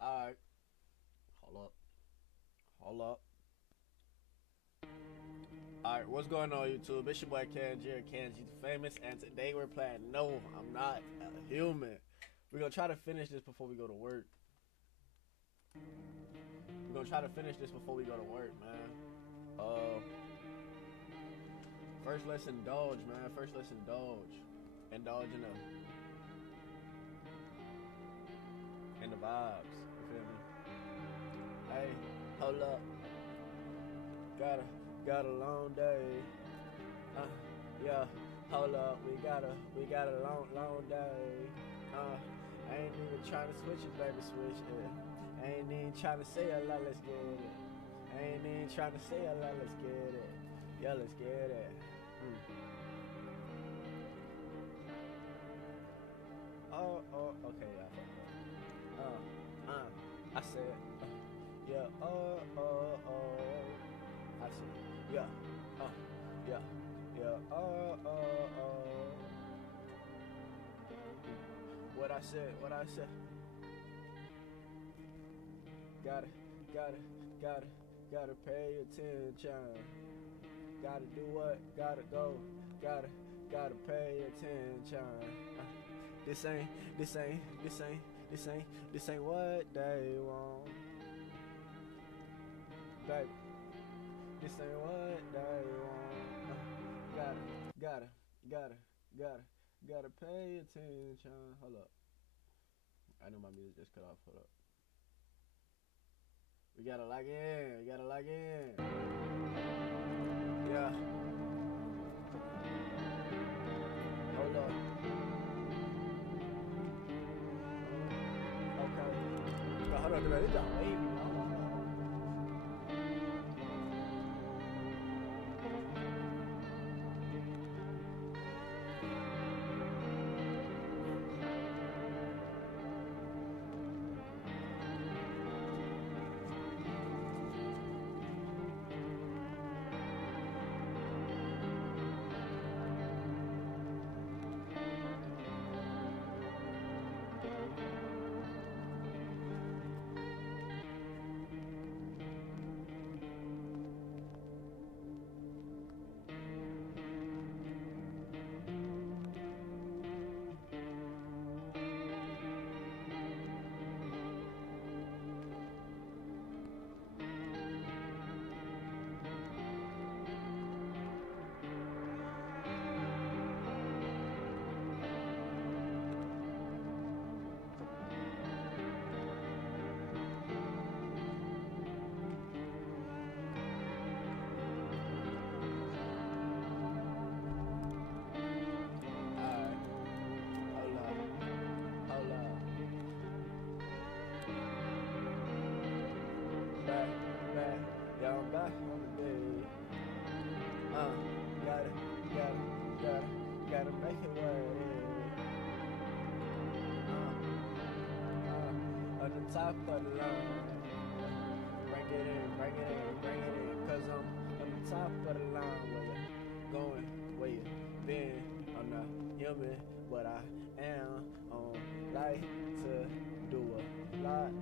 Alright. Hold up. Hold up. Alright, what's going on YouTube? It's your boy Kanji, Kanji the Famous, and today we're playing No, I'm Not a Human. We're gonna try to finish this before we go to work. Man. First let's indulge, man. Indulge in the vibes. You feel me? Hey, hold up. Got a long day. Yeah, hold up. We got a long day. I ain't even trying to switch it, baby, switch it. I ain't even trying to say a lot, let's get it. Yeah, let's get it. Oh, okay, yeah. I said, yeah, I said, yeah, yeah, What I said. Gotta pay attention. Gotta do what? Gotta go. Gotta pay attention. This ain't what they want, baby. This ain't what they want. Gotta pay attention. Hold up. I know my music just cut off. Hold up. We gotta log in. Yeah. Hold up. Okay. Hold up, this y'all waving. Gotta make it work. On the top of the line. Bring it in, cause I'm on the top of the line. Where you going, where you been? I'm not human, but I am on life to do a lot.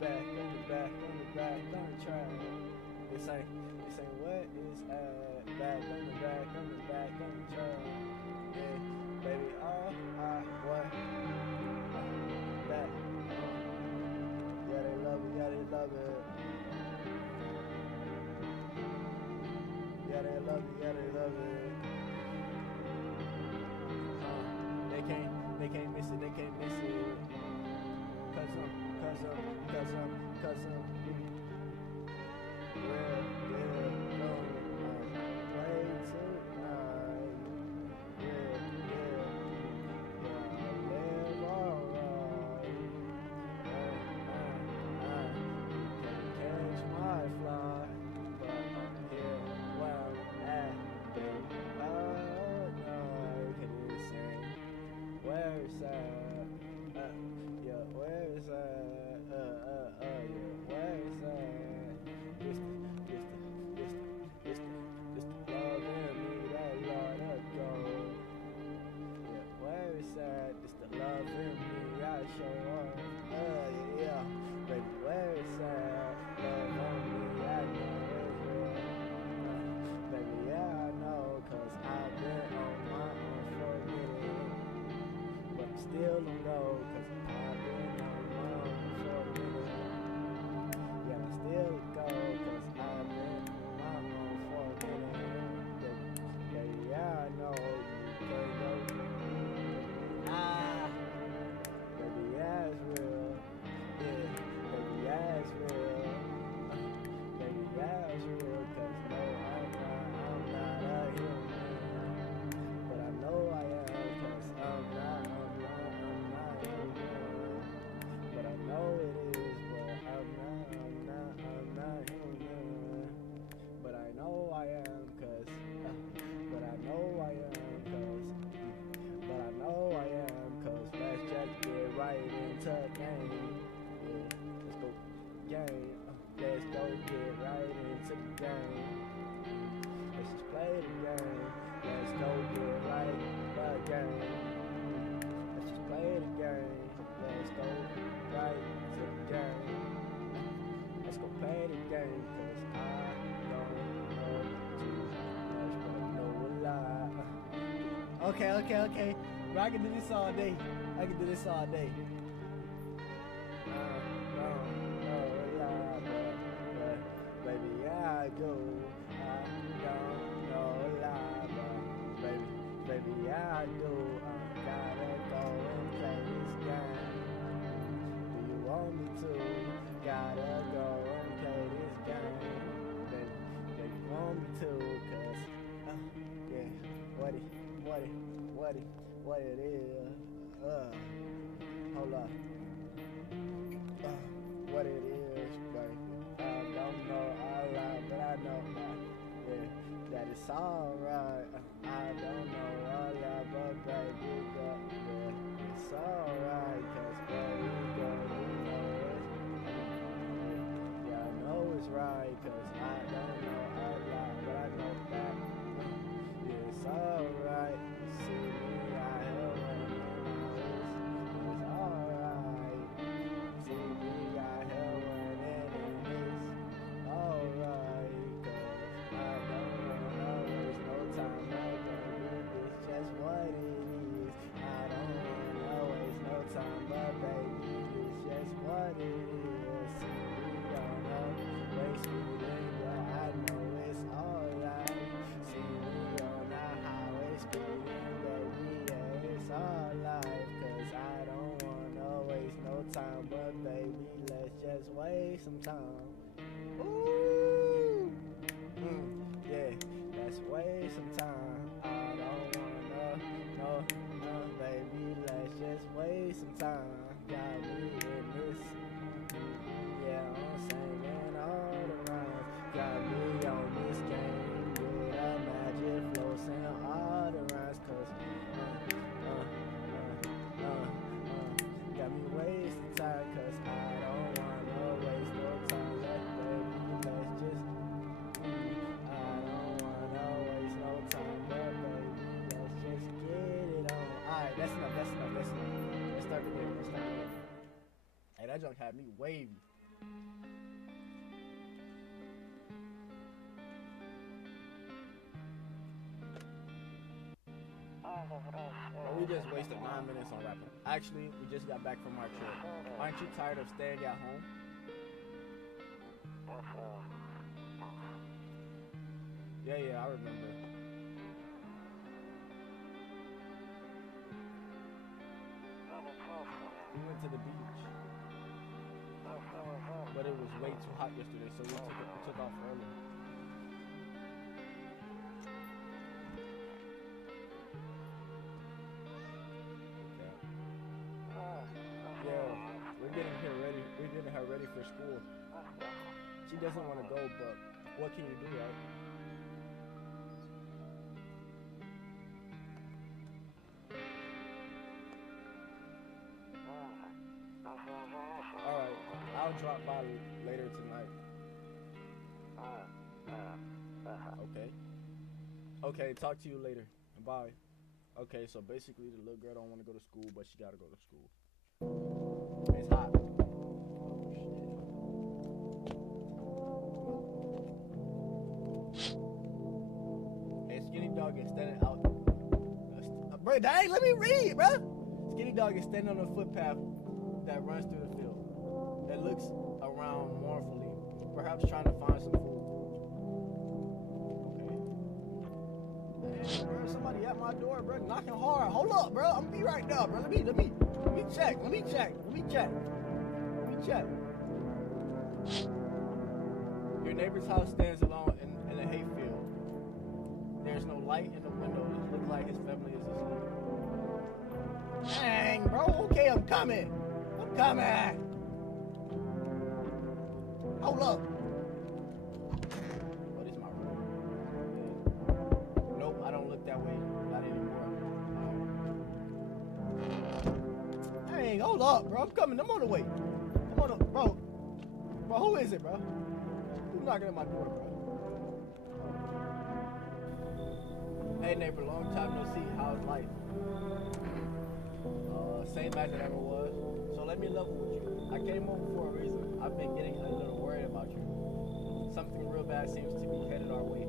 Back on the track. This ain't what it's at. Back on the track. Yeah, baby, all I want. Back. Yeah, they love it. Yeah, they love it. They can't miss it. Cause I'm real good, no, way tonight. Real good, yeah, I live alright. Can't catch my fly, but I'm here where I'm at, baby. Oh no, can you sing? Where's that? Yeah, where's that? Yeah, where's game. Let's just play the game. Let's go get right the game. Let's just play the game. Let's go right to the game. Let's go play the game, cause I don't know too much, but I know a lot. Okay. Bro, I can do this all day. I can do this all day. Don't know a lot, but baby, I do. I don't know a lot, but baby, I do. I gotta go and play this game. Do you want me to? Gotta go and play this game. Baby, you want me to? Cause, yeah, what it is. Hold up. What it is, baby. I don't know a lot, but I know that it's alright. I don't know a lot, but baby, it's alright. Cause baby, girl, you know I know it's right. Cause I don't know a lot, but I know that it's alright. See me out here running it's alright. See me out here running it's alright. Cause I don't wanna waste no time, baby, it's just what it is. I don't wanna waste no time, but baby, it's just what it is. See me gonna waste me, but I know it's alright. See me on the highway speeding, baby, yeah, it's alright. Cause I don't wanna waste no time, but baby, let's just waste some time. Ooh, yeah, let's waste some time. I don't wanna, no, baby, let's just waste some time. Got me in this, yeah, I'm singing all the rhymes. Got me on this game with a magic flow, saying all the rhymes. Cause, got me wasting time. Cause I don't wanna waste no time. Baby, let's just, I don't wanna waste no time. But baby, let's just get it on. Alright, that's enough. Let's start again. Hey, that junk had me wavy. Well, we just wasted 9 minutes on rapping. Actually, we just got back from our trip. Aren't you tired of staying at home? Yeah, I remember. We went to the beach. But it was way too hot yesterday, so we took off early. We're getting her ready for school. She doesn't want to go, but what can you do, right? Alright, I'll drop by later tonight. Okay, talk to you later. Bye. Okay, so basically the little girl don't want to go to school, but she gotta go to school. It's hot. Hey, Skinny Dog is standing out. Bro, dang, let me read, bro. Skinny Dog is standing on a footpath that runs through the field. It looks around mournfully, perhaps trying to find some food. Okay. Man, bro, somebody at my door, bro, knocking hard. Hold up, bro. I'm gonna be right there, bro. Let me check. Your neighbor's house stands alone in a hayfield. There's no light in the window. It looks like his family is asleep. Dang, bro. Okay, I'm coming. Hold up. Oh, this is my room. Nope, I don't look that way. Not anymore. Dang, hold up, bro. I'm coming. I'm on the way. Bro, who is it, bro? Who's knocking at my door, bro? Hey neighbor, long time no see. How's life? Same as it ever was. So let me level with you. I came home for a reason. I've been getting a little worried about you. Something real bad seems to be headed our way.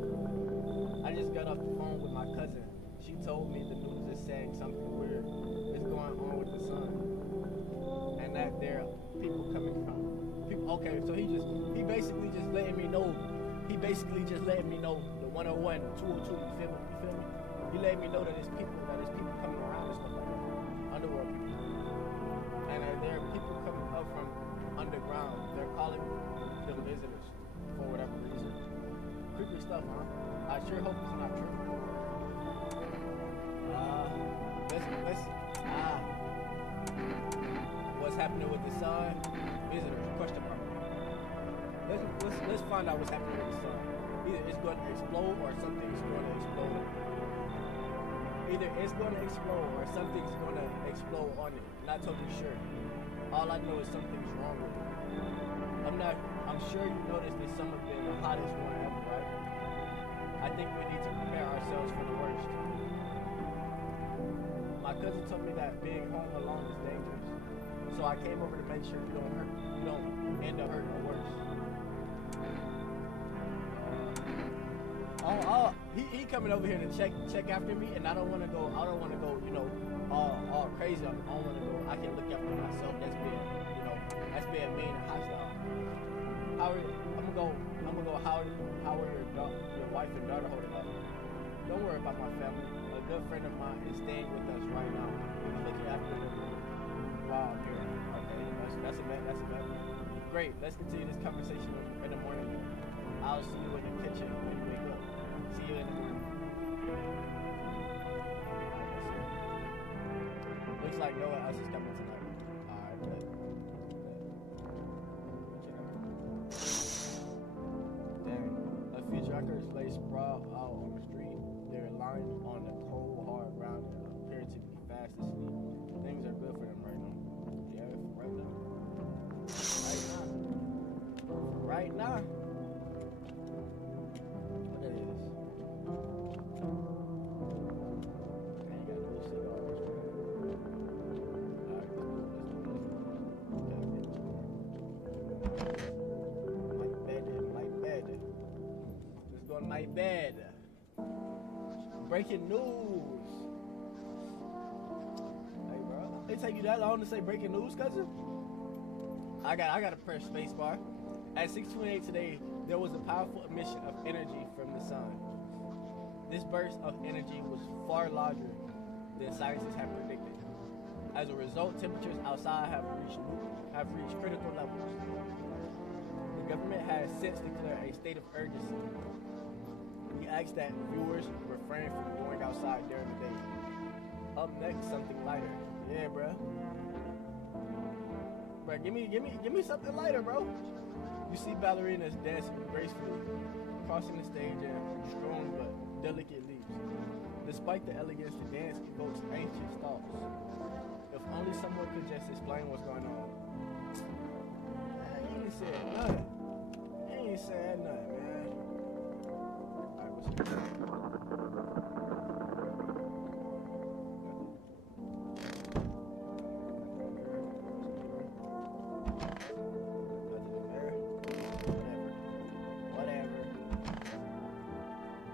I just got off the phone with my cousin. She told me the news is saying something weird is going on with the sun. And that there are people coming from. Okay, so he basically just letting me know. He basically just letting me know the 101, 202, you feel me? He letting me know that there's people coming around and stuff like that. Underworld people. And there are people coming up from underground. They're calling them visitors for whatever reason. Creepy stuff, huh? I sure hope it's not true. What's happening with the sun? Visitors, question mark. Let's find out what's happening with the sun. Either it's going to explode or something's going to explode. Either it's going to explode or something's going to explode on it. Not totally sure. All I know is something's wrong with it. I'm sure you noticed this summer been the hottest one ever, right? I think we need to prepare ourselves for the worst. My cousin told me that being home alone is dangerous. So I came over to make sure you don't end up hurting or worse. He coming over here to check after me, and I don't want to go, all crazy. I don't want to go. I can look after myself. That's being mean and hostile. I'm gonna go. How are your wife and daughter holding up? Don't worry about my family. A good friend of mine is staying with us right now. He's looking after them while I'm here. Okay, that's a man. Great. Let's continue this conversation in the morning. I'll see you in the kitchen when you wake up. See you in the morning. Looks like no one else is coming tonight. Alright, good. Dang. A few drunkards lay sprawled out on the street. They're lying on the cold, hard ground and appear to be fast asleep. Things are good for them right now. Yeah, right now. Right now. My bed. Breaking news. Hey, bro. It take you that long to say breaking news, cousin? I gotta press spacebar. At 6:28 today, there was a powerful emission of energy from the sun. This burst of energy was far larger than scientists have predicted. As a result, temperatures outside have reached critical levels. The government has since declared a state of urgency. We ask that viewers refrain from going outside during the day. Up next, something lighter. Yeah, bro. Bro, give me something lighter, bro. You see ballerinas dancing gracefully, crossing the stage in strong but delicate leaps. Despite the elegance, the dance evokes anxious thoughts. If only someone could just explain what's going on. He ain't said nothing. He ain't said nothing, man. Whatever.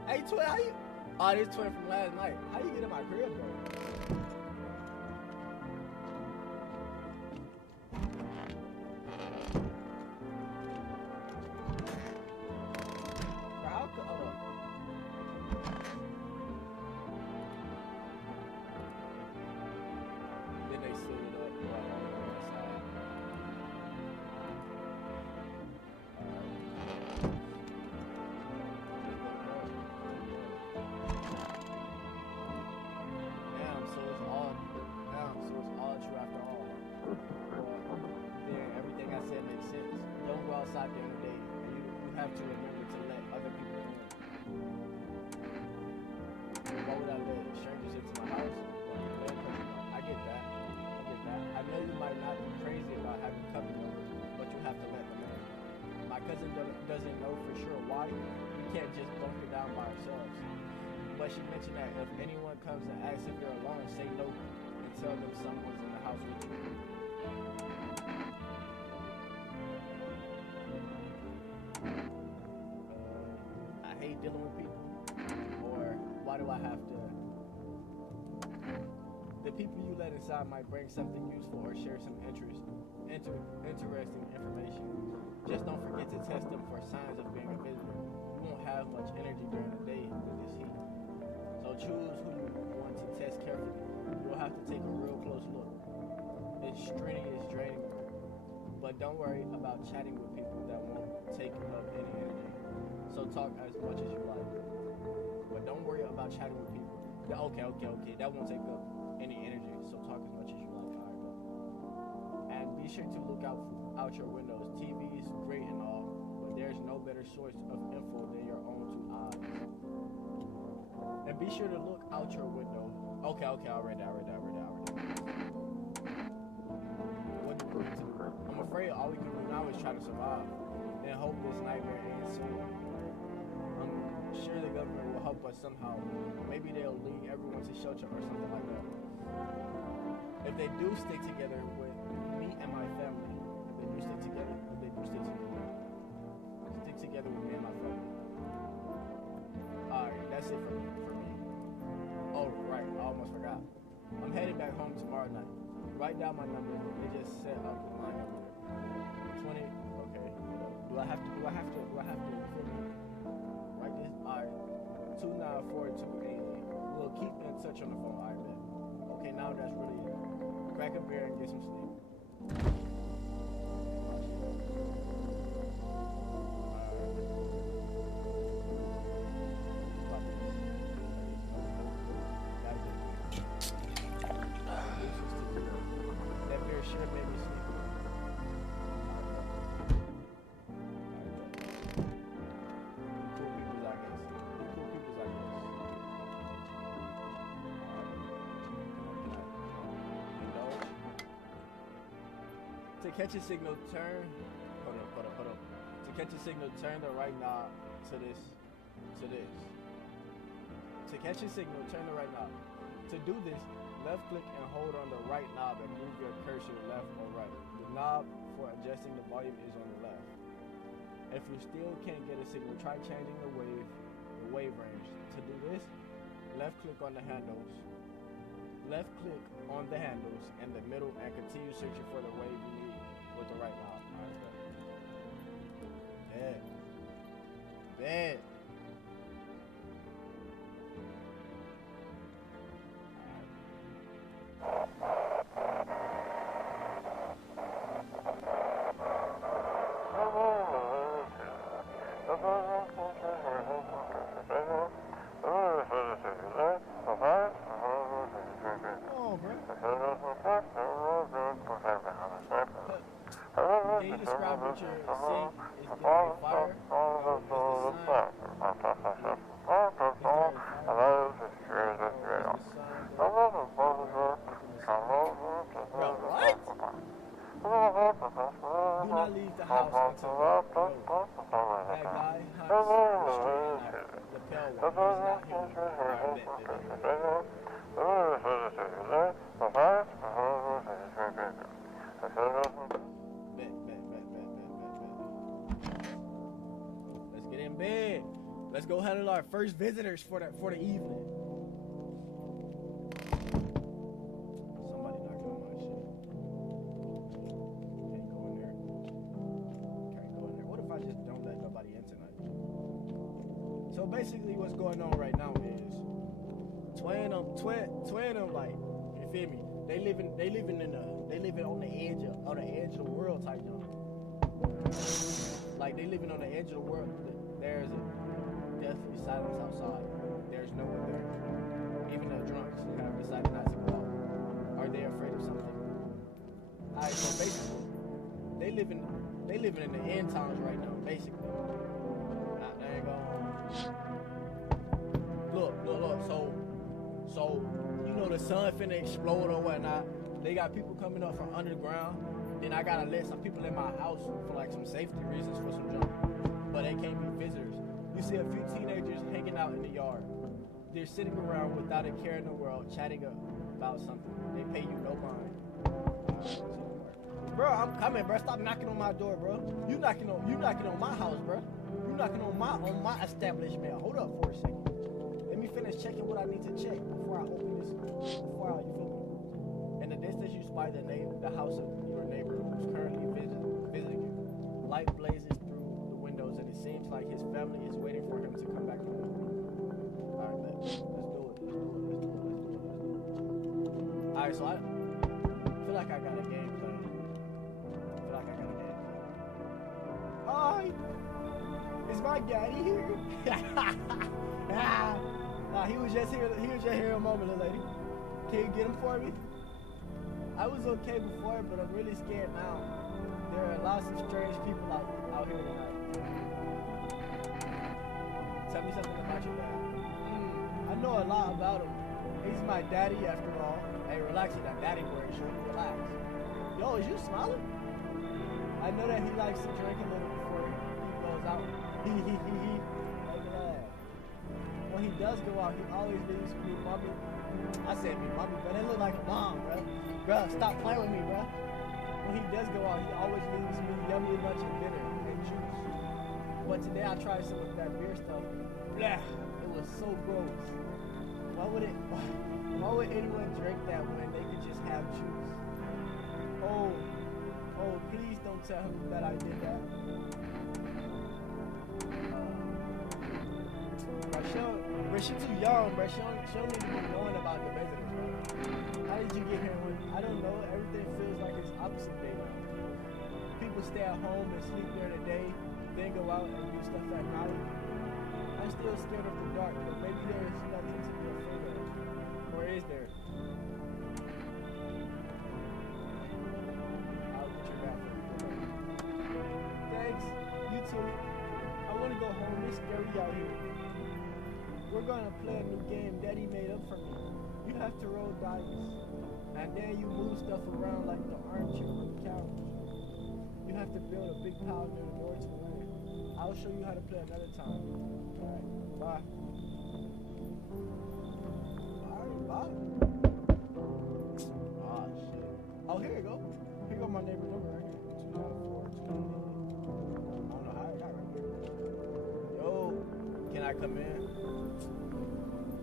Hey, twin, how you? Oh, this twin from last night. How you get in my crib, bro? Outside during the day, and you have to remember to let other people in. Why would I let strangers into my house? I get that. I know you might not be crazy about having company, but you have to let them in. My cousin doesn't know for sure why. We can't just bunk it down by ourselves. But she mentioned that if anyone comes and asks if you're alone, say no and tell them someone's in the house with you. I hate dealing with people. Or why do I have to? The people you let inside might bring something useful or share some interesting information. Just don't forget to test them for signs of being a visitor. You won't have much energy during the day with this heat. So choose who you want to test carefully. You'll have to take a real close look. It's draining. But don't worry about chatting with people that won't take up any energy. So talk as much as you like. But don't worry about chatting with people. Okay. That won't take up any energy. So talk as much as you like. All right, and be sure to look out your windows. TV is great and all, but there's no better source of info than your own two eyes. And be sure to look out your window. Okay, I read that. What do you need to do? I'm afraid all we can do now is try to survive and hope this nightmare ends soon. I'm sure the government will help us somehow. Maybe they'll lead everyone to shelter or something like that. If they do stick together with me and my family, stick together with me and my family. Alright, that's it for me. Oh, right, I almost forgot. I'm headed back home tomorrow night. Write down my number. They just set up the line over there. 20, okay. Do I have to write this? Alright. 29428. We'll keep in touch on the phone. Alright, man. Okay, now that's really it. Crack a beer and get some sleep. To catch a signal, turn. Hold up. To catch a signal, turn the right knob to this. To catch a signal, turn the right knob. To do this, left click and hold on the right knob and move your cursor left or right. The knob for adjusting the volume is on the left. If you still can't get a signal, try changing the wave range. To do this, left click on the handles. Left click on the handles in the middle and continue searching for the wave you need with the right knob. Alright, bad. Can you describe what you're seeing? Is there a fire? Do not leave the house until that guy hunts the lapel one. He's Let's get in bed. Let's go handle our first visitors for the evening. Somebody knocking on my shit. Can't go in there. What if I just don't let nobody in tonight? So basically what's going on right now is twin them like, you feel me? They living on the edge of the world type jump. Like they living on the edge of the world. There's deathly silence outside. There's no one there. Even the drunks have decided not to go out. Are they afraid of something? Alright, so basically, they living in the end times right now, basically. Nah, there you go. Look. So you know the sun finna explode or whatnot. They got people coming up from underground. Then I gotta let some people in my house for like some safety reasons for some junk. But they can't be visitors. You see a few teenagers hanging out in the yard. They're sitting around without a care in the world, chatting about something. They pay you no mind. Bro, I'm coming, bro. Stop knocking on my door, bro. You knocking on my house, bro. You knocking on my establishment. Hold up for a second. Let me finish checking what I need to check before I open this. You feel me? In the distance, you spy the house of your neighbor who's currently visiting you. Light blazes through the windows, and it seems like his family is waiting for him to come back home. All right, let's do it. All right, so I feel like I got a game plan. Hi, is my daddy here? Nah, he was just here. He was just here a moment, lady. Can you get him for me? I was okay before, but I'm really scared now. There are lots of strange people out here tonight. Tell me something about your dad. I know a lot about him. He's my daddy after all. Hey, relax with that daddy word, sure. Relax. Yo, is you smiling? I know that he likes to drink a little before he goes out. Look at that. When he does go out, he always leaves me mommy. I said me mommy, but it look like a mom, bro. Bro, stop playing with me, bro. When he does go out, he always leaves me yummy lunch and dinner and juice. But today I tried some of that beer stuff. Blah, it was so gross. Why would anyone drink that when they could just have juice? Oh, please don't tell him that I did that. Bro, she too young, bro. She don't need to be knowing about the visitors, bro. How did you get here? I don't know. Everything feels like it's opposite day now. People stay at home and sleep during the day, then go out and do stuff at night. I'm still scared of the dark, but maybe there is nothing to be afraid of. Or is there? Thanks, you too. I want to go home. It's scary out here. We're going to play a new game Daddy made up for me. You have to roll dice. And then you move stuff around like the armchair or the couch. You have to build a big pile near the door to win. I'll show you how to play another time. Alright, bye. Alright, bye. Ah, shit. Oh, here you go. Here you go, my neighbor number right here. 294. I don't know how I got right here. Yo, can I come in?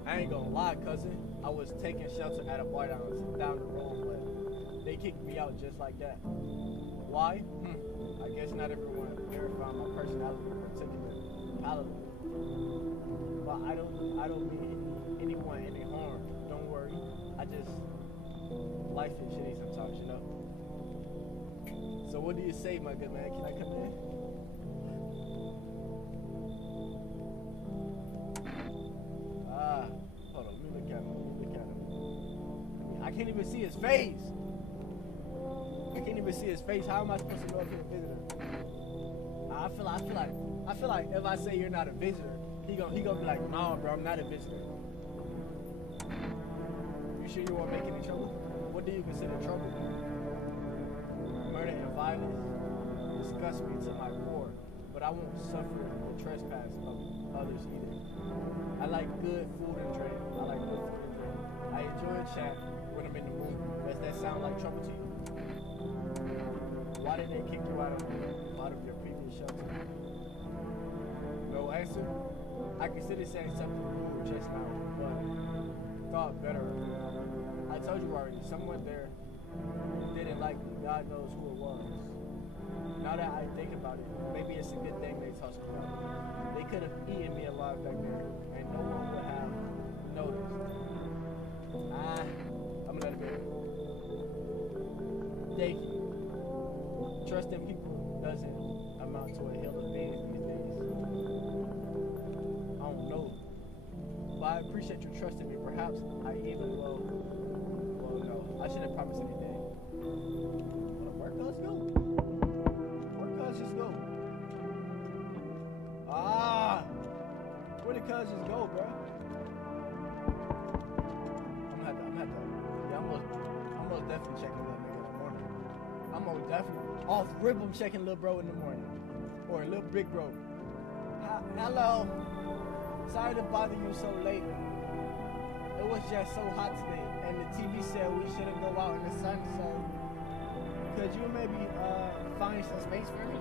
I ain't gonna lie, cousin. I was taking shelter at a bar down the road, but they kicked me out just like that. Why? I guess not everyone here found my personality particularly palatable. But I don't mean anyone any harm. Don't worry. Life is shitty sometimes, you know? So what do you say, my good man? Can I come in? Hold on, let me look at him. I can't even see his face. How am I supposed to know if he's a visitor? I feel like if I say you're not a visitor, he gonna be like, no, bro, I'm not a visitor. You sure you won't make any trouble? What do you consider trouble? Murder and violence disgust me to my core, but I won't suffer the trespass of others either. I like good food and drink. I enjoy a chat when I'm in the mood. Does that sound like trouble to you? Why did they kick you out of your previous shelter? No answer? I considered saying something rude just now, but thought better of it. I told you already, someone there didn't like me. God knows who it was. Now that I think about it, maybe it's a good thing they tossed me out. They could have eaten me alive back there, and no one would have noticed. I'm gonna let it be. Thank you. Trusting people doesn't amount to a hill of beans these days. I don't know. But I appreciate you trusting me. Perhaps I even will. Well, no. I shouldn't promise anything. Well, where does go? Where does just go? Where did cuz just go, bro? I'm most definitely checking little nigga in the morning. I'm most definitely off rip. I'm checking little bro in the morning, or little big bro. Hello. Sorry sorry to bother you so late. It was just so hot today, and the TV said we shouldn't go out in the sun, so could you maybe find some space for me?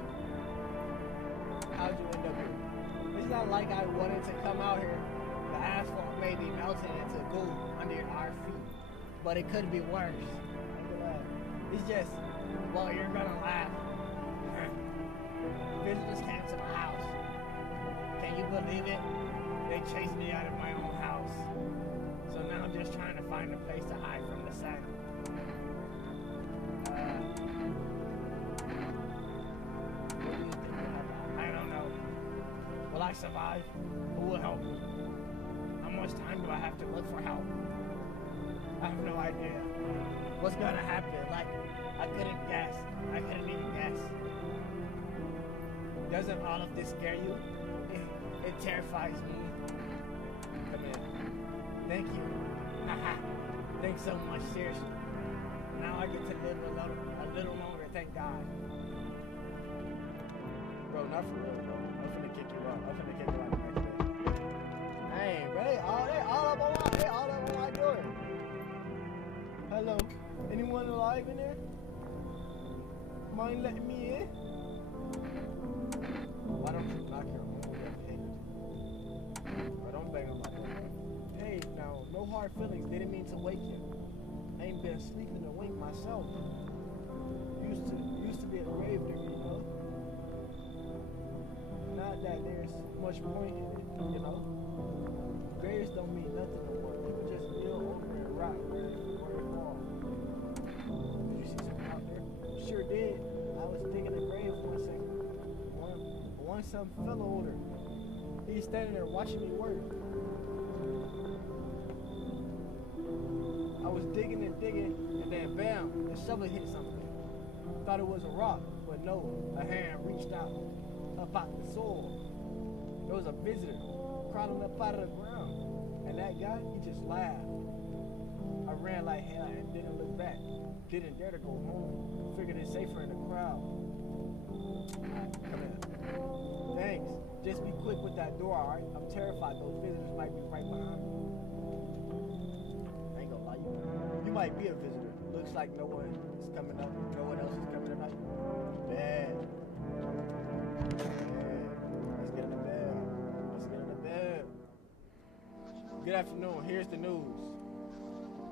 How'd you end up here? It's not like I wanted to come out here. The asphalt may be melting into goo under our feet, but it could be worse. It's just, well, you're gonna laugh. Visitors came to my house. Can you believe it? They chased me out of my own house. So now I'm just trying to find a place to hide from the sun. What do you think about? I don't know. Will I survive? Who will help me? How much time do I have to look for help? I have no idea. What's gonna happen? Like, I couldn't guess. I couldn't even guess. Doesn't all of this scare you? It terrifies me. Come in. Thank you. Haha. Thanks so much, seriously. Now I get to live a little longer, thank God. Bro, not for real, bro. I'm finna kick you out. I'm finna kick you out the next day. Dang, bro, they all up on my door. Hello, anyone alive in there? Mind letting me in? Why don't you knock your own head? Bro, don't bang on my door. Hey, now, no hard feelings. Didn't mean to wake you. Ain't been sleeping a wink myself. Used to be a grave digger, you know. Not that there's much point in it, you know. Graves don't mean nothing no more. People just kneel over and rot where it falls. Did you see something out there? Sure did. I was digging a grave for a second. One some fellow older. He's standing there watching me work. I was digging, and then bam, the shovel hit something. Thought it was a rock, but no, a hand reached out the soil. There was a visitor crawling up out of the ground, and that guy, he just laughed. I ran like hell and didn't look back. Didn't dare to go home. Figured it's safer in the crowd. Come here. Thanks. Just be quick with that door, alright? I'm terrified. Those visitors might be right behind me. I ain't gonna lie, you might be a visitor. Looks like no one is coming up. No one else is coming tonight. Bad. Let's get in the bed. Let's get in the bed. Good afternoon. Here's the news.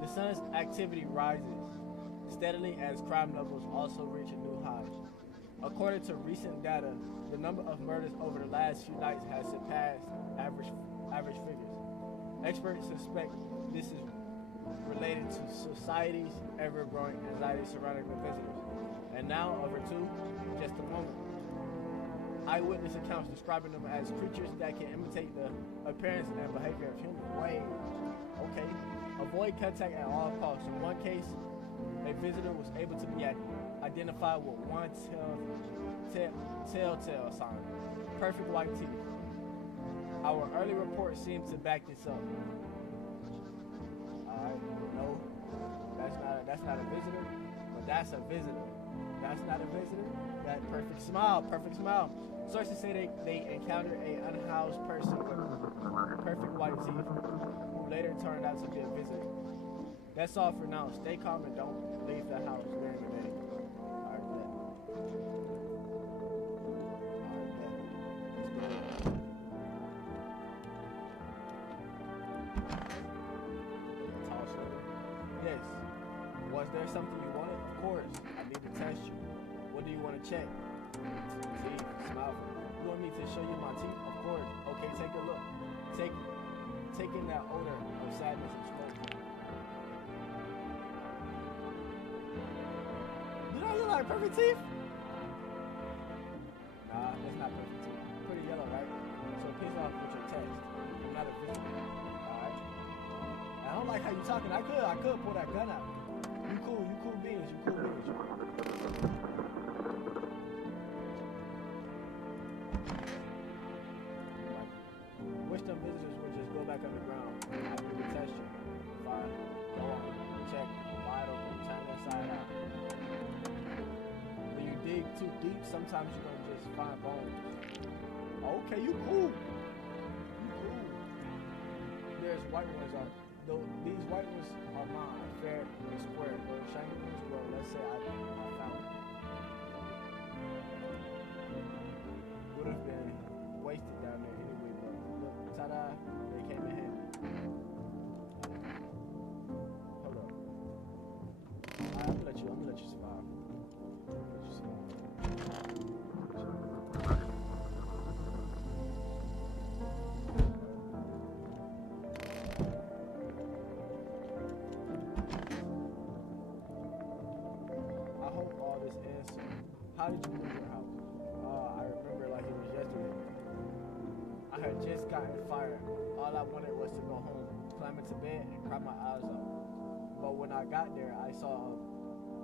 The sun's activity rises steadily as crime levels also reach a new high. According to recent data, the number of murders over the last few nights has surpassed average figures. Experts suspect this is related to society's ever-growing anxiety surrounding the visitors. And now, over to just a moment. Eyewitness accounts describing them as creatures that can imitate the appearance and behavior of humans. Wait, okay. Avoid contact at all costs. In one case, a visitor was able to be identified with one telltale sign: perfect white teeth. Our early report seems to back this up. Alright, no, that's not a visitor, but that's a visitor. That's not a visitor. That perfect smile. Sources say they encountered an unhoused person with perfect white teeth who later turned out to be a visitor. That's all for now. Stay calm and don't leave the house during the day. Alright, bet. Tall shoulder. Yes. Was there something you wanted? Of course. I need to test you. What do you want to check? Teeth. Smile. You want me to show you my teeth? Of course. Okay, take a look. Taking that odor of sadness and smoke. Do I look like perfect teeth? Nah, that's not perfect teeth. Pretty yellow, right? So piss off with your text. I'm not a visitor. Alright? I don't like how you talking. I could pull that gun out. You cool beans. Wish them visitors would just go back underground. After we test you. Fine. Go on. Check. Wide open. Turn inside out. When you dig too deep, sometimes you're gonna just find bones. Okay, you cool. there's white ones are. Though these white ones are mine, fair and square. Those shiny ones, well, let's say I found it. Would have been wasted down there anyway, but look, ta-da, they came in handy. Hold up. I'm gonna let you survive. Let you survive. How did you move your house? I remember like it was yesterday. I had just gotten fired. All I wanted was to go home, climb into bed, and cry my eyes out. But when I got there, I saw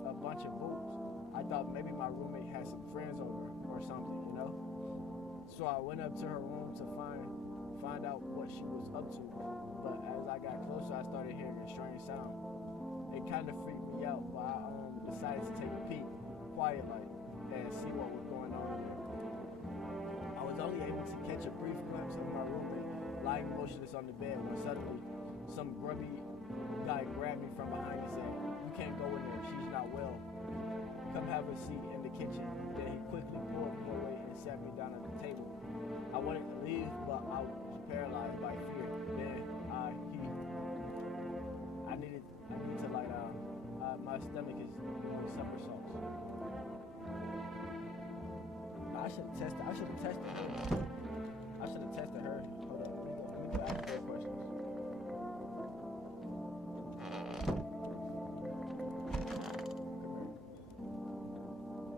a bunch of boobs. I thought maybe my roommate had some friends over or something, you know? So I went up to her room to find out what she was up to. But as I got closer, I started hearing a strange sound. It kind of freaked me out, but I decided to take a peek, quiet like, and see what was going on. I was only able to catch a brief glimpse of my roommate lying motionless on the bed when suddenly some grubby guy grabbed me from behind and said, "You can't go in there, she's not well. Come have a seat in the kitchen." Then he quickly pulled me away and sat me down at the table. I wanted to leave, but I was paralyzed by fear. Then I need to lie down. My stomach is doing somersaults. I should have tested her. Hold on, let me go ask her questions.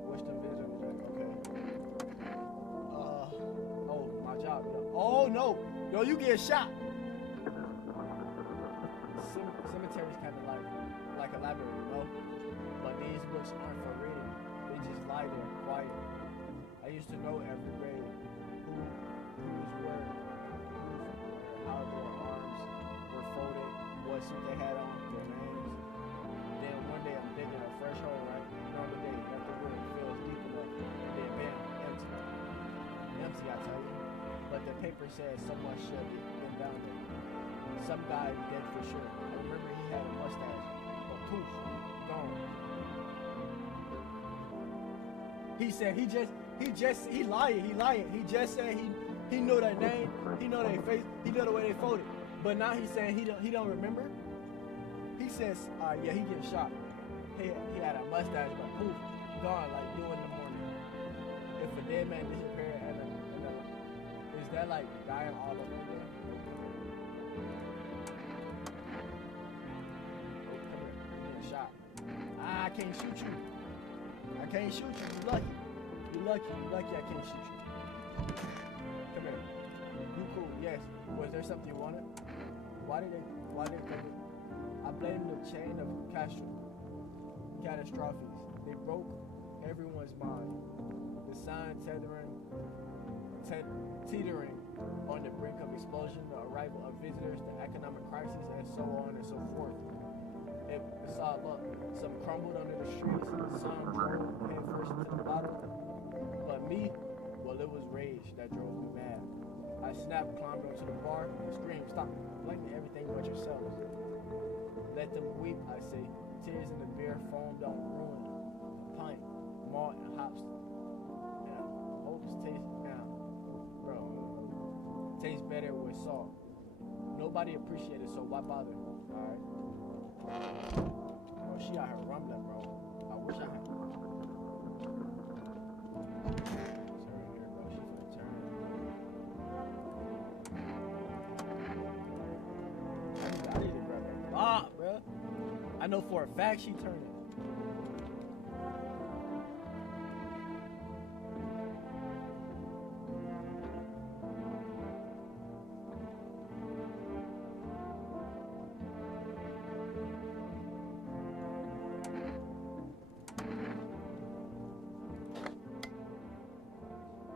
Wish them vids on the jack, okay. Oh, my job, yo. Oh no! Yo, you get shot! Cemetery's kinda like a library, you know? But these books aren't for reading. They just lie there, quiet. I used to know every grade, whose were, how their arms were folded, what suit they had on, their names. Then one day I'm digging a fresh hole, right? Another day, after where it feels deep enough, then bam, empty. Empty, I tell you. But the paper says someone should have been down there. Some guy dead for sure. I remember he had a mustache, but poof, gone. He said he lying. He just said he know their name, he know their face, he know the way they folded. But now he's saying he don't remember. He says, yeah, he get shot. He had a mustache, but poof, gone like you in the morning. If a dead man disappeared is that like dying all over again? Oh, come here, you getting shot. I can't shoot you. You lucky. You lucky I can't shoot you. Come here. You cool, yes. Was there something you wanted? Why did they take it? I blame the chain of catastrophes. They broke everyone's mind. The sign teetering on the brink of explosion, the arrival of visitors, the economic crisis, and so on and so forth. It saw some crumbled under the streets, some drove head first into the bottom. But me, well, it was rage that drove me mad. I snapped, climbed onto the bar, and screamed, "Stop blaming everything but yourselves. Let them weep," I say. Tears in the beer, foam don't ruin. Pint, malt, and hops. And hopes tastes better with salt. Nobody appreciated, so why bother? Alright. Oh, she out here rumbling, bro. I wish I had. Turn here, bro. She finna turn. I need to grab that bob, bro. I know for a fact she turned it.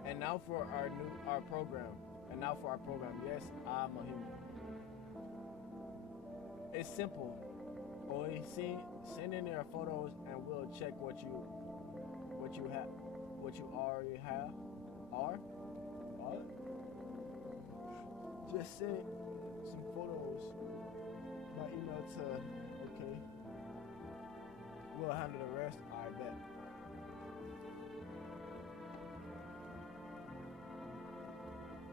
And now for our program. Yes, I'm a human. It's simple. Boy, send in their photos and we'll check what you already have. Just send some photos by email to, okay. We'll handle the rest. I bet.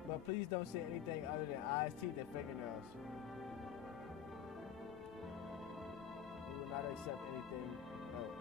But please don't say anything other than eyes, teeth, and fingernails. We will not accept anything else.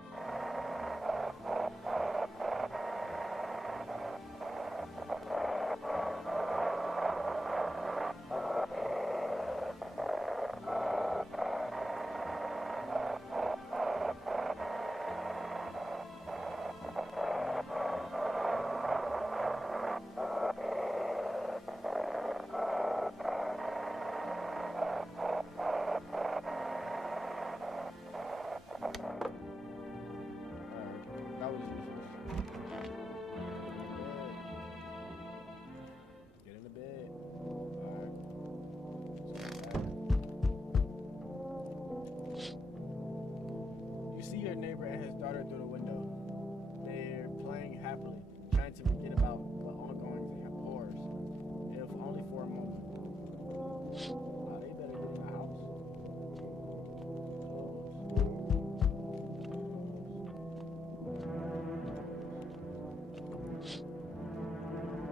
Your neighbor and his daughter through the window. They're playing happily, trying to forget about the ongoing horrors, if only for a moment. They better get in the house.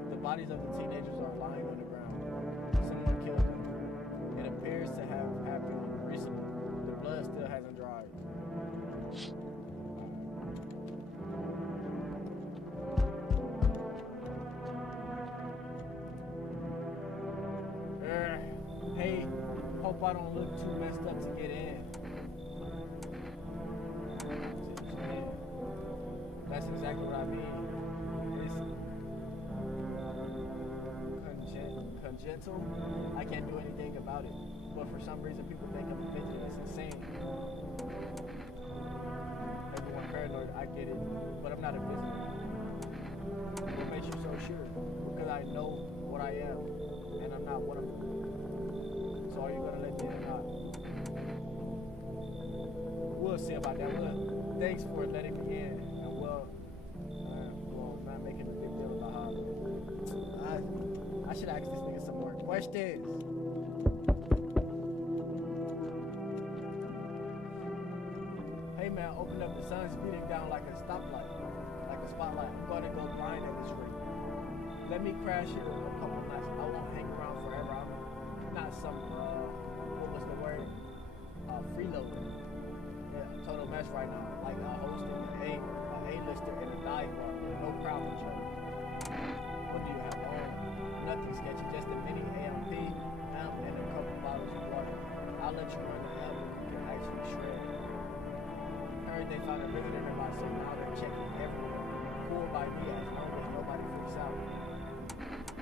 The bodies of the teenagers are lying on the ground. Someone killed them. It appears to have happened recently. The blood still hasn't dried. Hey, hope I don't look too messed up to get in. That's exactly what I mean. It's congenital. I can't do anything about it. But for some reason, people think I'm a midget. It's insane. Everyone paranoid, I get it. But I'm not a visitor. What makes you so sure? Because I know what I am. And I'm not one of them. So are you gonna let me in or not? We'll see about that. Thanks for letting me in. And we'll not making a big deal about how I should ask this nigga some more questions. Hey man, open up. The sun's beating down like a stoplight, like a spotlight. I'm gonna go blind at this rate. Let me crash here in a couple nights. I won't hang around forever. I'm not some, what was the word? Freeloader. Yeah, total mess right now. Like hosting an A-lister in a dive bar with no crowd control. What do you have on? Nothing sketchy, just a mini AMP, amp, and a couple bottles of water. I'll let you run the album. You can actually shred. Heard they found a liquor in my so now they're checking everywhere. Cool by me as long as nobody freaks out.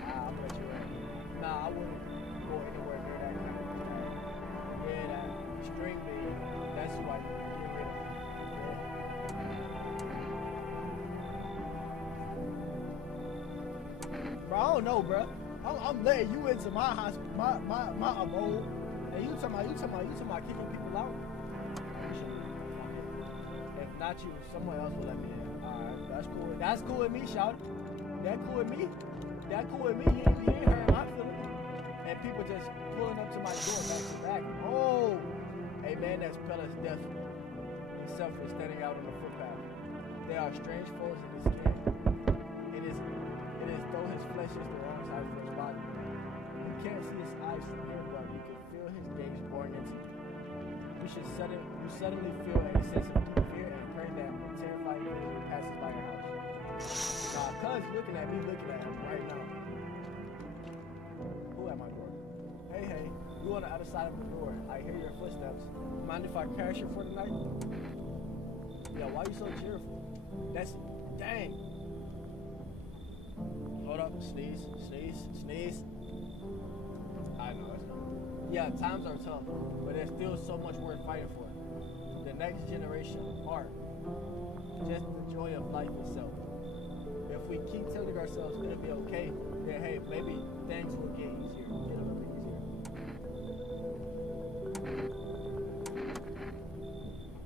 I'm gonna let you run. Nah, I wouldn't go anywhere near that kind of thing. Yeah, that string bean, that's who I get rid of. Yeah. Bro, I don't know, bro. I'm letting you into my hospital, my abode. And you talking about kicking people out? If not you, someone else will let me in. Alright, that's cool. That's cool with me, shout. That cool with me. That cool with me. You ain't hurt my feelings. And people just pulling up to my door back to back. Oh, hey man, that's Pella's death. Himself is standing out on the footpath. They are strange folds in his skin. It is though his flesh is the wrong side for his body. You can't see his eyes from here, but you can feel his gaze boring into you. You suddenly feel a sense of deep fear and pray that a terrifying figure passes by your house. Nah, cuz looking at him right now. Who at my door? Hey, you on the other side of the door. I hear your footsteps. Mind if I crash here for the night? Yeah, why you so cheerful? That's dang. Hold up, sneeze. I know it's not. Yeah, times are tough, but there's still so much worth fighting for. The next generation, art, just the joy of life itself. If we keep telling ourselves it'll be okay, then hey, maybe things will get easier, get a little bit easier.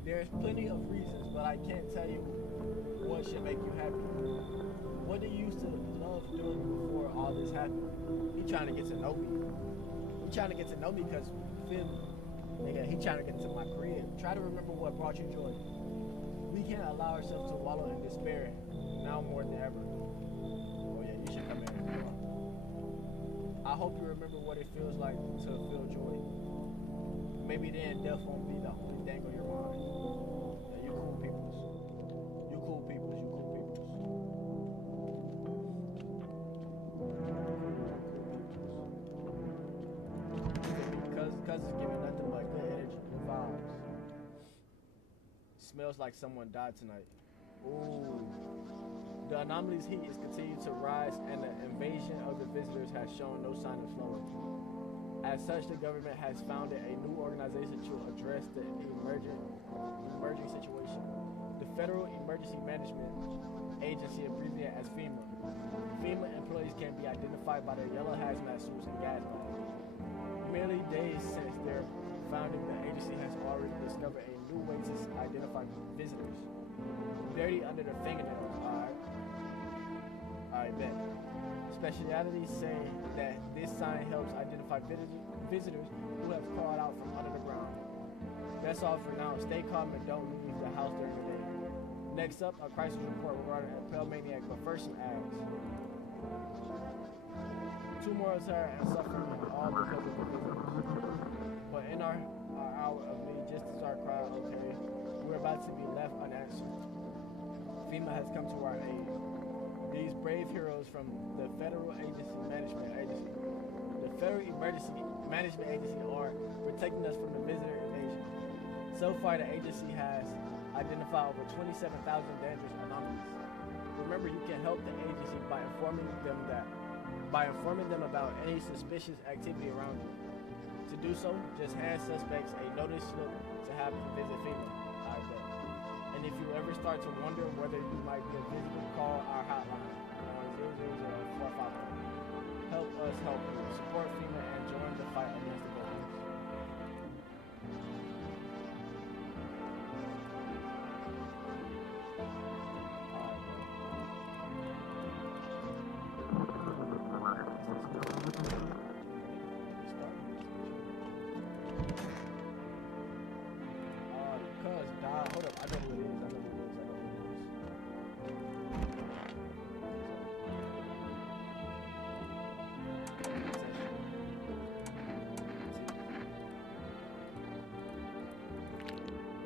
There's plenty of reasons, but I can't tell you what should make you happy. What did you used to love doing before all this happened? You trying to get to know me. trying to get to know me because, feel me, nigga, he trying to get into my crib. Try to remember what brought you joy. We can't allow ourselves to wallow in despair now more than ever. Oh yeah, you should come here. Come on. I hope you remember what it feels like to feel joy. Maybe then death won't be the only thing on your mind. Yeah, you cool peoples. You cool peoples. You cool peoples. Cause it's giving nothing but good energy, good vibes. Smells like someone died tonight. Ooh. The anomaly's heat is continuing to rise, and the invasion of the visitors has shown no sign of slowing. As such, the government has founded a new organization to address the emerging situation. The Federal Emergency Management Agency, abbreviated as FEMA. FEMA employees can be identified by their yellow hazmat suits and gas masks. Merely days since their founding, the agency has already discovered a new way to identify visitors. Dirty under the fingernails. Alright, bet. Specialities say that this sign helps identify visitors who have crawled out from under the ground. That's all for now. Stay calm and don't leave the house during the day. Next up, a crisis report regarding a pale maniac, but first some ads. 2 more tired and suffering, all because of the visitors. But in our hour of need, just as our crowd, okay, we're about to be left unanswered. FEMA has come to our aid. These brave heroes from the Federal Management Agency, the Federal Emergency Management Agency, are protecting us from the visitor invasion. So far, the agency has identified over 27,000 dangerous anomalies. Remember, you can help the agency by informing them about any suspicious activity around you. To do so, just hand suspects a notice slip to have them visit FEMA. I bet. And if you ever start to wonder whether you might be a visitor, call our hotline on 000-451. Help us help you. Support FEMA and join the fight against the visitors. Hold up, I know who it is.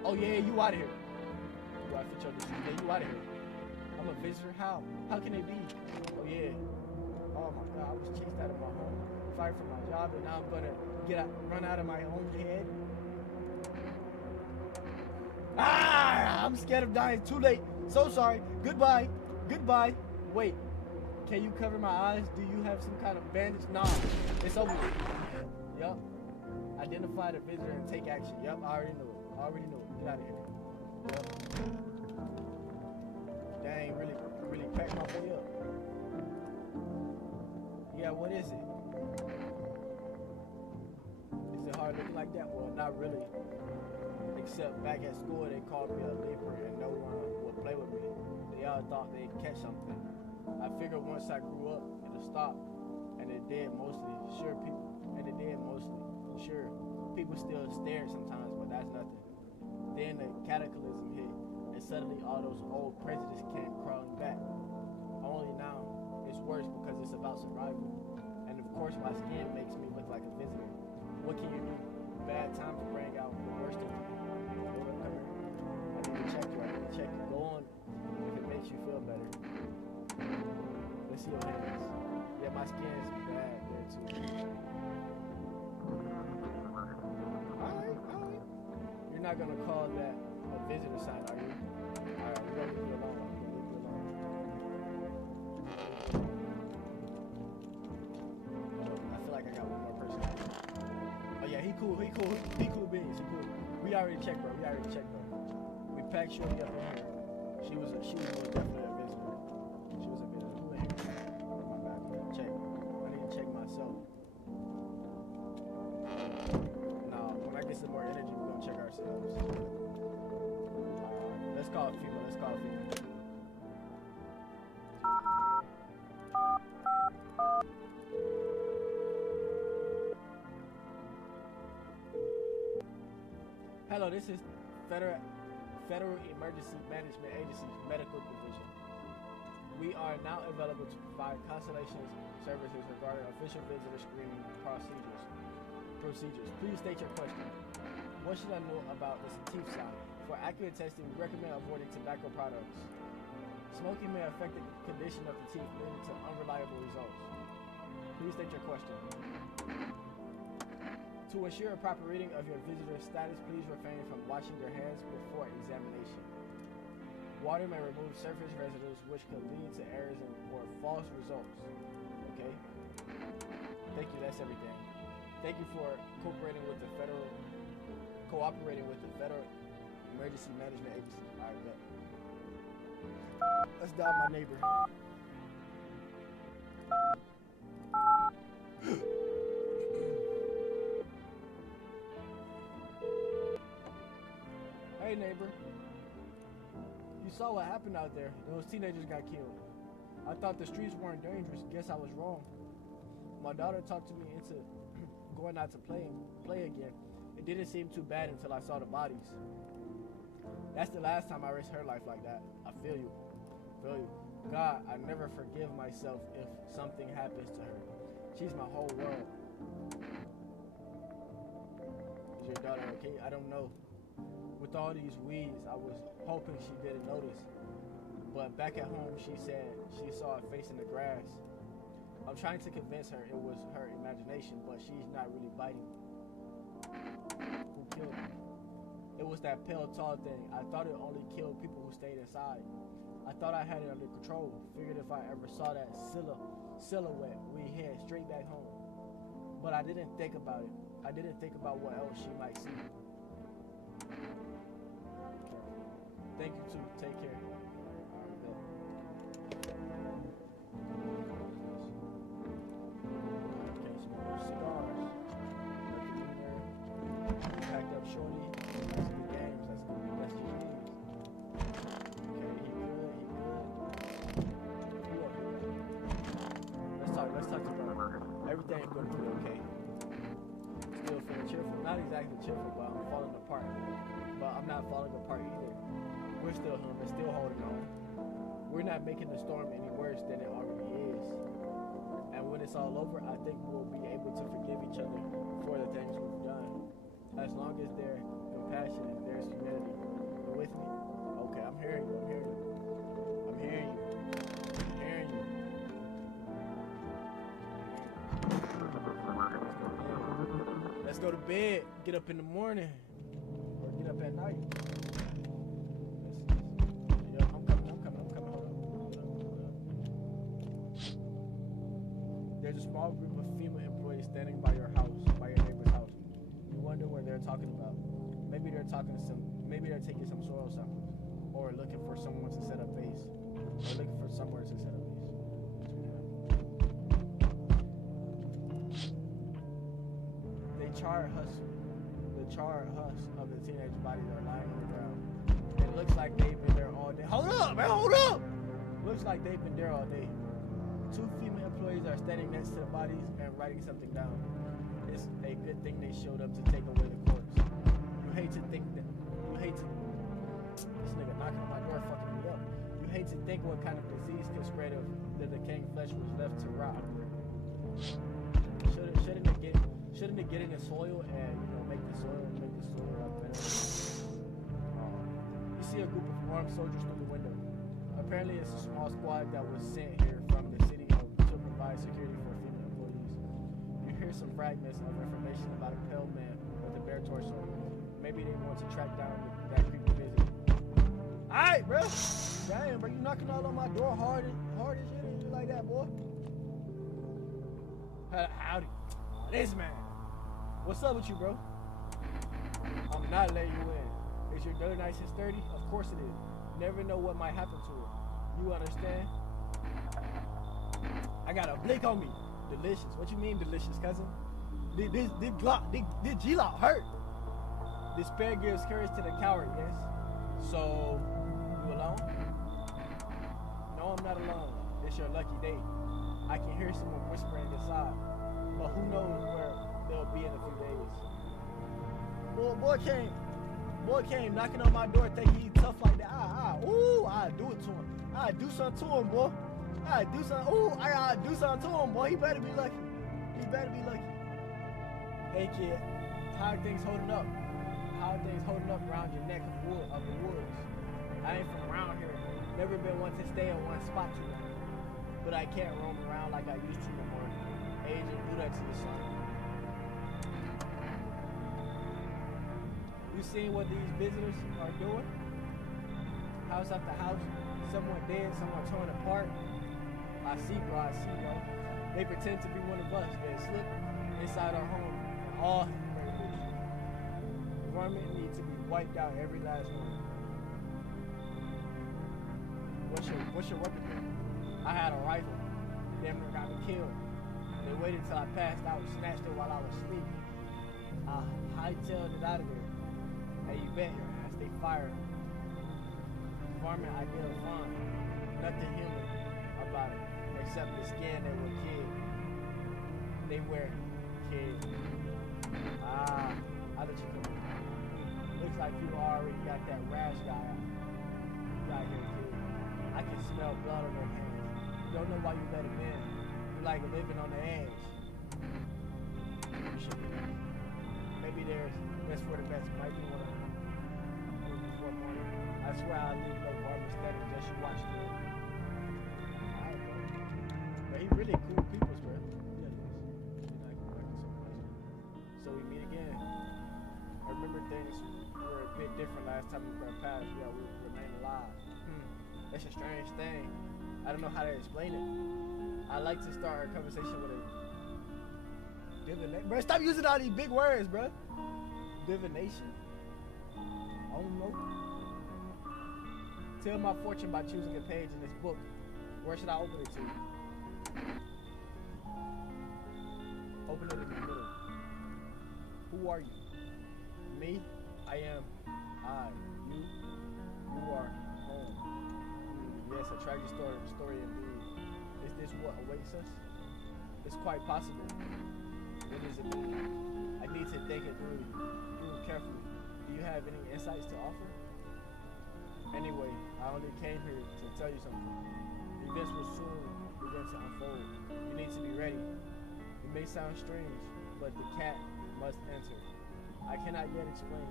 Oh yeah, you out of here. You gotta fit your disease. Yeah, you out of here. I'm a visitor. How? How can it be? Oh yeah. Oh my God, I was chased out of my home, fired from my job, and now I'm gonna run out of my own head. Ah! I'm scared of dying. Too late. So sorry. Goodbye. Goodbye. Wait. Can you cover my eyes? Do you have some kind of bandage? Nah. It's over with. Yup. Identify the visitor and take action. Yup. I already knew it. Get out of here. Yup. Dang. Really cracked my boy up. Yeah. What is it? Is it hard looking like that? Well, not really. Except back at school, they called me a leaper and no one would play with me. They all thought they'd catch something. I figured once I grew up, it'll stop. And it did mostly. Sure, people still stare sometimes, but that's nothing. Then the cataclysm hit, and suddenly all those old prejudices came crawling back. Only now, it's worse because it's about survival. And of course, my skin makes me look like a visitor. What can you do? Bad times bring out the worst in people. I need to check you. Go on if it makes you feel better. Let's see your hands. Yeah, my skin is bad there too. Alright. You're not gonna call that a visitor sign, are you? Alright, we're gonna leave you alone. I feel like I got one more person. Oh yeah, he cool beans. We already checked, bro. We packed Shorty up in here. She was most definitely a visitor. Who in here? Oh my bad. Check. I need to check myself. Nah, when I get some more energy, we're gonna check ourselves. Let's call FEMA. Hello, this is Federal Emergency Management Agency's Medical Division. We are now available to provide consultations services regarding official visitor screening procedures. Please state your question. What should I know about the teeth sign? For accurate testing, we recommend avoiding tobacco products. Smoking may affect the condition of the teeth, leading to unreliable results. Please state your question. To ensure a proper reading of your visitor status, please refrain from washing your hands before examination. Water may remove surface residues, which could lead to errors or false results. Okay? Thank you, that's everything. Thank you for cooperating with the Federal Emergency Management Agency. Alright, bet. Let's dial my neighbor. Hey neighbor, you saw what happened out there. Those teenagers got killed. I thought the streets weren't dangerous. Guess I was wrong. My daughter talked to me into going out to play again. It didn't seem too bad until I saw the bodies. That's the last time I risked her life like that. I feel you. God, I never forgive myself if something happens to her. She's my whole world. Is your daughter okay? I don't know. With all these weeds, I was hoping she didn't notice. But back at home, she said she saw a face in the grass. I'm trying to convince her it was her imagination, but she's not really biting. Who killed her? It was that pale, tall thing. I thought it only killed people who stayed inside. I thought I had it under control. Figured if I ever saw that silhouette, we'd head straight back home. But I didn't think about it. I didn't think about what else she might see. Thank you too. Take care. Okay, some more cigars. Nothing in there. Packed up shorty. That's good games. That's good. That's GG's. Okay, he good. Let's talk to her. Everything's gonna be okay. Still feeling cheerful. Not exactly cheerful, but I'm falling apart. But I'm not falling apart either. We're still human, still holding on. We're not making the storm any worse than it already is. And when it's all over, I think we'll be able to forgive each other for the things we've done. As long as there's compassion and there's humanity. You with me? Okay, I'm hearing you. Let's go to bed. Get up in the morning. Or get up at night. I'm coming. Hold up. There's a small group of female employees standing by your neighbor's house. You wonder what they're talking about. Maybe they're taking some soil samples, or looking for someone to set up base, or looking for somewhere to set up base. The charred husks of the teenage bodies are lying on the ground. It looks like they've been there all day. Hold up! Looks like they've been there all day. 2 female employees are standing next to the bodies and writing something down. It's a good thing they showed up to take away the corpse. This nigga knocking on my door fucking me up. You hate to think what kind of disease could spread if the decaying flesh was left to rot. Shouldn't it get in the soil and make the soil better? You see a group of armed soldiers through the window. Apparently it's a small squad that was sent here from the city to provide security for female employees. You hear some fragments of information about a pale man with a bare torso. Maybe they want to track down that creepy visit. Alright, bro. Damn, bro, you knocking all on my door hard as shit, and you like that, boy. Howdy. This man. What's up with you, bro? I'm not letting you in. Is your door nice and sturdy? Of course it is. Never know what might happen to it. You understand? I got a blick on me. Delicious. What you mean delicious, cousin? This G-Lock hurt. Despair gives courage to the coward, yes? So, you alone? No, I'm not alone. It's your lucky day. I can hear someone whispering inside. But who knows where they'll be in a few days. Boy came. boy came knocking on my door thinking he tough like that. I do it to him. I do something to him, boy. I do something. I do something to him, boy. He better be lucky. He better be lucky. Hey kid, how are things holding up? How are things holding up around your neck of the woods? I ain't from around here. Never been one to stay in one spot too long. But I can't roam around like I used to no more. Age and do that to the sun. You seen what these visitors are doing? House after house, someone dead, someone torn apart. I see, bro. They pretend to be one of us. They slip inside our home and all neighborhoods. The environment needs to be wiped out, every last one. What's your weapon then? I had a rifle. Damn near got me killed. They waited till I passed out and snatched it while I was asleep. I hightailed it out of there. Hey, you bet your ass they fired. Varmint I did fine. Nothing human about it, except the skin they were kid. They wear kid. I'll let you know. Looks like you already got that rash guy out here, kid. I can smell blood on their hands. You don't know why you let him in. You're like living on the edge. You should be. Maybe that's for the best. Might be one of them. Before morning. I swear I'll leave the barber steady just you watch me. Alright, bro. But he really cool people, bro. Yeah, he is. He's not working so much. So we meet again. I remember things were a bit different last time we crossed paths. Yeah, we remain alive. That's a strange thing. I don't know how to explain it. I like to start a conversation with a divination. Bro, stop using all these big words, bro. Divination. I don't know. Tell my fortune by choosing a page in this book. Where should I open it to? Open it in the middle. Who are you? Me? I am. You? You are home. Yes, a tragic story indeed. Is this what awaits us? It's quite possible. What does it mean? I need to think it through carefully. Do you have any insights to offer? Anyway, I only came here to tell you something. Events will soon begin to unfold. You need to be ready. It may sound strange, but the cat must enter. I cannot yet explain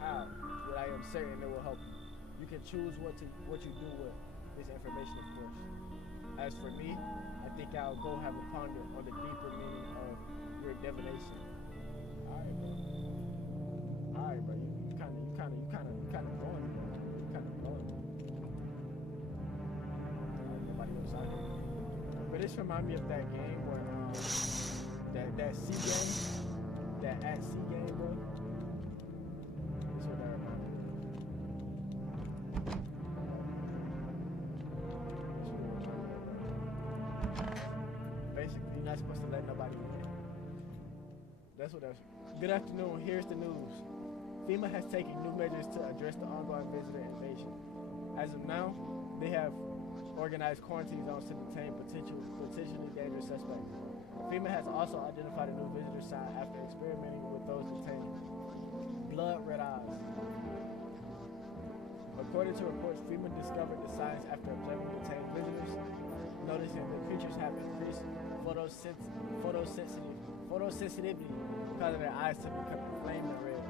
how, but I am certain it will help you. You can choose what you do with this information, of course. As for me, I think I'll go have a ponder on the deeper meaning of your divination. Alright, bro. You kind of going. Nobody else out here. But this reminds me of that game where that C game, that at C game, bro. That's what that reminds me. Basically, you're not supposed to let nobody in. That's what that's. Good afternoon. Here's the news. FEMA has taken new measures to address the ongoing visitor invasion. As of now, they have organized quarantine zones to detain potentially dangerous suspects. FEMA has also identified a new visitor sign after experimenting with those detained. Blood red eyes. According to reports, FEMA discovered the signs after observing detained visitors, noticing the creatures have increased photosensitivity, causing their eyes to become inflamed and red.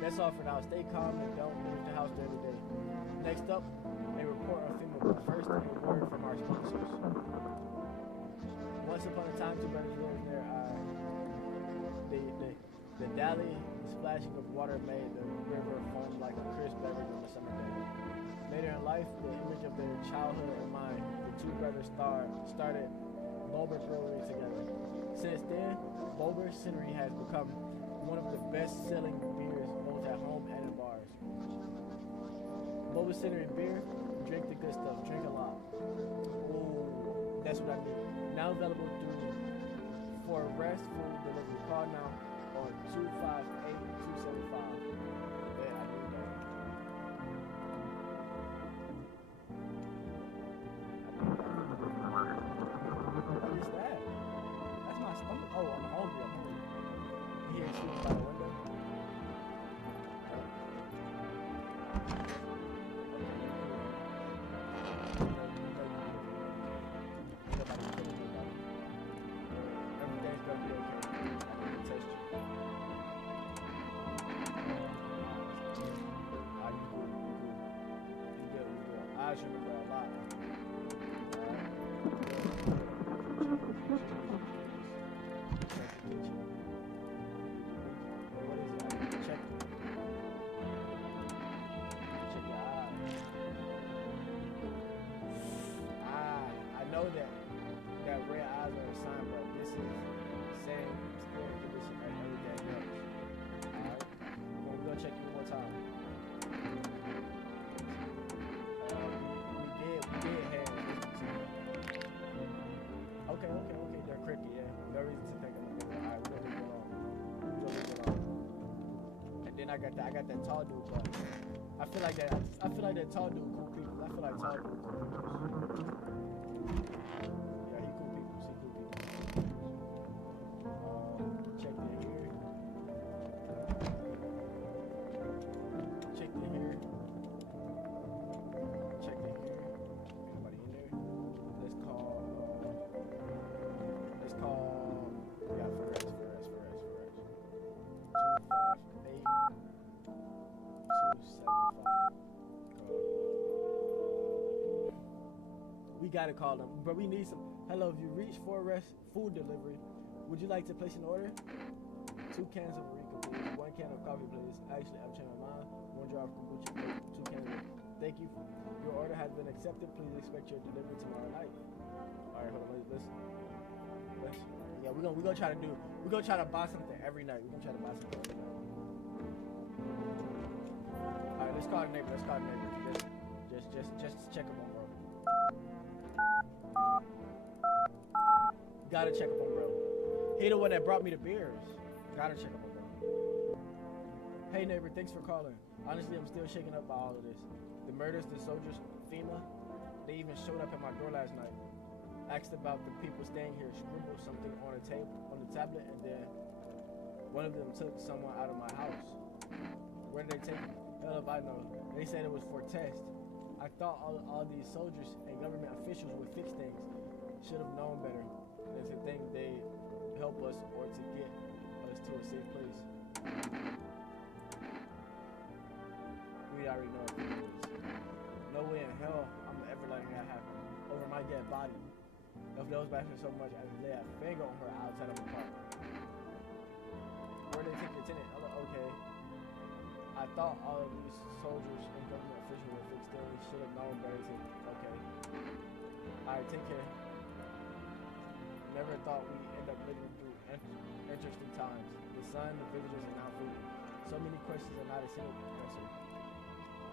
That's all for now. Stay calm and don't leave the house during the day. Next up, a report on FEMA, but first a word from our sponsors. Once upon a time, two brothers lived there. The Batlle splashing of water made the river foam like a crisp beverage on a summer day. Later in life, the image of their childhood in mind, the two brothers started Bulber Brewery together. Since then, Bulber Cinery has become one of the best-selling beers both at home and in bars. Bulber Cinery beer, drink the good stuff, drink a lot. Ooh, that's what I need. Now available for rest food delivery. Call now on 258-275. Yeah, I need that. What is that? That's my stomach. Oh, I'm hungry. You hear shooting by the window? Everything's gonna be okay. I need to test you. You cool. You good. I actually remember a lot. What is it? I need to check it. Check your eyes. I know that red eyes are a sign, but this is the same skin condition as everything else. Alright? We're gonna check you one more time. We did have Okay, they're cricket, yeah. No reason to think of them. Alright, we're gonna leave it alone. And then I got that tall dude, but I feel like that tall dude cool people. I feel like tall dude cool people. Yeah, he cool people. Check it here. Check it here. Anybody in there? Let's call. We got Ferrez. 258-275. We gotta call them, but we need some. Hello, if you reach Forest Food Delivery, would you like to place an order? 2 cans of Eureka, please. 1 can of coffee, please. Actually, I'm changing my mind. 1 jar of kombucha, please. 2 cans of. Thank you. Your order has been accepted. Please expect your delivery tomorrow night. All right, hold on. Let's. Yeah, we're gonna try to do. We're gonna try to buy something every night. We're gonna try to buy something every night. All right, let's call the neighbor. Just check him on, bro. Gotta check up on bro. He the one that brought me the beers. Gotta check up on bro. Hey neighbor, thanks for calling. Honestly, I'm still shaken up by all of this. The murders, the soldiers, FEMA, they even showed up at my door last night. Asked about the people staying here, scribbled something on the tablet, and then one of them took someone out of my house. Where did they take me? Hell if I know. They said it was for test. I thought all these soldiers and government officials would fix things. Should have known better than to think they help us or to get us to a safe place. We already know what it is. No way in hell I'm ever letting that happen. Over my dead body. If those bastards so much as lay a finger on her outside of my apartment. Where they take the tenant? Okay. I thought all of these soldiers and government officials would fix things. Should have known better to. Okay. Alright, take care. Never thought we'd end up living through interesting times. The sun, the visitors, and now food. So many questions and not a single answer.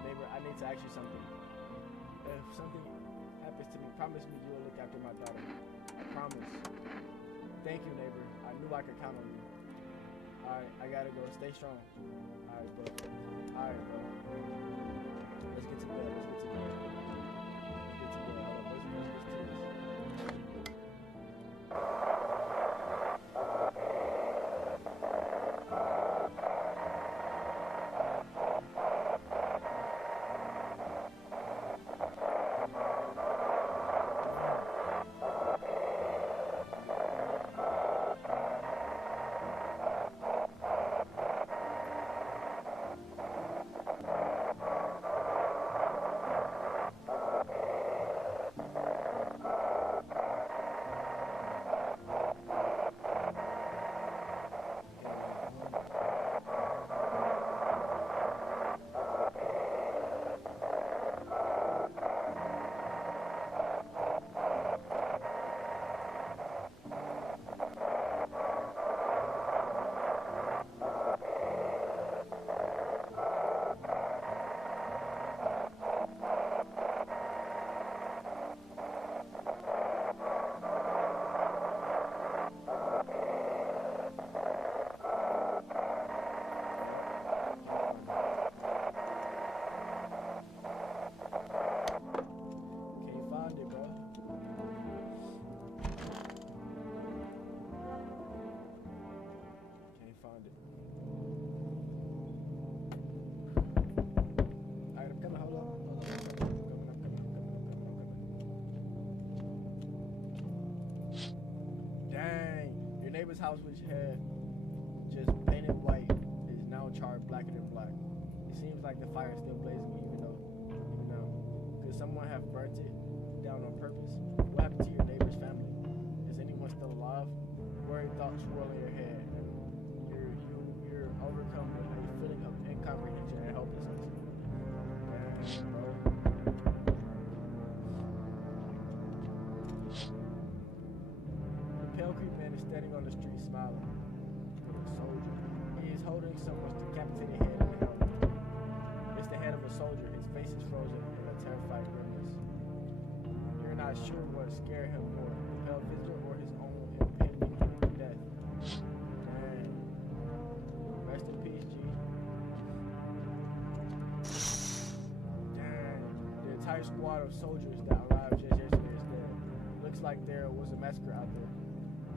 Neighbor, I need to ask you something. If something happens to me, promise me you will look after my daughter. I promise. Thank you, neighbor. I knew I could count on you. Alright, I gotta go. Stay strong. Alright, bro. Alright, bro. Let's get to bed. Hold on. Let's get to this. neighbor's house, which had just painted white, is now charred blacker than black. It seems like the fire is still blazing even now. Could someone have burnt it down on purpose? What happened to your neighbor's family? Is anyone still alive? Worried thoughts swirl in your head, and you're overcome with a feeling of incomprehension and helplessness. Damn, bro. The pale creep man is standing on the street smiling. For a soldier. He is holding someone's decapitated head in the helmet. It's the head of a soldier. His face is frozen in a terrified grimace. You're not sure what scared him more, the pale visitor or his own impending death. Dang. Rest in peace, G. Dang. The entire squad of soldiers that arrived just yesterday is dead. Looks like there was a massacre out there.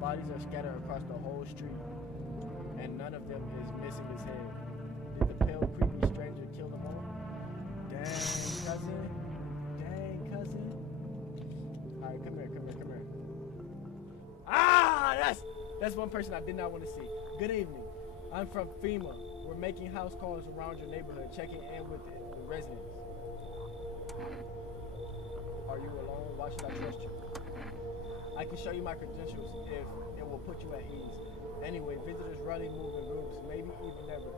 Bodies are scattered across the whole street, and none of them is missing his head. Did the pale, creepy stranger kill them all? Dang, cousin. Dang, cousin. Alright, come here. Ah, that's one person I did not want to see. Good evening. I'm from FEMA. We're making house calls around your neighborhood, checking in with the residents. Are you alone? Why should I trust you? I can show you my credentials if it will put you at ease. Anyway, visitors rarely move in groups, maybe even never.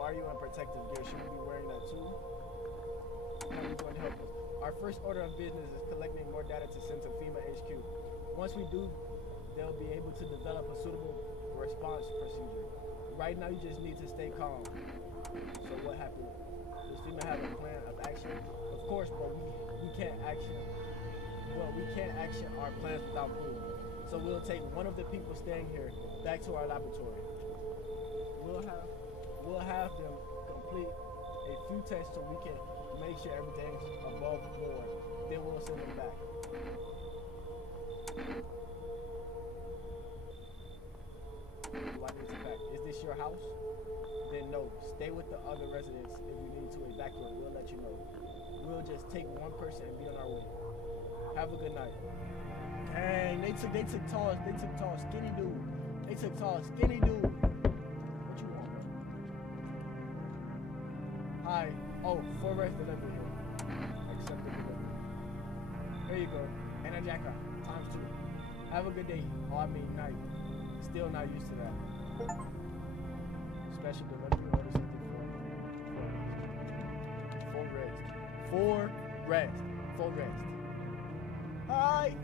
Are you in protective gear? Should we be wearing that too? How are you going to help us? Our first order of business is collecting more data to send to FEMA HQ. Once we do, they'll be able to develop a suitable response procedure. Right now, you just need to stay calm. So what happened? Does FEMA have a plan of action? Of course, but we can't action. Well, we can't action our plans without proof. So we'll take one of the people staying here back to our laboratory. We'll have them complete a few tests so we can make sure everything's above board. Then we'll send them back. Why need to back? Is this your house? Then no. Stay with the other residents. If you need to evacuate, we'll let you know. We'll just take one person and be on our way. Have a good night. Dang, they took tall, skinny dude. They took tall, skinny dude. What you want, bro? Hi. Oh, 4 rest delivery here. Accept the delivery. Here you go. And a jacket. ×2. Have a good day. Oh, I mean night. Still not used to that. Special delivery order 64. 4 rest. Hi.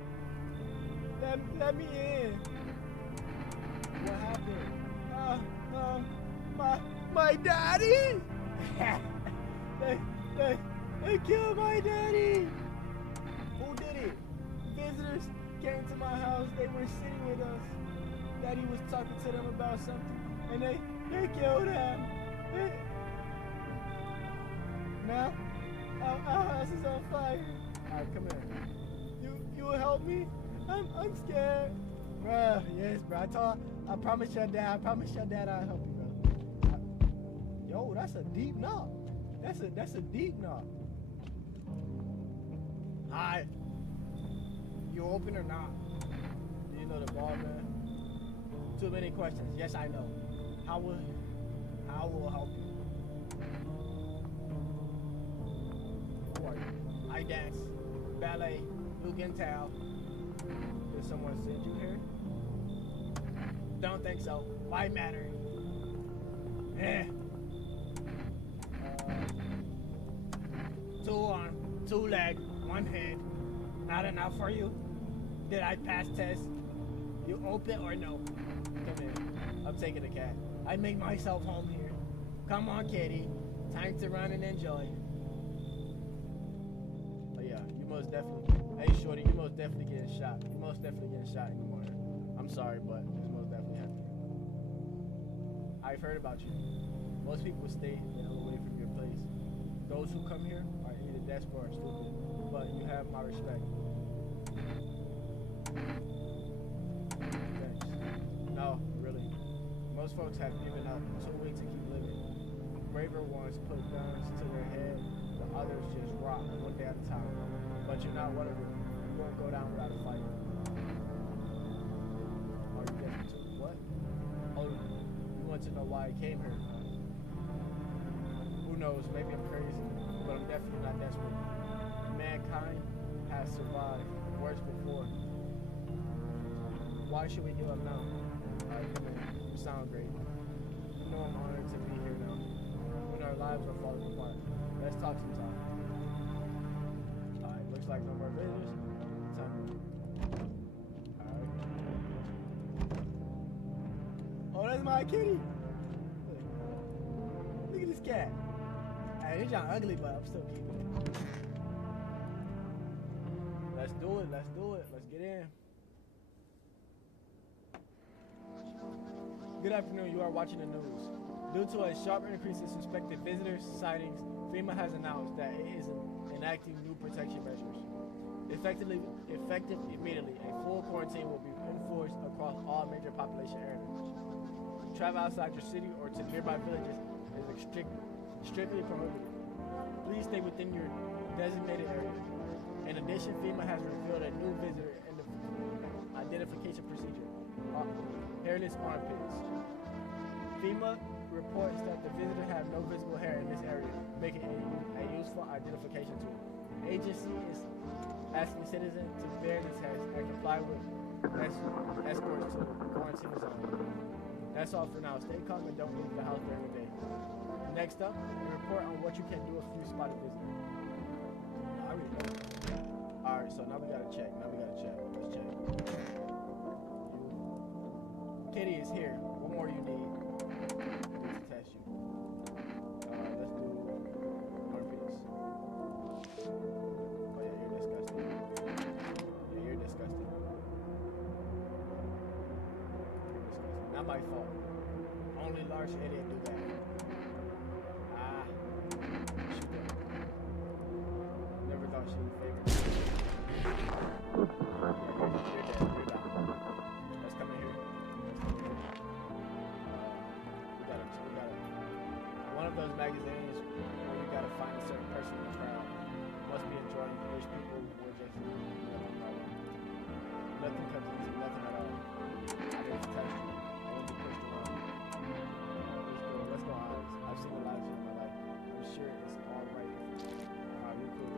Let me in. What happened? My daddy. they killed my daddy. Who did it? Visitors came to my house. They were sitting with us. Daddy was talking to them about something, and they killed him. Now our house is on fire. All right, come here. You will help me? I'm scared. Bruh, yes, bro. I promise your dad I'll help you, bro. Yo, that's a deep knock. That's a deep knock. Hi. You open or not? Do you know the ball, man? Too many questions. Yes, I know. How will help you? Who are you? I dance. Ballet. Lugenthal. Did someone send you here? Don't think so. Why matter? Two arm, 2 leg, 1 head. Not enough for you? Did I pass test? You open or no? Come here. I'm taking the cat. I make myself home here. Come on, kitty. Time to run and enjoy. Oh yeah, you most definitely. Hey, shorty, you most definitely getting shot. You most definitely getting shot in the morning. I'm sorry, but it's most definitely happening. I've heard about you. Most people stay the hell away from your place. Those who come here are either desperate or stupid, but you have my respect. Thanks. No, really. Most folks have given up, too weak to keep living. Braver ones put guns to their head, the others just rock one day at a time. But you're not one of them. You won't go down without a fight. Are you deaf too? What? Oh, you want to know why I came here? Who knows? Maybe I'm crazy, but I'm definitely not desperate. Mankind has survived worse before. Why should we give up now? You sound great. You know I'm honored to be here now. When our lives are falling apart. Let's talk sometime. Alright, looks like no more visitors. Time to move. Alright. Oh, that's my kitty! Look at this cat. Hey, this y'all ugly, but I'm still keeping it. Let's do it, let's do it. Let's get in. Good afternoon, you are watching the news. Due to a sharp increase in suspected visitors sightings, FEMA has announced that it is enacting new protection measures. Effective immediately, a full quarantine will be enforced across all major population areas. Travel outside your city or to nearby villages is strictly prohibited. Please stay within your designated area. In addition, FEMA has revealed a new visitor identification procedure, hairless armpits. FEMA reports that the visitor have no visible hair in this area, making it a useful identification tool. Agency is asking citizens to bear the test and comply with escorts to the quarantine zone. That's all for now. Stay calm and don't leave the house during the day. Next up, a report on what you can do if you spot a visitor. I already know. Alright, so now we gotta check. Let's check. Kitty is here. What more you need to test you? Let's do armpits. Oh yeah, you're disgusting. You're disgusting. Not my fault. Only large idiot do that. Never thought she would favor me. You're dead. Let's come in here. We got one of those magazines where you gotta find a certain person in the crowd. Must be enjoying English people will just nothing comes easy, nothing at all. I didn't touch you. I won't be pushed around. Let's go, Alex. I've seen a lot of shit in my life. I'm sure it's all right. Alright, we're cool.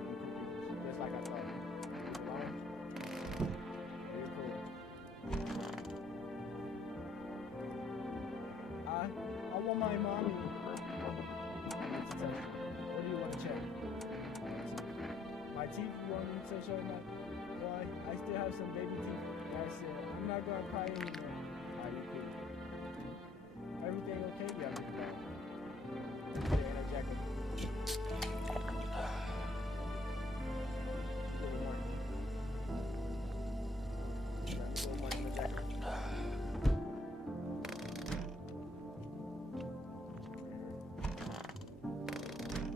Just like I thought. You're cool. I want my mommy. What do you want to check? My teeth? You want me to show you my... Boy, I still have some baby teeth. That's it. I'm not gonna cry anymore. Alright, you're cool. Everything okay? Yeah, I'm fine. Yeah, a jacket.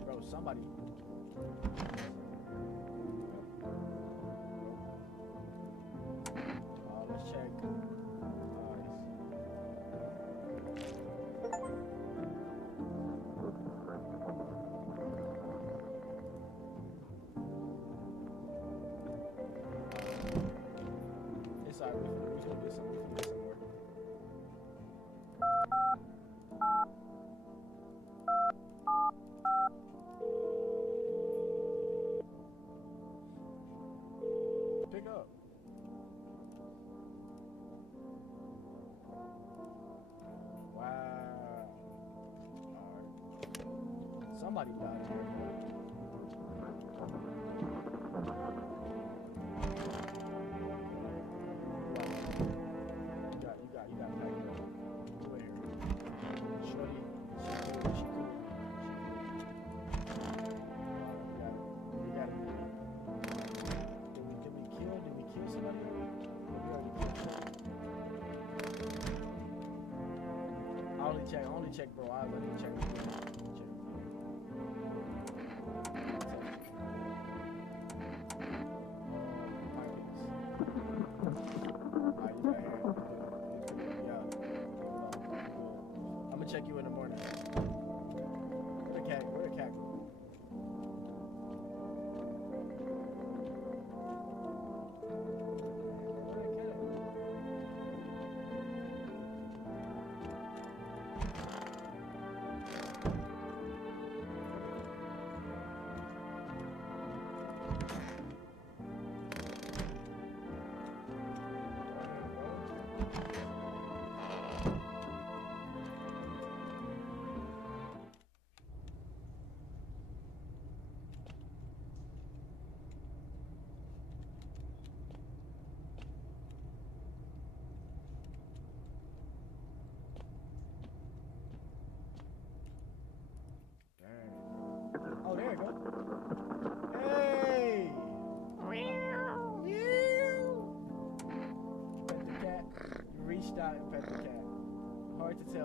Bro, somebody. Let's check. It's alright, we can do some more. Pick up. Wow. Alright. Somebody died here. You got packed up. Where? Shorty. She cool. We got it. Did we kill somebody? We already killed somebody. I only check, bro. I only check. I'm gonna check you in the morning. Where the cat go?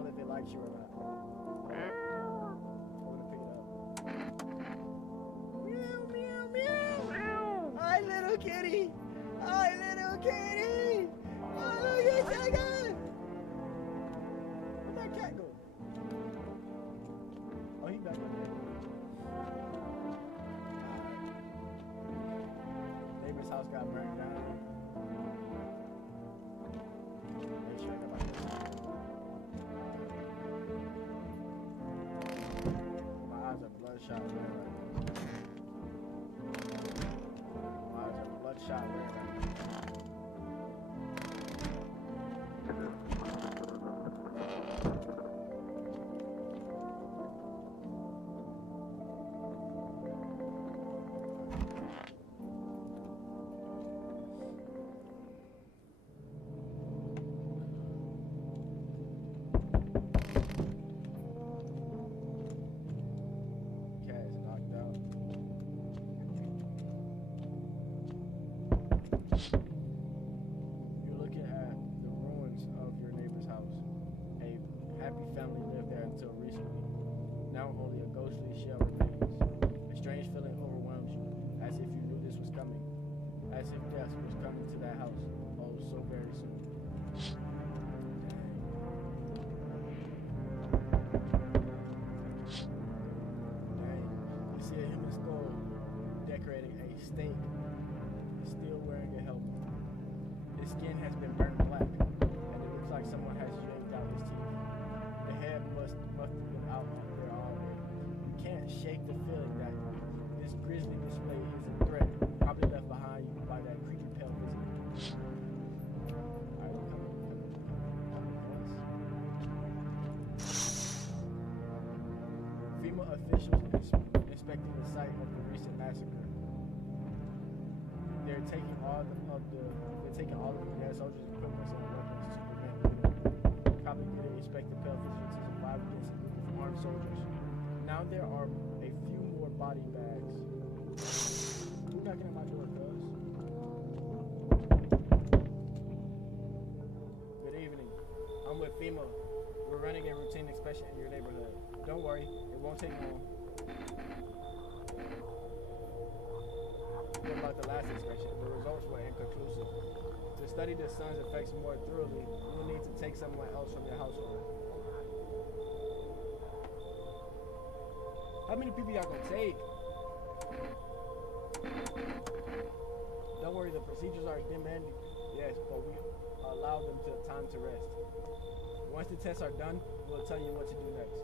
tell if it likes you or not. I'm gonna pick it up. Meow, meow, meow, meow. Hi, little kitty. Hi, little kitty. Oh, look at that guy. Where'd that cat go? Oh, he back up there. Neighbor's house got burned down. Make sure I got my this. My eyes are bloodshot red right now. My eyes are bloodshot red right now. As if death was coming to that house, oh, so very soon. Dang. You see a human skull decorating a stake. He's still wearing a helmet. His skin has been burnt black, and it looks like someone has yanked out his teeth. The head must have been out there all day. You can't shake the feeling that this grisly display is a threat, probably left behind you by that creepy pale visitor. Alright, FEMA officials inspecting the site of the recent massacre. They're taking all of the dead soldiers' equipment and weapons to prevent looting. Probably didn't expect the pale visitor to survive against a group of armed soldiers. Now there are a few more body bags. Who's knocking at my door, cuz? Good evening. I'm with FEMA. We're running a routine inspection in your neighborhood. Don't worry, it won't take long. What about the last inspection? The results were inconclusive. To study the sun's effects more thoroughly, you will need to take someone else from your household. How many people y'all gonna take? Don't worry, the procedures are demanding. Yes, but we allow them time to rest. Once the tests are done, we'll tell you what to do next.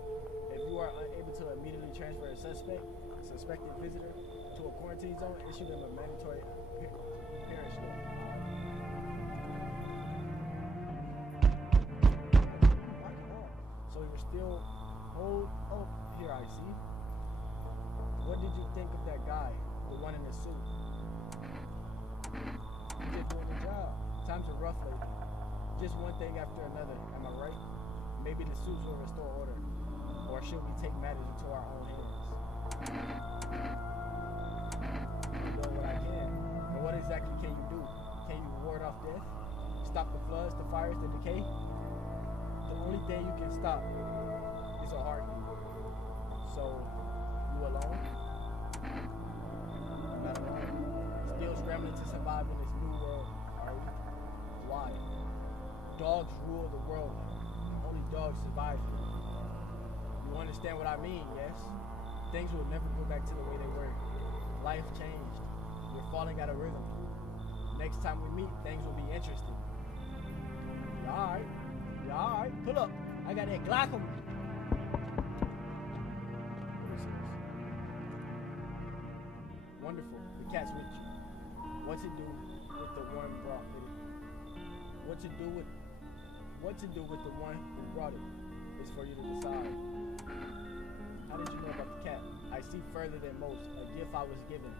If you are unable to immediately transfer a suspected visitor to a quarantine zone, issue them a mandatory appearance note. So you're still here, I see. What did you think of that guy, the one in the suit? He's just doing the job. Times are rough lately. Just one thing after another, am I right? Maybe the suits will restore order. Or should we take matters into our own hands? I'm doing what I can. And what exactly can you do? Can you ward off death? Stop the floods, the fires, the decay? The only thing you can stop is a heartbeat. So, you alone? I'm not alone. Still scrambling to survive in this new world, are we? Why? Dogs rule the world. Only dogs survive here. You understand what I mean, yes? Things will never go back to the way they were. Life changed. You're falling out of rhythm. Next time we meet, things will be interesting. You alright? You alright? Pull up. I got that Glock on me. Wonderful. The cat's with you. What to do with the one brought it? What to do with the one who brought it is for you to decide. How did you know about the cat? I see further than most, a gift I was given.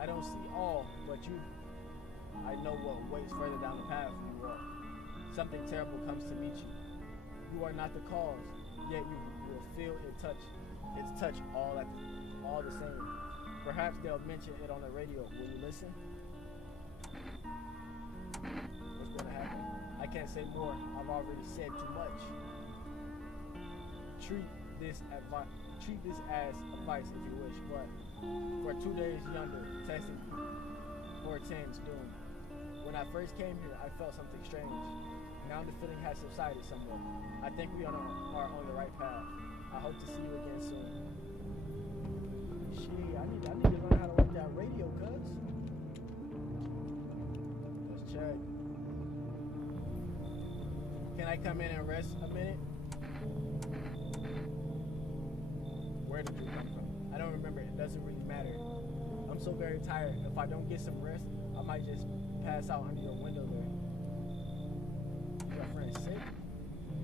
I don't see all, but you. I know what waits further down the path you walk. Something terrible comes to meet you. You are not the cause, yet you will feel its touch all the same. Perhaps they'll mention it on the radio. Will you listen? What's going to happen? I can't say more. I've already said too much. treat this as advice if you wish, but for 2 days younger, testing or 10's doing. When I first came here, I felt something strange. Now the feeling has subsided somewhat. I think we are on the right path. I hope to see you again soon. Shit, I need to learn how to work that radio, cuz. Let's check. Can I come in and rest a minute? Where did you come from? I don't remember. It doesn't really matter. I'm so very tired. If I don't get some rest, I might just pass out under your window there. Your friend sick?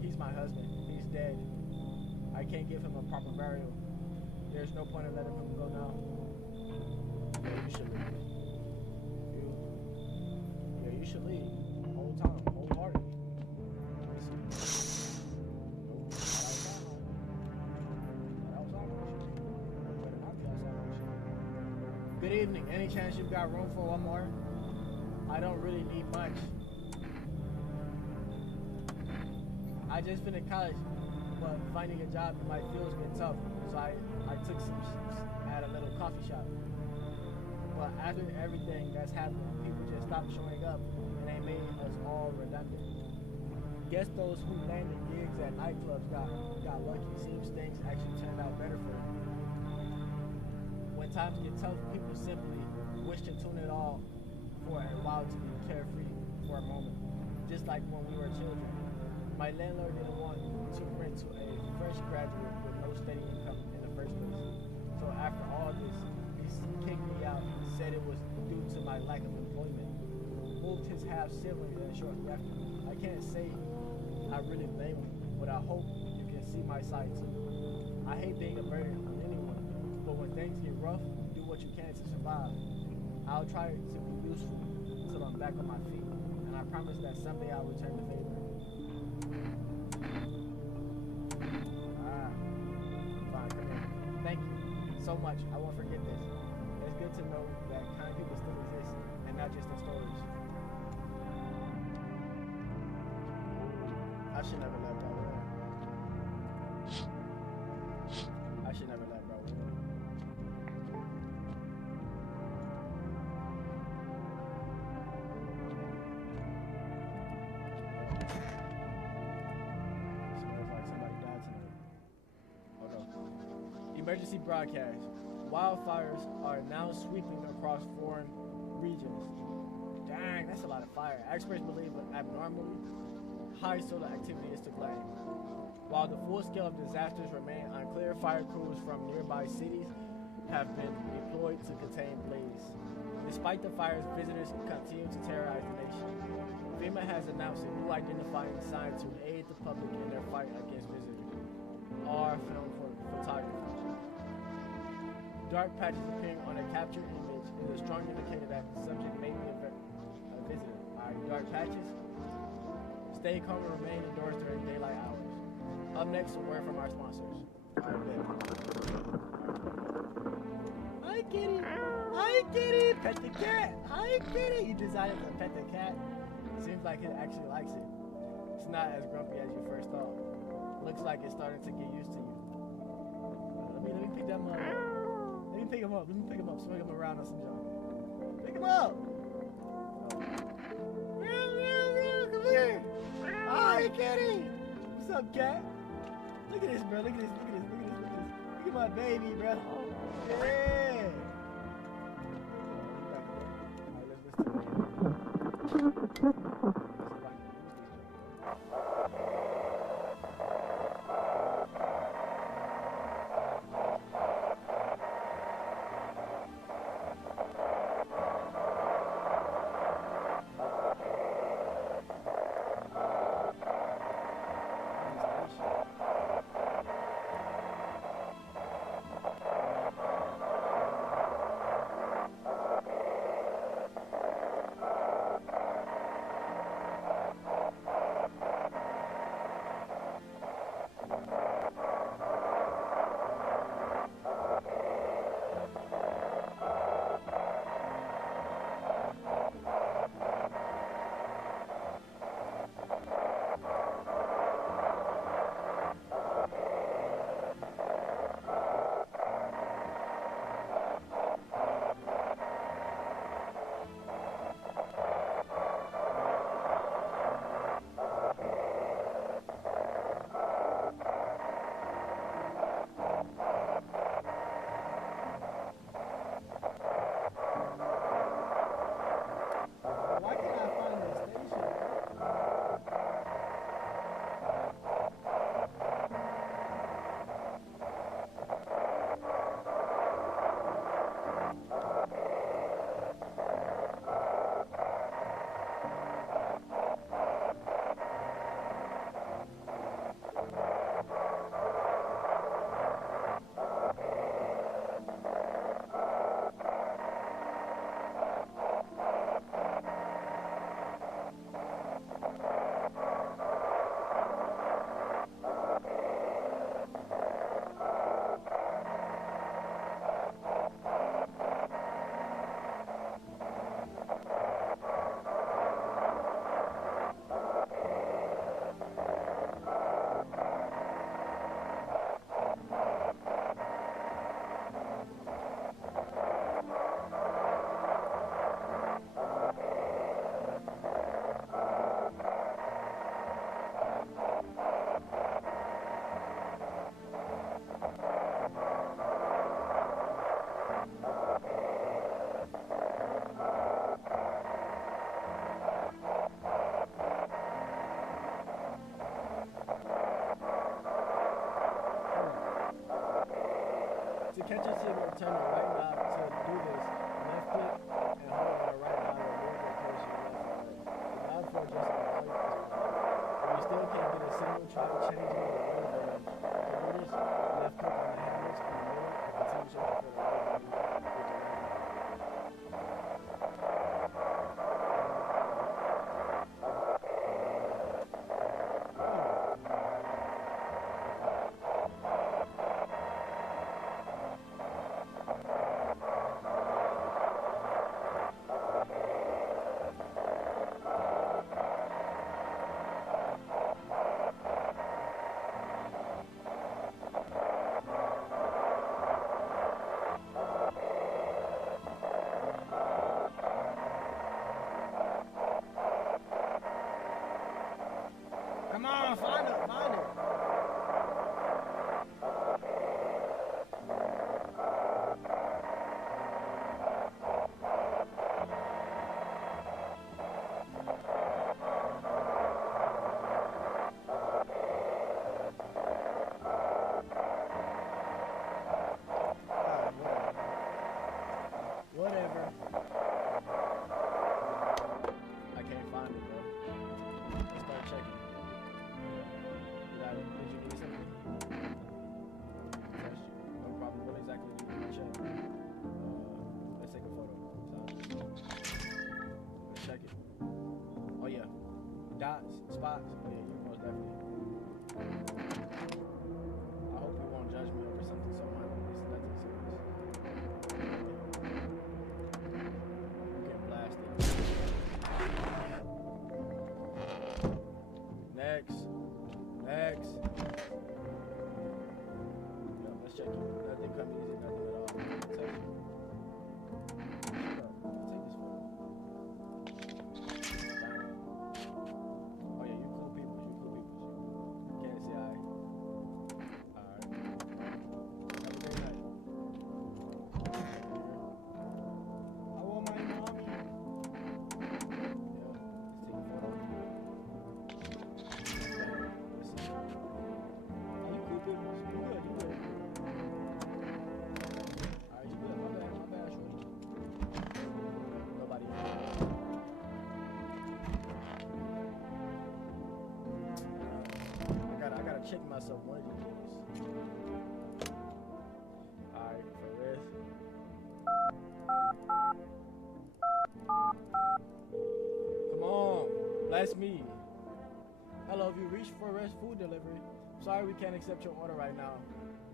He's my husband. He's dead. I can't give him a proper burial. There's no point in letting him go now. Yeah, you should leave. You should leave. Whole time, wholeheartedly. Good evening. Any chance you've got room for one more? I don't really need much. I just finished college, but finding a job in my field's been tough, so I took some shifts at a little coffee shop. But after everything that's happened, people just stopped showing up, and they made us all redundant. Guess those who landed gigs at nightclubs got lucky. Seems things actually turned out better for them. When times get tough, people simply wish to tune it all for a while to be carefree for a moment, just like when we were children. My landlord didn't want to rent to a fresh graduate with no steady income in the first place. So after all this, he kicked me out and said it was due to my lack of employment. Moved his half-sibling in shortly after. I can't say I really blame him, but I hope you can see my side too. I hate being a burden on anyone, but when things get rough, do what you can to survive. I'll try to be useful until I'm back on my feet, and I promise that someday I'll return the favor. Fine, come here. Thank you so much. I won't forget this. It's good to know that kind people still exist, and not just in stories. I should never let bro win. I should never let bro win. Smells like somebody died tonight. Hold on. Emergency broadcast. Wildfires are now sweeping across foreign regions. Dang, that's a lot of fire. Experts believe abnormally high solar activity is to blame. While the full scale of disasters remain unclear, fire crews from nearby cities have been deployed to contain blaze. Despite the fires, visitors continue to terrorize the nation. FEMA has announced a new identifying sign to aid the public in their fight against visitors. R film for photography. Dark patches appearing on a captured image is a strong indicator that the subject may be a visitor. Alright, dark patches. Stay calm and remain indoors during daylight hours. Up next, a word from our sponsors. Alright, bet. Hi, kitty. Hi, kitty. Pet the cat. Hi, kitty. You decided to pet the cat. It seems like it actually likes it. It's not as grumpy as you first thought. Looks like it's starting to get used to you. Let me pick them up. Let me pick him up. Swing him around on some junk. Pick him up. Come here. Hi, kitty. What's up, cat? Look at this, bro. Look at this. Look at my baby, bro. Yeah. To catch a signal, turn the right knob. To do this, left click and hold on the right knob and move the cursor left and right. The knob for adjusting the volume is pointed. If you still can't get a signal, try changing the volume button. To do this, left click on the hammers in the middle and continue searching for the right button with the right. Come on, find it, find it. Whatever. I can't find it, bro. Let's start checking. Did you need something? No problem. What exactly do you need to check? Let's take a photo. Let's check it. Oh yeah. Dots, spots. Oh yeah, you most definitely. I hope you won't judge me over something so minor. It's nothing serious. You get blasted. Next. Next. Yeah, let's check it. Nothing come easy, nothing at all. Touch it. Shut up. Take this photo. Oh yeah, you cool people. You cool people. Can't say alright. Alright. Have a great night. I want my mommy. Yeah, let's take a photo. You good? You good. Alright, you good. My bad, shorty. Nobody else. I gotta check myself one of these days. Alright, for this. Come on, bless me. Hello, if you reached for rest food delivery, sorry we can't accept your order right now.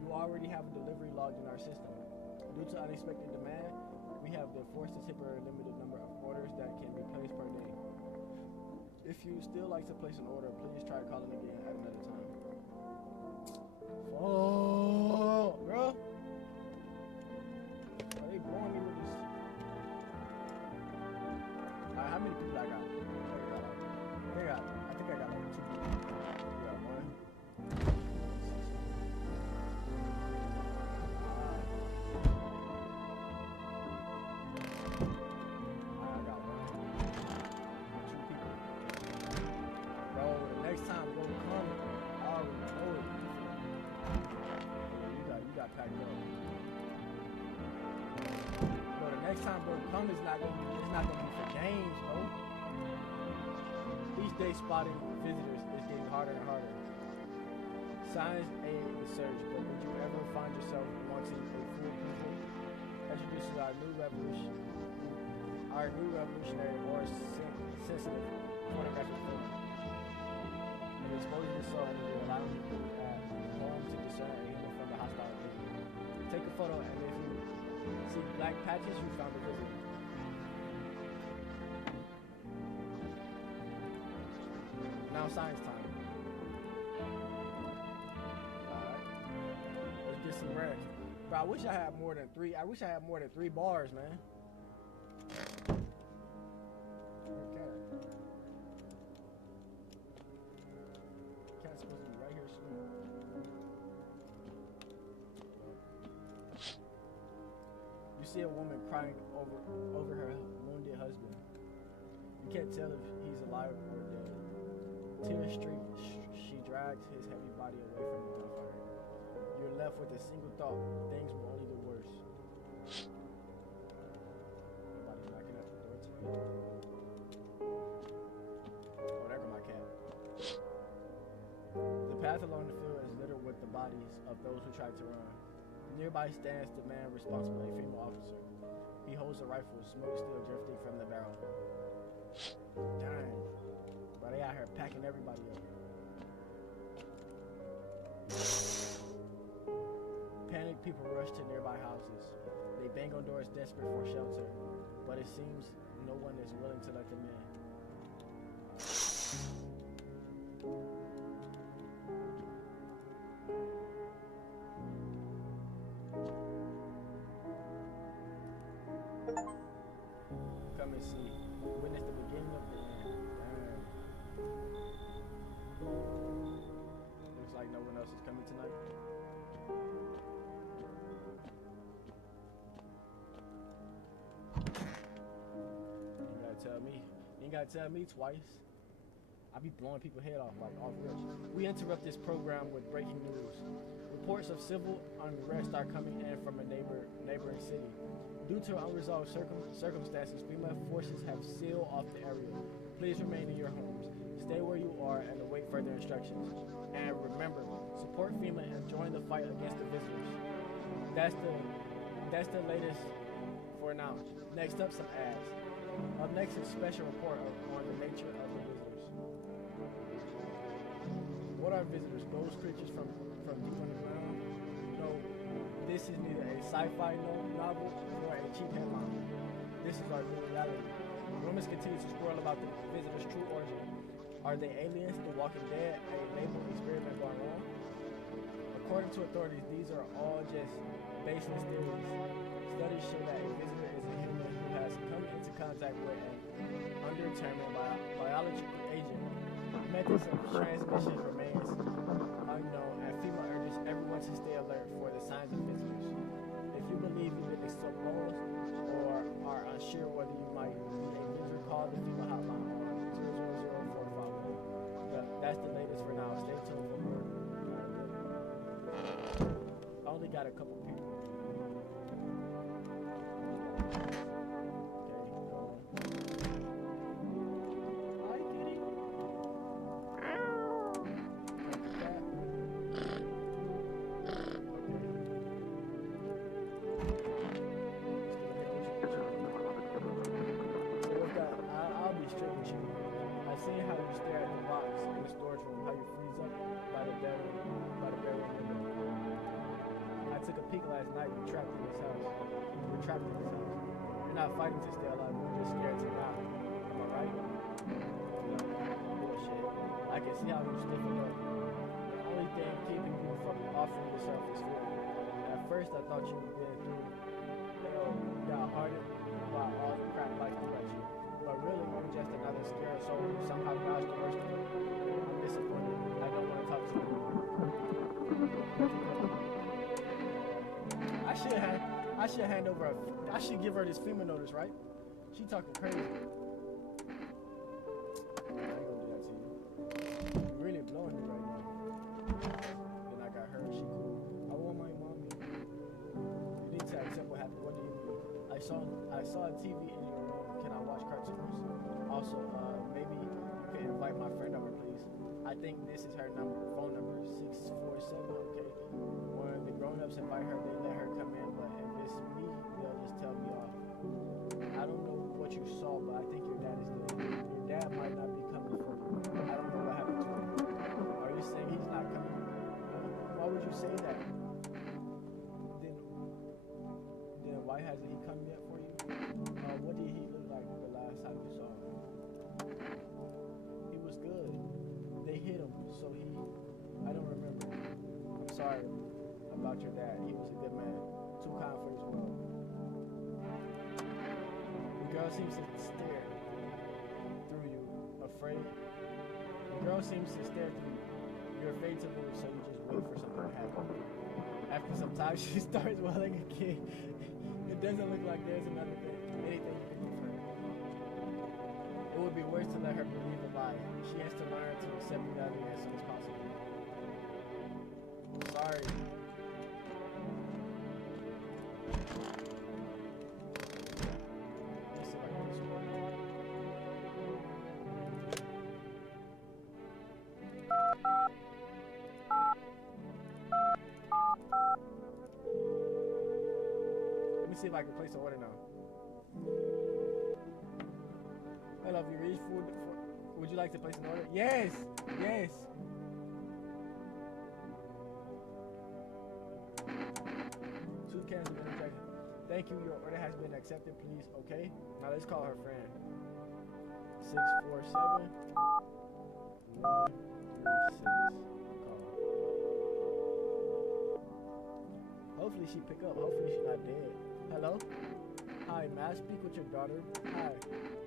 You already have a delivery logged in our system. Due to unexpected demand, we have been forced to temporarily limit the number of orders that can be placed per day. If you still like to place an order, please try calling again at another time. Oh, bro. Are they blowing me with this? Alright, how many people I got? I think I got like 2 people. We got 1. Next time, bro, come. I already know it. You got packed up. Bro, the next time, bro, come it's not gonna be for games, bro. Each day spotting visitors is getting harder and harder. Science aid the search, but would you ever find yourself wanting a full people? Introduces our new revolutionary or sensitive photographic film. Exposing yourself will allow you to at home to discern a human from the hostile figure. Take a photo, and if you see black patches, you found a visitor. Now science time. Alright. Let's get some rest. Bro, I wish I had more than 3. I wish I had more than 3 bars, man. Supposed to be right here soon. You see a woman crying over her wounded husband. You can't tell if he's alive or dead. Tears streak, she drags his heavy body away from the gunfire. You're left with a single thought: things will only get worse. Nobody's knocking at the door tonight. Oh, there go my cat. The path along the field is littered with the bodies of those who tried to run. Nearby stands the man responsible, a female officer. He holds a rifle, smoke still drifting from the barrel. Dang. Bro, they out here packing everybody up. Panicked people rush to nearby houses. They bang on doors desperate for shelter, but it seems no one is willing to let them in. Come and see. Witness the beginning of the end. Looks like no one else is coming tonight. You ain't gotta tell me twice. I be blowing people's head off like off rip. We interrupt this program with breaking news. Reports of civil unrest are coming in from a neighboring city. Due to unresolved circumstances, FEMA forces have sealed off the area. Please remain in your homes. Stay where you are and await further instructions. And remember, support FEMA and join the fight against the visitors. That's the latest for now. Next up, some ads. Up next is a special report on the nature of the visitors. What are visitors? Ghost creatures from deep underground? No, this is neither a sci-fi novel nor a cheap headline. This is our new reality. Rumors continue to swirl about the visitors' true origin. Are they aliens, the Walking Dead, a naval experiment gone wrong? According to authorities, these are all just baseless theories. Studies show that a visitor is a human who has come into contact with an undetermined biological agent. Methods of transmission remains unknown, and FEMA urges everyone to stay alert for the signs of visitors. If you believe you've been exposed or are unsure whether you might be a visitor, call the FEMA hotline on 00045. That's the latest for now. Stay tuned for more. I only got a couple people. We're not fighting to stay alive, we're just scared to die. Am I right? Bullshit. I can see how you stiffen up. The only thing keeping you from offering yourself is fear. At first I thought you would get through, got hearted by all the crap life threw at you. But really, you're just another scared soul who somehow dodged the worst of it. I'm disappointed. I don't want to talk to you anymore. I should hand over I should give her this FEMA notice, right? She talking crazy. I ain't gonna do that to you. You're really blowing me right now. Then I got her, she cool. I want my mommy. You need to accept what happened. What do you mean? I saw a TV in your room. Can I watch cartoons? Also, maybe you can invite my friend over, please. I think this is her phone number, 647, okay? When the grown-ups invite her, they let her come in, but if it's me, they'll just tell me off. I don't know what you saw, but I think your dad is dead. Your dad might not be coming for you. I don't know what happened to him. Are you saying he's not coming? Why would you say that? Then why hasn't he come yet for you? What did he look like the last time you saw him? He was good. They hit him, so I don't remember. I'm sorry about your dad. He was a good man. Too kind for his world. The girl seems to stare through you, afraid. The girl seems to stare through you. You're afraid to move, so you just wait for something to happen. After some time, she starts welling again. It doesn't look like there's anything you can do for her. It would be worse to let her believe a lie. She has to learn to accept reality as soon as possible. Sorry. me see if I can place an order now. Hello, have you reached food? Would you like to place an order? Yes! Yes! Two cans of energy. Thank you, your order has been accepted, please. Okay? Now let's call her friend. 647 136. Call. Hopefully she pick up. Hopefully she's not dead. Hello? Hi, may I speak with your daughter? Hi.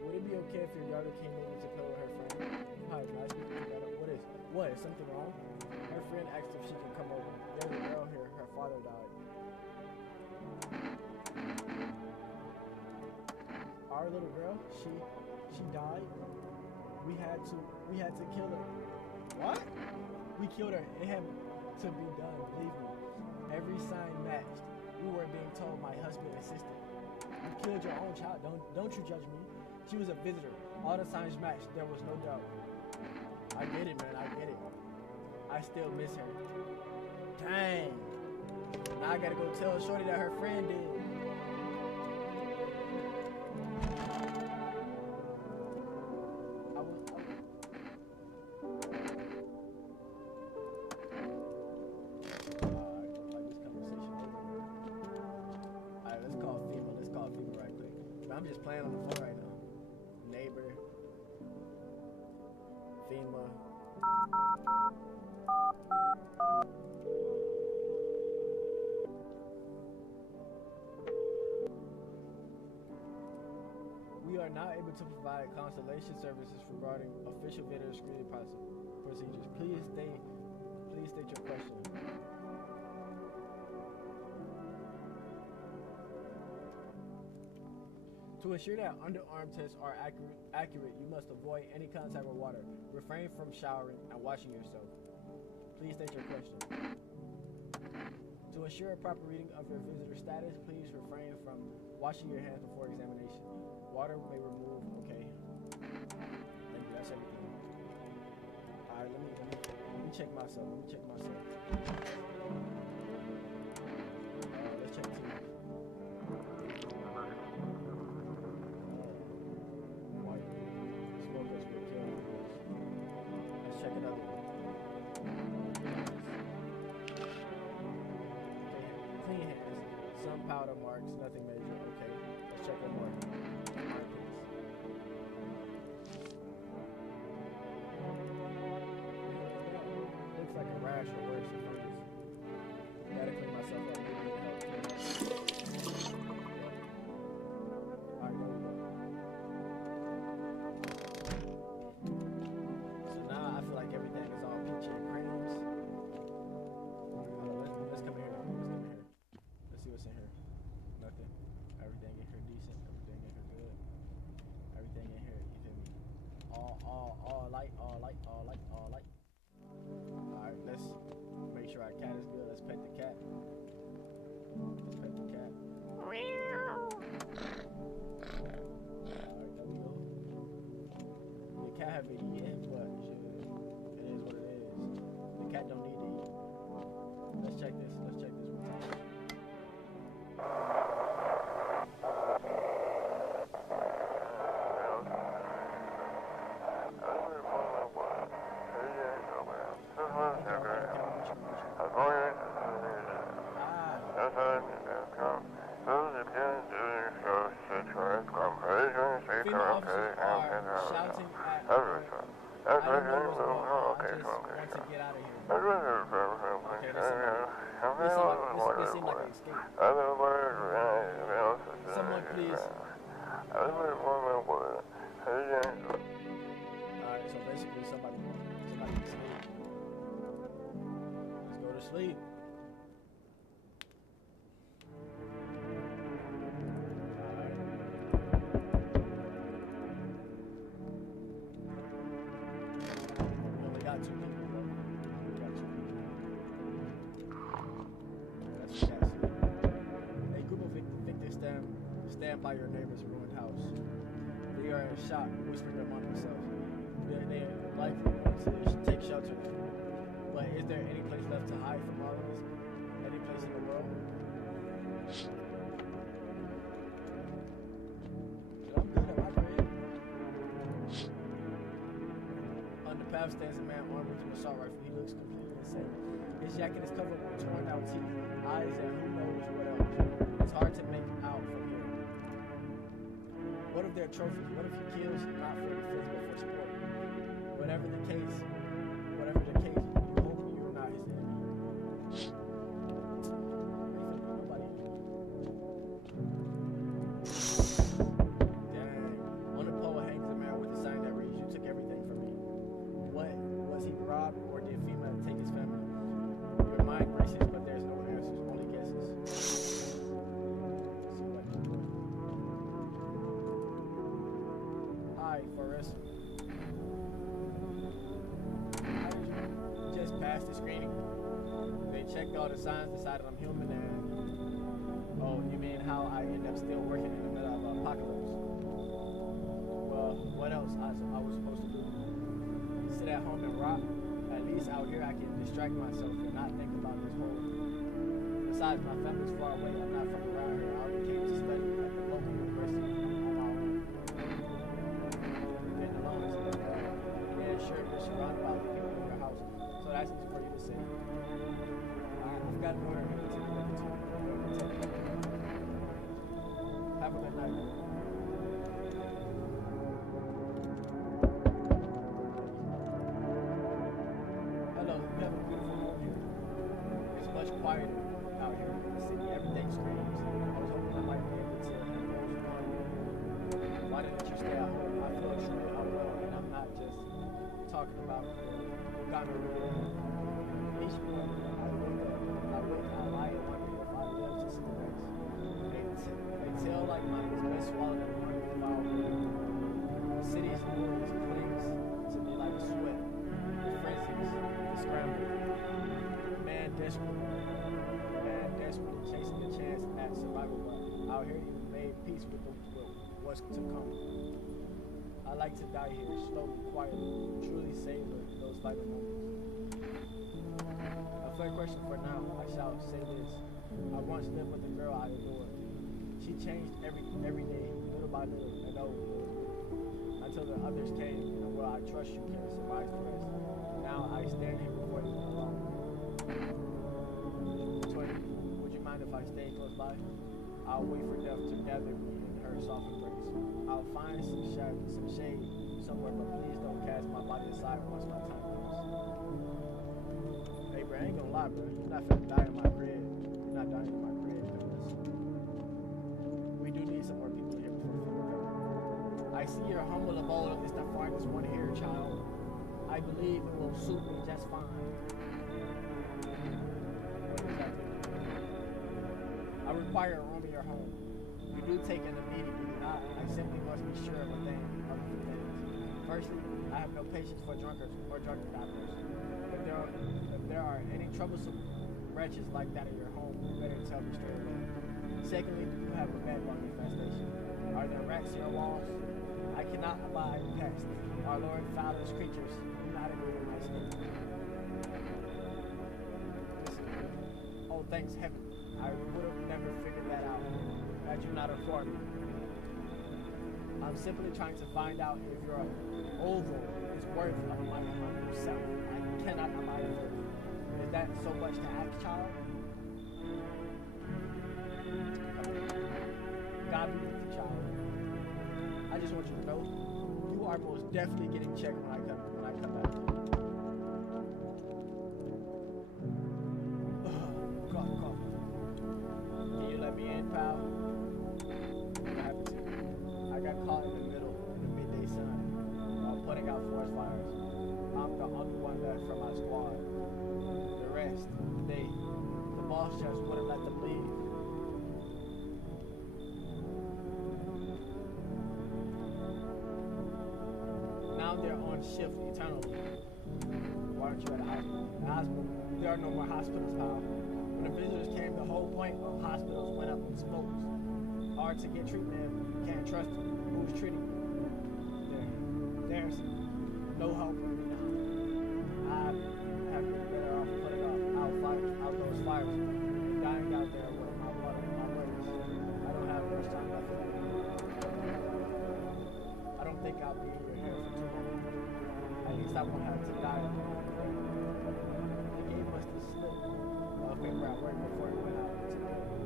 Would it be okay if your daughter came over to play with her friend? Hi, may I speak with your daughter? What? Is something wrong? Her friend asked if she can come over. There's a girl here. Her father died. Our little girl, she died. We had to kill her. What? We killed her. It had to be done, believe me. Every sign matched. We were being told my husband insisted. You killed your own child. Don't you judge me. She was a visitor. All the signs matched. There was no doubt. I get it, man. I get it. I still miss her. Dang. Now I gotta go tell Shorty that her friend did. I'm just playing on the phone right now. Neighbor. FEMA. We are now able to provide constellation services regarding official video screening procedures. Please state your question. To ensure that underarm tests are accurate, you must avoid any contact with water. Refrain from showering and washing yourself. Please state your question. To ensure a proper reading of your visitor status, please refrain from washing your hands before examination. Water may remove. Okay. Thank you. That's everything. All right. Let me check myself. Let's check two. Clean hands. Some powder marks, nothing major. Okay, let's check one more. Looks like a rash or worse. Gotta clean myself up. Alright, there we go. So now I feel like everything is all peachy and creams. Let's come here. Let's see what's in here. Nothing. Everything in here decent. Everything in here good. Everything in here, you feel me? All light. Alright, let's make sure our cat is good. Let's pet the cat. Alright, there we go. The cat haven't eaten, but shit, it is what it is. The cat don't need to eat. Let's check this one time. Someone please. Alright, so basically somebody can sleep. Let's go to sleep. We only got 2 people. Stand by your neighbor's ruined house. They are in shock, whispering among themselves. They are likely going to take shelter. But is there any place left to hide from all of this? Any place in the world? left stands a man armed with an assault rifle. He looks completely insane. His jacket is covered with torn out teeth, eyes, and who knows what else. It's hard to make out from here. What if they're trophies? What if he kills not for defense but for sport? Whatever the case, you hope you're not his enemy. Dang. On the pole hangs a man with a sign that reads, "You took everything from me." What? Was he robbed, or did female take his family? Your mind races, but there's no answers, only guesses. Hi, Forrest. Just passed the screening. They checked all the signs, decided I'm human, and oh, you mean how I end up still working in the middle of an apocalypse? Well, what else I was supposed to do? Sit at home and rock? At least out here I can distract myself and not think about this whole. Besides, my family's far away. I'm not from around here. I only came to study at the local university on my own. Getting along is good. Yeah, sure, you're surrounded by the people in your house, so that's easy for you to say. I've got an order here to have a good night. Hello, you have a beautiful home here. It's much quieter out here in the city. Everything screams. I was hoping I might be able to know what's going on. Why didn't you stay at home? I feel truly unwell, and I'm not just talking about gonorrhea. Each morning, I lie and wonder if I live to see the next. They tell like mine is best swallowed in the morning without breathing. The city's noise clings to me like sweat. The frenzies, the scramble. Man desperately chasing the chance at survival, but out here you made peace with what's to come. I like to die here, slowly, quietly, truly savor those vital moments. A fair question for now, I shall say this. I once lived with a girl I adored. She changed every day, little by little, and until the others came, and well, I trust you can survive the rest. Now I stand here before you alone. 20, would you mind if I stay close by? I'll wait for death to gather me in her soft embrace. I'll find some shade somewhere, but please don't cast my body aside once my time comes. Hey, bro, I ain't gonna lie, bro. You're not finna die in my crib. You're not dying in my crib, because we do need some more people here before we come. I see your humble abode is the farthest one here, child. I believe it will suit me just fine. What exactly? I require a room in your home. You do take an immediate, do you not? I simply must be sure of a few things. Firstly, I have no patience for drunkards or drug addicts. If there are any troublesome wretches like that in your home, you better tell me straight away. Secondly, do you have a bedbug infestation? Are there rats in your walls? I cannot abide pests. Our Lord foulest creatures do not agree with my statement. Oh, thanks heaven. I would have never figured that out had you not informed me. I'm simply trying to find out if your oval is worth of my humble self. I cannot abide with it. Is that so much to ask, child? God be with you, child. I just want you to know you are most definitely getting checked when I come back. Cough. Can you let me in, pal? I'm happy to. I got caught in the midday sun while putting out forest fires. I'm the only one left from my squad. The rest, the boss just wouldn't let them leave. Now they're on shift eternally. Why aren't you at a hospital? The hospital? There are no more hospitals, pal. When the visitors came, the whole point of hospitals went up in smoke. Hard to get treatment if you can't trust who's treating you. There's no hope for me now. I have been better off putting out those fires and dying out there with my blood and my words. I don't have much time left for that. I don't think I'll be in your hair for too long. At least I I'm gonna have to die. They gave us the slip of paper at work before we went out to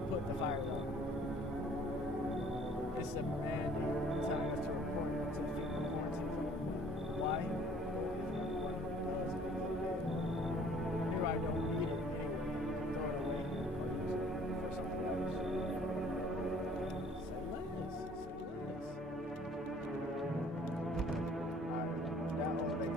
put the fires out. It's a man telling us to report to the FEMA quarantine zone. Why? Here I don't need it anyway. Throw it away or use it for something else. Say less. Alright, that was like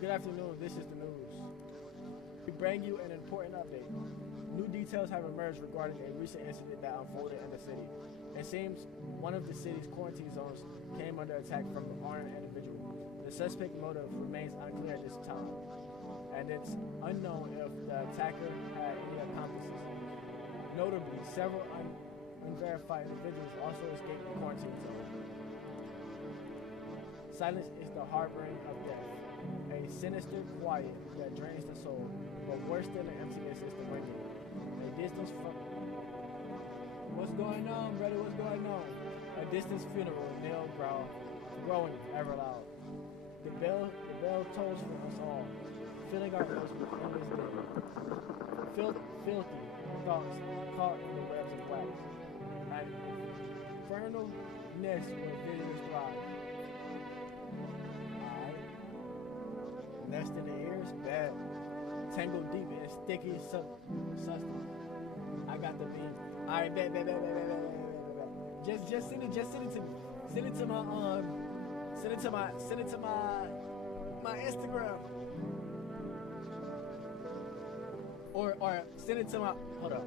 Good afternoon, this is the news. We bring you an important update. New details have emerged regarding a recent incident that unfolded in the city. It seems one of the city's quarantine zones came under attack from an armed individual. The suspect motive remains unclear at this time, and it's unknown if the attacker had any accomplices. Notably, several unverified individuals also escaped the quarantine zone. Silence is the harboring of death. A sinister quiet that drains the soul, but worse than the emptiness is the ringing. A distance from... What's going on, brother? What's going on? A distance funeral, nail growl, growing ever loud. The bell tolls for us all, filling our ears with endless din. Filthy thoughts caught in the webs of wax. An infernal nest where visitors thrive. Nest in the ears, bad. Tangled deep in sticky substance. I got the beat. Alright, bet. Just send it to me. Send it to my Instagram. Or send it to my hold up.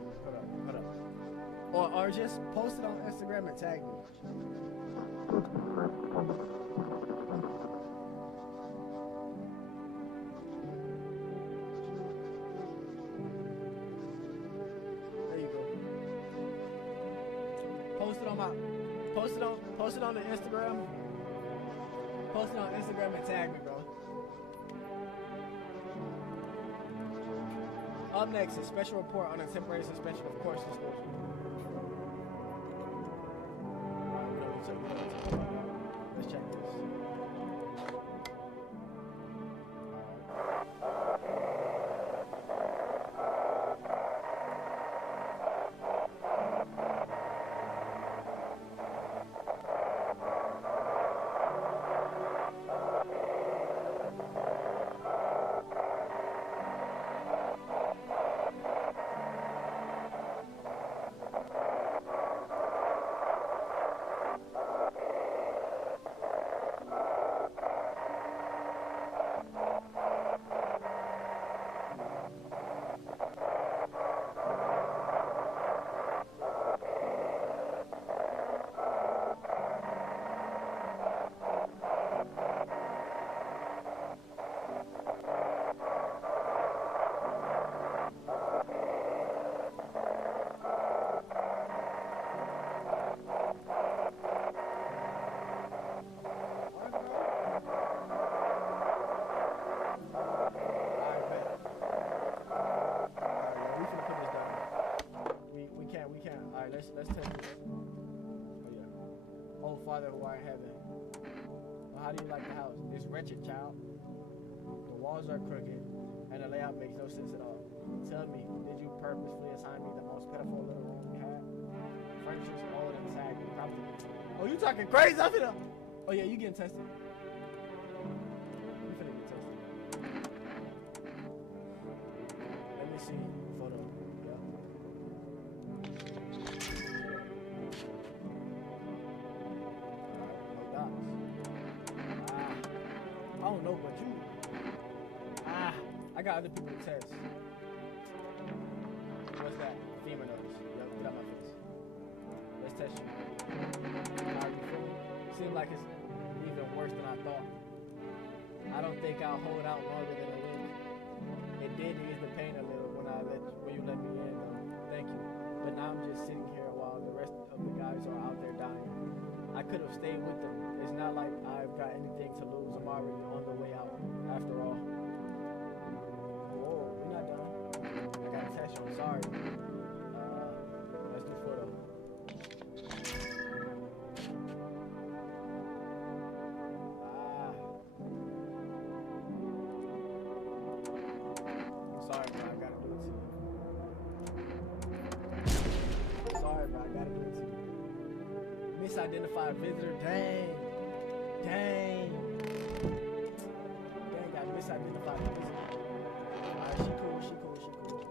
Or just post it on Instagram and tag me. Post it on the Instagram. Post it on Instagram and tag me, bro. Up next, a special report on a temporary suspension of course disclosure. Let's check this. Let's test this. Oh yeah. Oh Father who art in heaven. Well, how do you like the house? It's wretched, child. The walls are crooked, and the layout makes no sense at all. Tell me, did you purposefully assign me the most pitiful little room you had? Furniture's old and sad. Probably. Oh, you talking crazy? I'm finna. Oh yeah, you getting tested. You finna get tested. Let me see photo. Yeah. I don't know, but you. I got other people to test. What's that? FEMA notice. Yep, get out my face. Let's test you. How you feeling? Seems like it's even worse than I thought. I don't think I'll hold out longer than a week. It did ease the pain a little when you let me in, though. Thank you. But now I'm just sitting here while the rest of the guys are out there dying. I could have stayed with them. It's not like I've got anything to lose. I'm already on the way out, after all. Whoa, we're not done. I got a test you. I'm sorry. Let's do photo. Sorry, bro. I gotta do it to you. Sorry, bro. I gotta do it to you. Misidentified visitor. Dang. Dang. Dang, got misidentified visitor. Alright, she cool. She cool. She cool.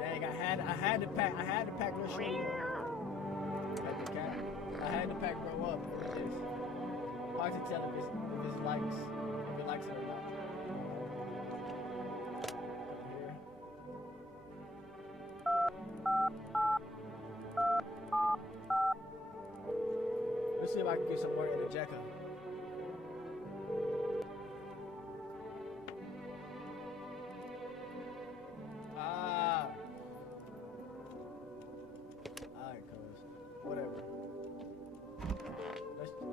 Dang, I had to pack real short. I had to pack bro up. Hard to tell if it likes it or not. Let's see if I can get some more in the jacket. Alright, cuz. Whatever.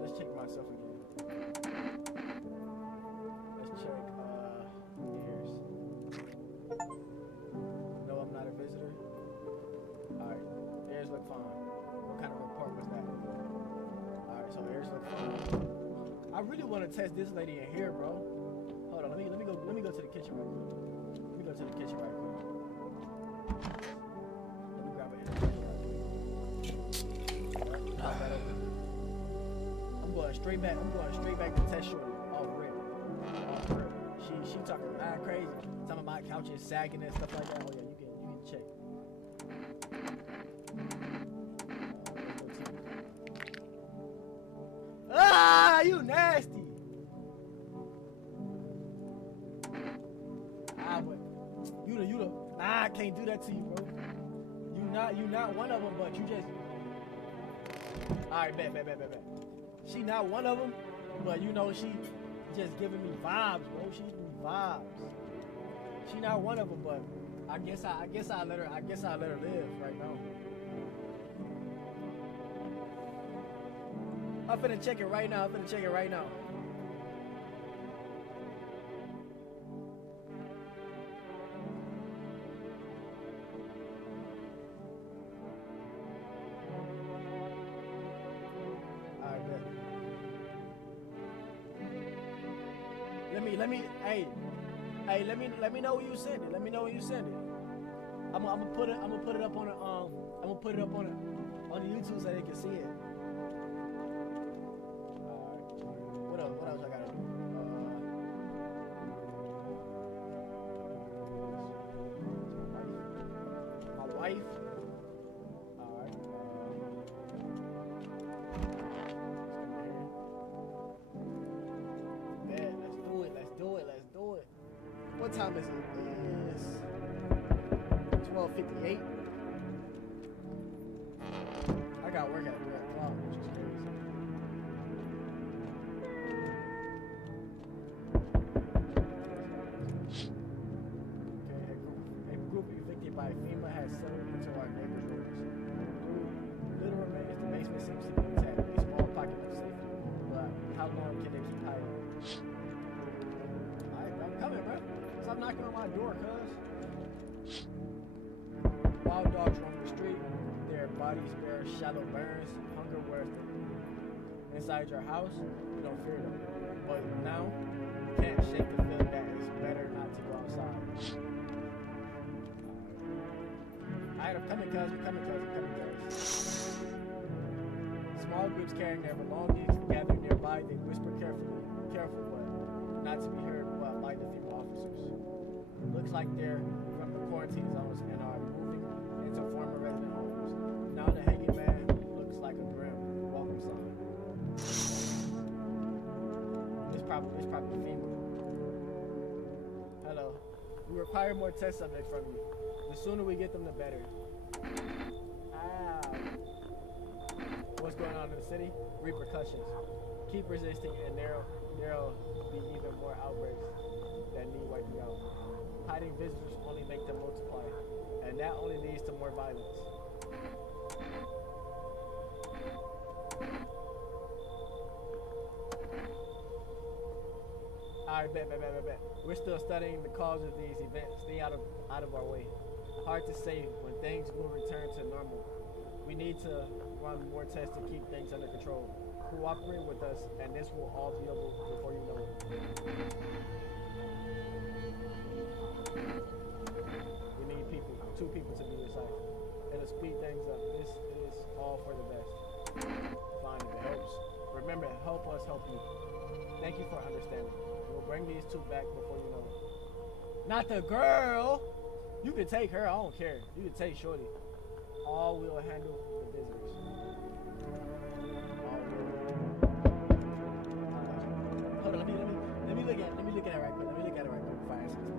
Let's check myself again. Let's check ears. No, I'm not a visitor. Alright, ears look fine. What kind of report was that? Alright, so ears look fine. I really want to test this lady in here, bro. Hold on, let me go to the kitchen right quick. Let me go to the kitchen right quick. Let me grab an internet right quick. I'm going straight back to test shorty. Oh, rip. She talking mad crazy. Talking about my couch is sagging and stuff like that. Oh yeah, you can check. Ah, you nasty. You the. Nah, I can't do that to you, bro. You not one of them, but you just. All right, bet. She not one of them, but you know she just giving me vibes, bro. She giving me vibes. She not one of them, but I guess I let her live right now. I'm finna check it right now. Let me know when you send it. I'm gonna put it up on the YouTube so they can see it. What else I gotta do? My wife. Alright. Yeah, let's do it. What time is it? It's 12:58. I got work at 3 o'clock, which is crazy. Okay, a group evicted by FEMA has settled into our neighbor's rooms. Little remains, the basement seems to be intact, a small pocket of safety. But how long can they keep hiding? I'm coming, bro. Stop knocking on my door, cuz. Wild dogs roam the street. Their bodies bear shallow burns. Hunger wears them. Inside your house, you don't fear them. But now, you can't shake the feeling that it's better not to go outside. Alright, I'm coming, cuz. Small groups carrying their belongings gather nearby. They whisper careful what not to be heard by the FEMA officers. Looks like they're from the quarantine zones and are moving into former resident homes. Now the hanging man looks like a grim welcome sign. It's probably FEMA. Hello. We require more test subjects from you. The sooner we get them, the better. What's going on in the city? Repercussions. Keep resisting and there'll be even more outbreaks that need wiping out. Hiding visitors only make them multiply, and that only leads to more violence. Alright, bet. We're still studying the cause of these events. Stay out of our way. Hard to say when things will return to normal. We need to run more tests to keep things under control. Cooperate with us, and this will all be over before you know it. We need two people to be inside. It'll speed things up. This is all for the best. Fine if it helps. Remember, help us help you. Thank you for understanding. We'll bring these two back before you know it. Not the girl! You can take her, I don't care. You can take Shorty. All will handle the visitors. Hold on, let me look at it right quick. Before I answer this.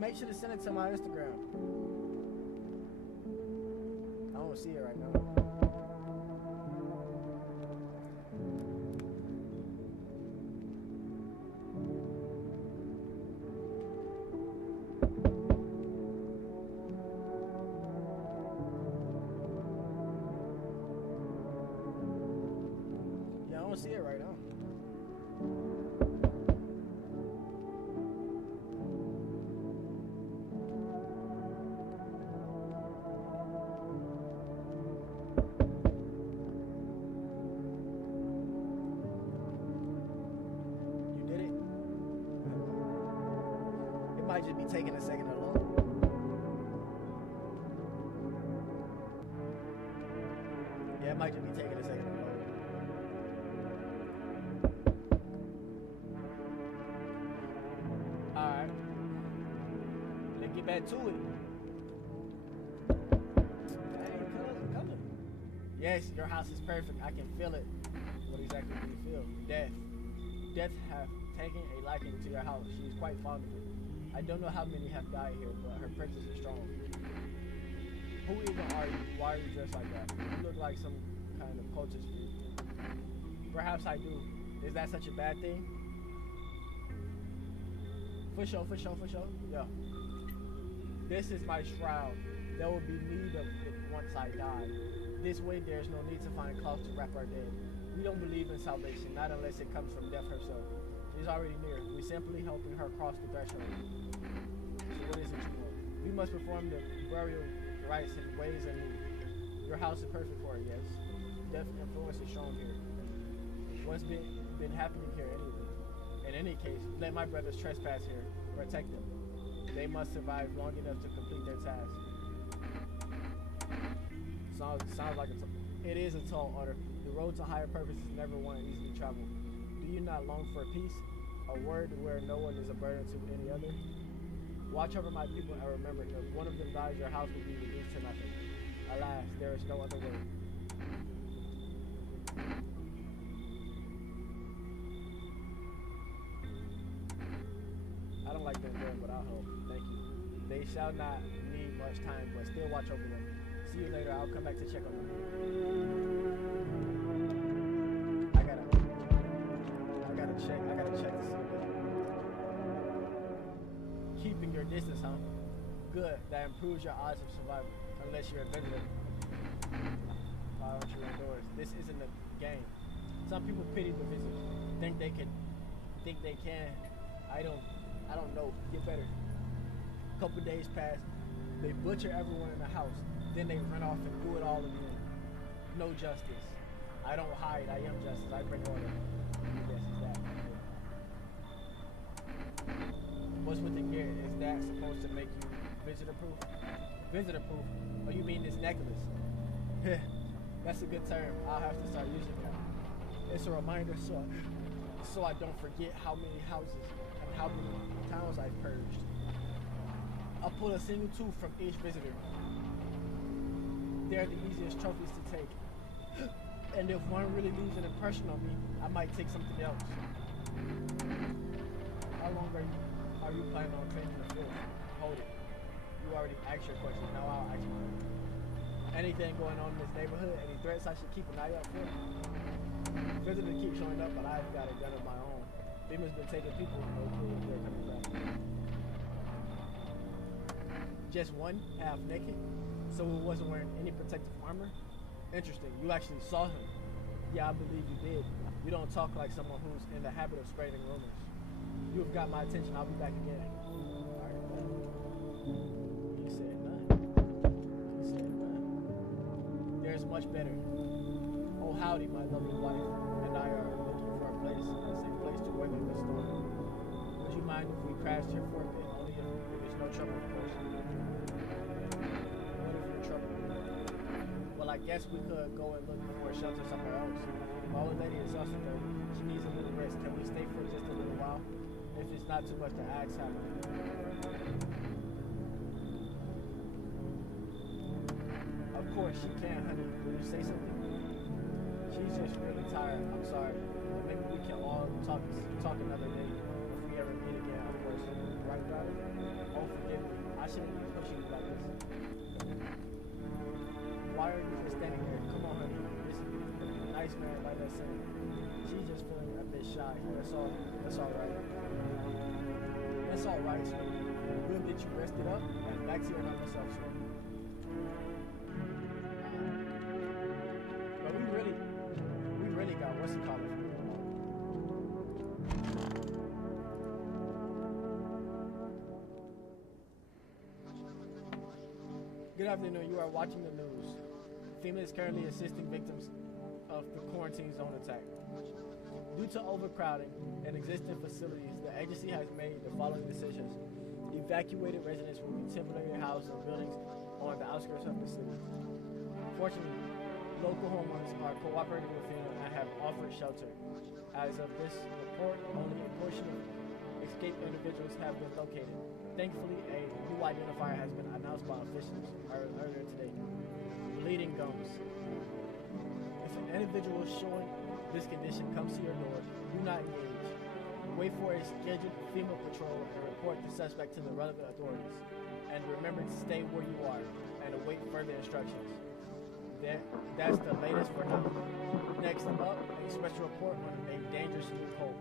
Make sure to send it to my Instagram. I don't see it right now. Yeah, I don't see it right now. Might just be taking a second to load. Yeah, it might just be taking a second to load. Alright. Let's get back to it. Dang, cuz, I'm coming. Yes, your house is perfect. I can feel it. What exactly do you feel? Death have taken a liking to your house. She is quite fond of it. I don't know how many have died here, but her presence is strong. Who even are you? Why are you dressed like that? You look like some kind of cultist freak. Perhaps I do. Is that such a bad thing? For sure. Yeah. This is my shroud. There will be need of it once I die. This way there is no need to find cloth to wrap our dead. We don't believe in salvation, not unless it comes from death herself. She's already near. We're simply helping her cross the threshold. So what is it you want? We must perform the burial rites in ways and means. Your house is perfect for it, yes. Death influence is strong here. What's been happening here anyway? In any case, let my brothers trespass here. Protect them. They must survive long enough to complete their task. Sounds like it is a tall order. The road to higher purpose is never one easily traveled. Do you not long for peace? A word where no one is a burden to any other? Watch over my people and remember, if one of them dies, your house will be reduced to nothing. Alas, there is no other way. I don't like them there, but I'll help. Thank you. They shall not need much time, but still watch over them. See you later. I'll come back to check on them. I gotta check this out. Keeping your distance, huh? Good. That improves your odds of survival. Unless you're a visitor. Why aren't you indoors? This isn't a game. Some people pity the visitors. Think they can. I don't know. Get better. A couple days pass. They butcher everyone in the house. Then they run off and do it all again. No justice. I don't hide. I am justice. I bring order. Yes, it's that. What's with the gear? Is that supposed to make you visitor proof? Visitor proof? Oh, you mean this necklace? That's a good term. I'll have to start using that. It's a reminder so I don't forget how many houses and how many towns I've purged. I'll pull a single tooth from each visitor. They're the easiest trophies to take. And if one really leaves an impression on me, I might take something else. How long are you planning on training the field? Hold it. You already asked your question. Now I'll ask mine. anything going on in this neighborhood, any threats I should keep an eye out for. Visitors keep showing up, but I've got a gun of my own. Demons been taking people, no clue if they're coming back. Just one, half naked, so he wasn't wearing any protective armor? Interesting, you actually saw him. Yeah, I believe you did. You don't talk like someone who's in the habit of spreading rumors. You've got my attention, I'll be back again. Alright, he said none. He said none. There's much better. Oh, howdy, my lovely wife and I are looking for a place, a safe place to weather the storm. Would you mind if we crashed here for a bit? Only if there's no trouble, of course. What if you're trouble? Well, I guess we could go and look for a shelter somewhere else. My old lady is also dirty. She needs a little rest. Can we stay for just a little while? If it's not too much to ask, how Of course she can, honey. Will you say something? She's just really tired. I'm sorry. Maybe we can all talk another day if we ever meet again, of course. Right, brother? Oh, forgive me. I shouldn't be pushing you like this. Why are you just standing there? Come on, honey. Listen, nice man like that saying. She's just feeling a bit shy. That's all right. That's all right, sweetie. We'll get you rested up and back to your normal self, sweetie. But we really got what's it called? Good afternoon. You are watching the news. FEMA is currently assisting victims of the quarantine zone attack. Due to overcrowding in existing facilities, the agency has made the following decisions. Evacuated residents will be temporarily housed in buildings on the outskirts of the city. Fortunately, local homeowners are cooperating with FEMA and have offered shelter. As of this report, only a portion of escaped individuals have been located. Thankfully, a new identifier has been announced by officials earlier today. Bleeding gums. If an individual showing this condition comes to your door, do not engage. Wait for a scheduled FEMA patrol and report the suspect to the relevant authorities. And remember to stay where you are and await further instructions. That's the latest for now. Next up, a special report on a dangerous new cold.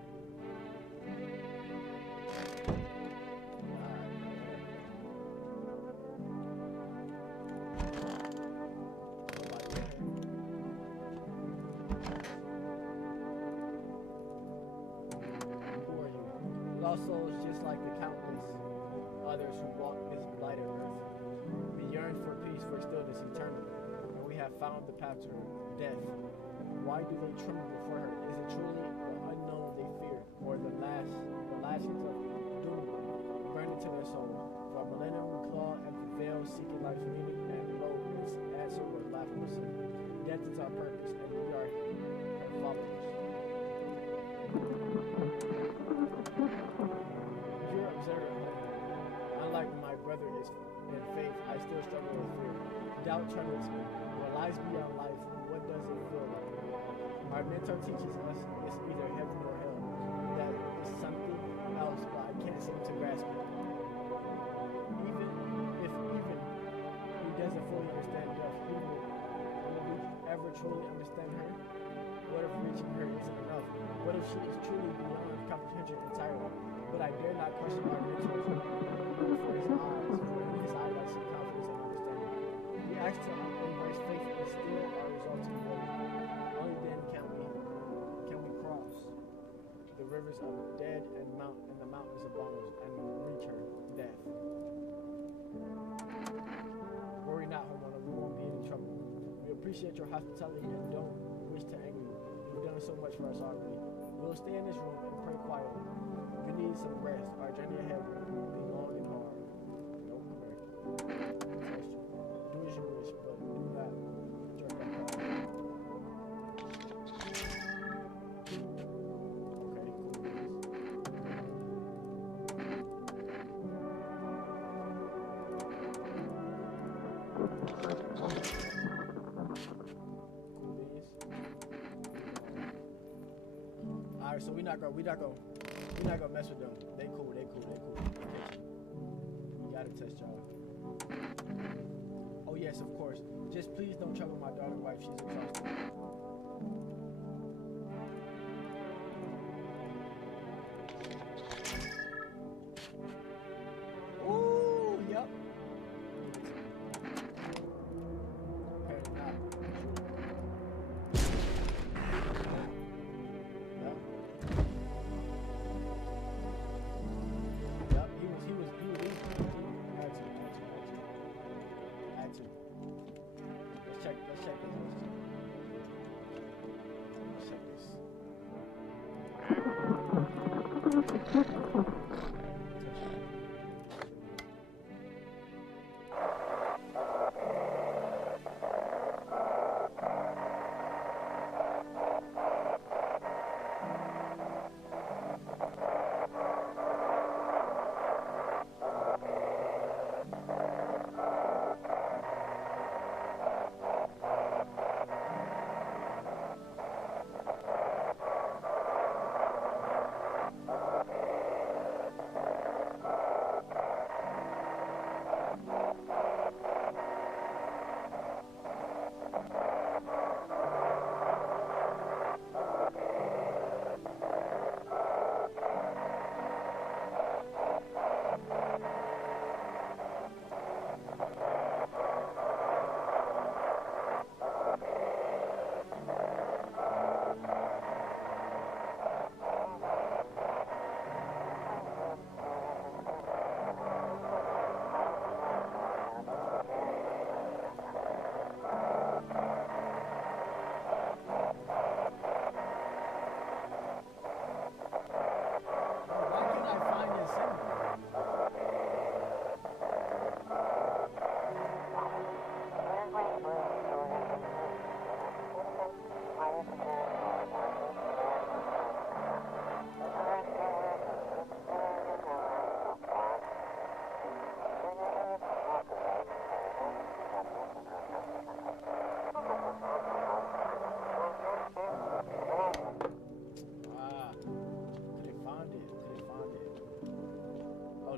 Lost souls just like the countless others who walk this blighted earth. We yearn for peace, for stillness eternal, and we have found the path to death. Why do they tremble before her? Is it truly the unknown they fear, or the lashings of doom burning to their soul? For a millennium we claw at the veil, seeking life's meaning, and lo, its answer was laughable sin. Death is our purpose, and we are her followers. You're observant, unlike my brother is in faith, I still struggle with fear. Doubt troubles me. What lies beyond life, what does it feel like? Our mentor teaches us it's either heaven or hell. That is something else, but I can't seem to grasp it. Even if he doesn't fully understand death, will we ever truly understand her? What if reaching her isn't enough? What if she is truly beyond comprehension entirely? But I dare not question our mentors. For his eyes, I see confidence and understanding. We ask to embrace faith and still our results in holy. Only then can we cross the rivers of dead and the mountains of bones and reach her death. Worry not, homeowner, we won't be in trouble. We appreciate your hospitality and don't wish to anger you. You've done so much for us already. We'll stay in this room and pray quietly. We need some rest. Our journey ahead will be long and hard. Don't worry. Trust you. Do as you wish, but do not jerk up. Alright, so we not gonna mess with them. They cool. We gotta test y'all. Oh yeah, Yes, of course. Just please don't trouble my daughter wife. She's exhausted. Ooh, yep. Apparently not. Yep. Yep. He was easy. Had to. Let's check this.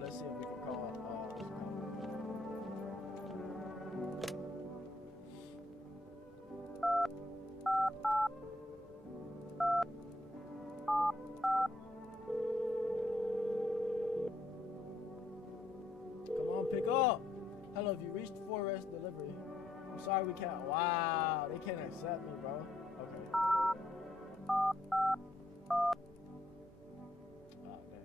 Let's see if we can call. Come on, pick up. Hello, if you reached Forest Delivery. I'm sorry we can't. Wow, they can't accept me, bro. Okay. Oh, dang.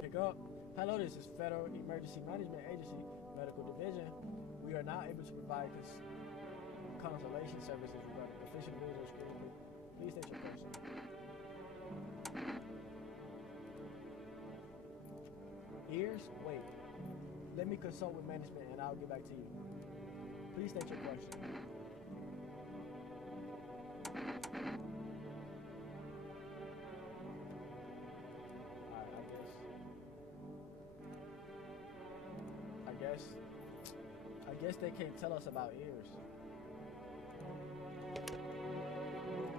Pick up. Hello, this is Federal Emergency Management Agency, Medical Division. We are not able to provide consultation services regarding official news or screening. Please state your question. Ears? Wait. Let me consult with management and I'll get back to you. Please state your question. I guess they can't tell us about ears.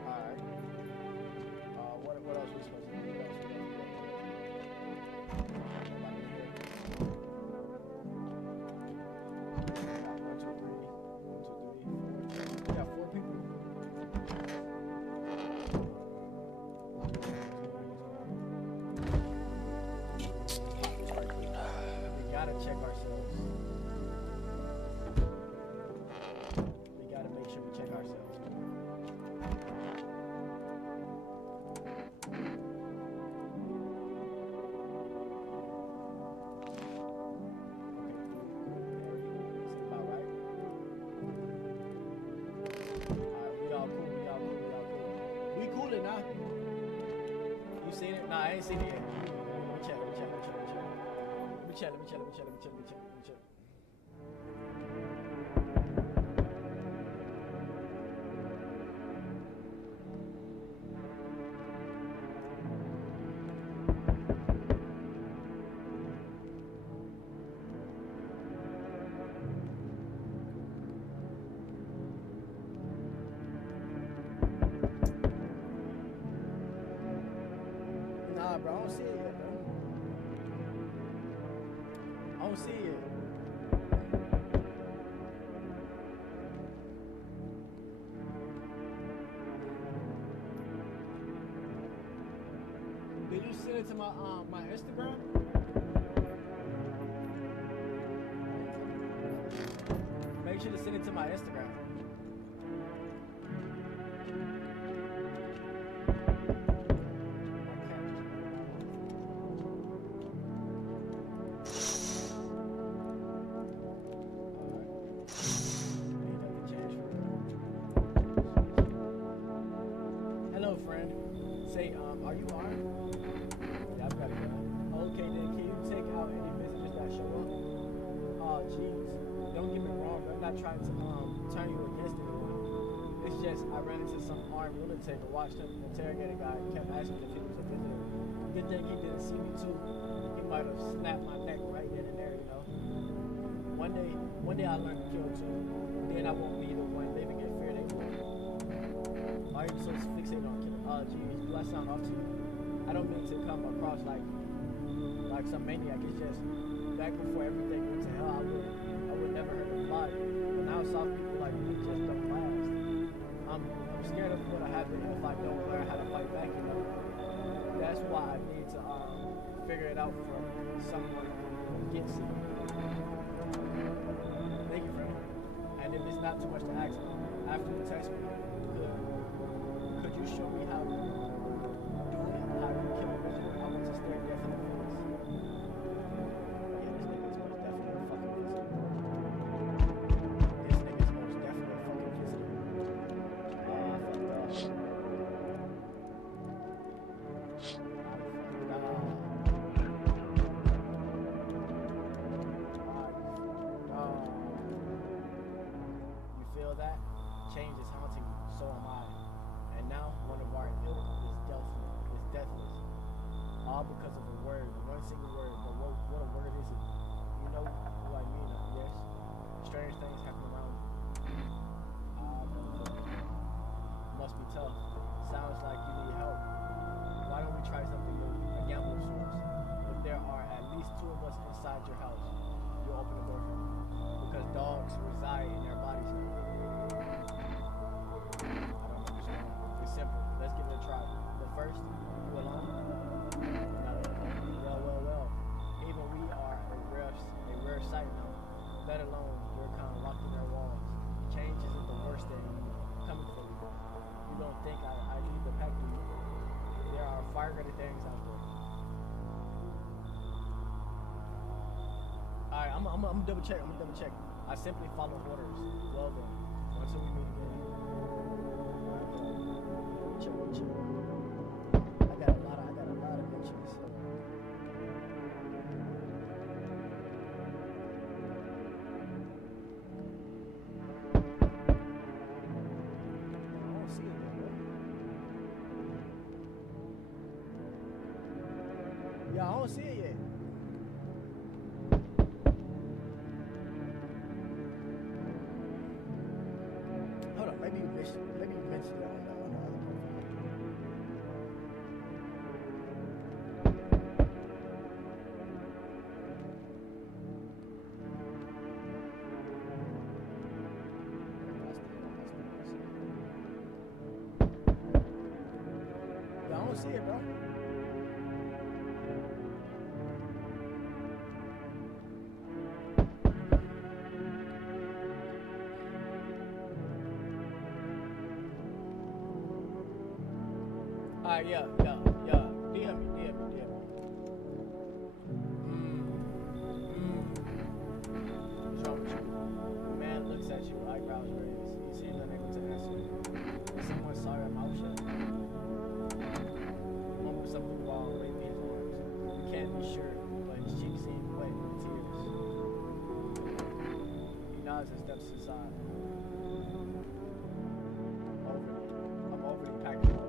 Alright. What else we supposed to do? Nobody here. 1, 2, 3. 1, 2, 3, 4. We got 4 people. We gotta check ourselves. You seen it? Nah, I ain't seen it yet. Let me check. don't see it yet, bro. I don't see it yet. Did you send it to my Instagram? Make sure to send it to my Instagram. Hello, friend. Say, are you armed? Yeah, I've got it. Okay, then can you take out any visitors that show up? Oh, jeez. Don't get me wrong, I'm not trying to turn you against anyone. It's just I ran into some armed lunatic and watched him interrogate a guy and kept asking if he was a visitor. Good thing he didn't see me too. He might have snapped my neck right then and there, you know. One day I learned to kill too. Then I won't be the one living in fear anymore. Why are you so fixated on killing? Oh, geez, do I sound off to you? I don't mean to come across like some maniac. It's just back before everything went to hell, I would never hurt a fly. But now soft people like me just don't last. I'm scared of what'll happen if I don't learn how to fight back, you know. That's why I need to figure it out from someone who gets it. Thank you, friend. And if it's not too much to ask, after you text me, could you show me how to do it? How to kill a visitor? I want to stare death in the face. Yeah, this nigga's most definitely a fucking visitor. This nigga's most definitely a fucking visitor. I fucked up. You feel that? Change is haunting you, so am I. And now one of our ilk is deathless. All because of a word, one single word. But what a word is it? You know who I mean, yes? Strange things happen around you. Must be tough. Sounds like you need help. Why don't we try something new? A gamble of sorts. If there are at least 2 of us inside your house, you'll open the door for me. Because dogs reside in their bodies now. I don't understand. It's simple. Let's give it a try. But first, you alone? Not alone. Well. Even we are a rare sight now. Let alone your kind locked in their walls. Change isn't the worst thing coming for you. You don't think I need the pack, do you? There are fire greater things out there. Alright, I'm gonna double check. I simply follow orders. Well then, until we meet again. Chill. I got a lot of mentions. I don't see it yet, bro. Yeah, I don't see it yet. Hold on, maybe you mentioned it on the other profile. Yeah, I don't see it, bro. Alright, yeah. DM me. What's wrong with you? Man looks at you, eyebrows raised. He seems unable to answer. Is someone sorry I'm out shut? Mumble something while waving his arms. You can't be sure, but his cheeks seem wet with tears. He nods and steps aside. I'm overly packing up.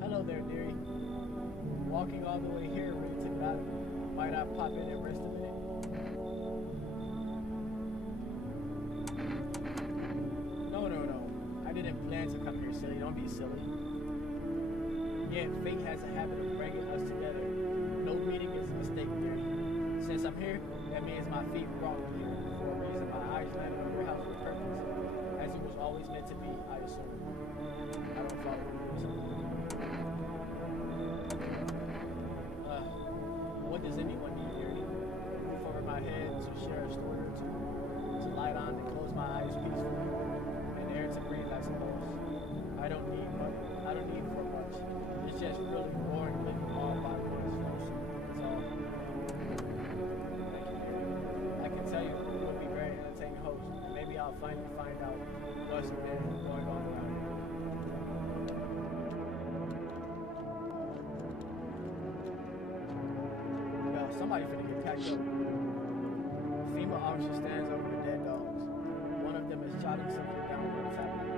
Hello there, dearie. Walking all the way here, ready to get out of here. Might I pop in and rest a minute? No. I didn't plan to come here, silly. Don't be silly. Yet fate has a habit of bringing us together. No meeting is a mistake here. Since I'm here, that means my feet brought me here for a reason. My eyes landed on your house with purpose, as it was always meant to be, I assume. I don't follow you or something. What does anyone need here? Move over my head to share a story or two, to light on and close my eyes peacefully, and air to breathe, I suppose. I don't need much. I don't need for much. It's just really boring living all by one's lonesome. That's all. I can tell you it would be very entertaining host, and maybe I'll finally find out what's been going on around here. Somebody finna get packed up. A female officer stands over the dead dogs. One of them is jotting something down on the tablet.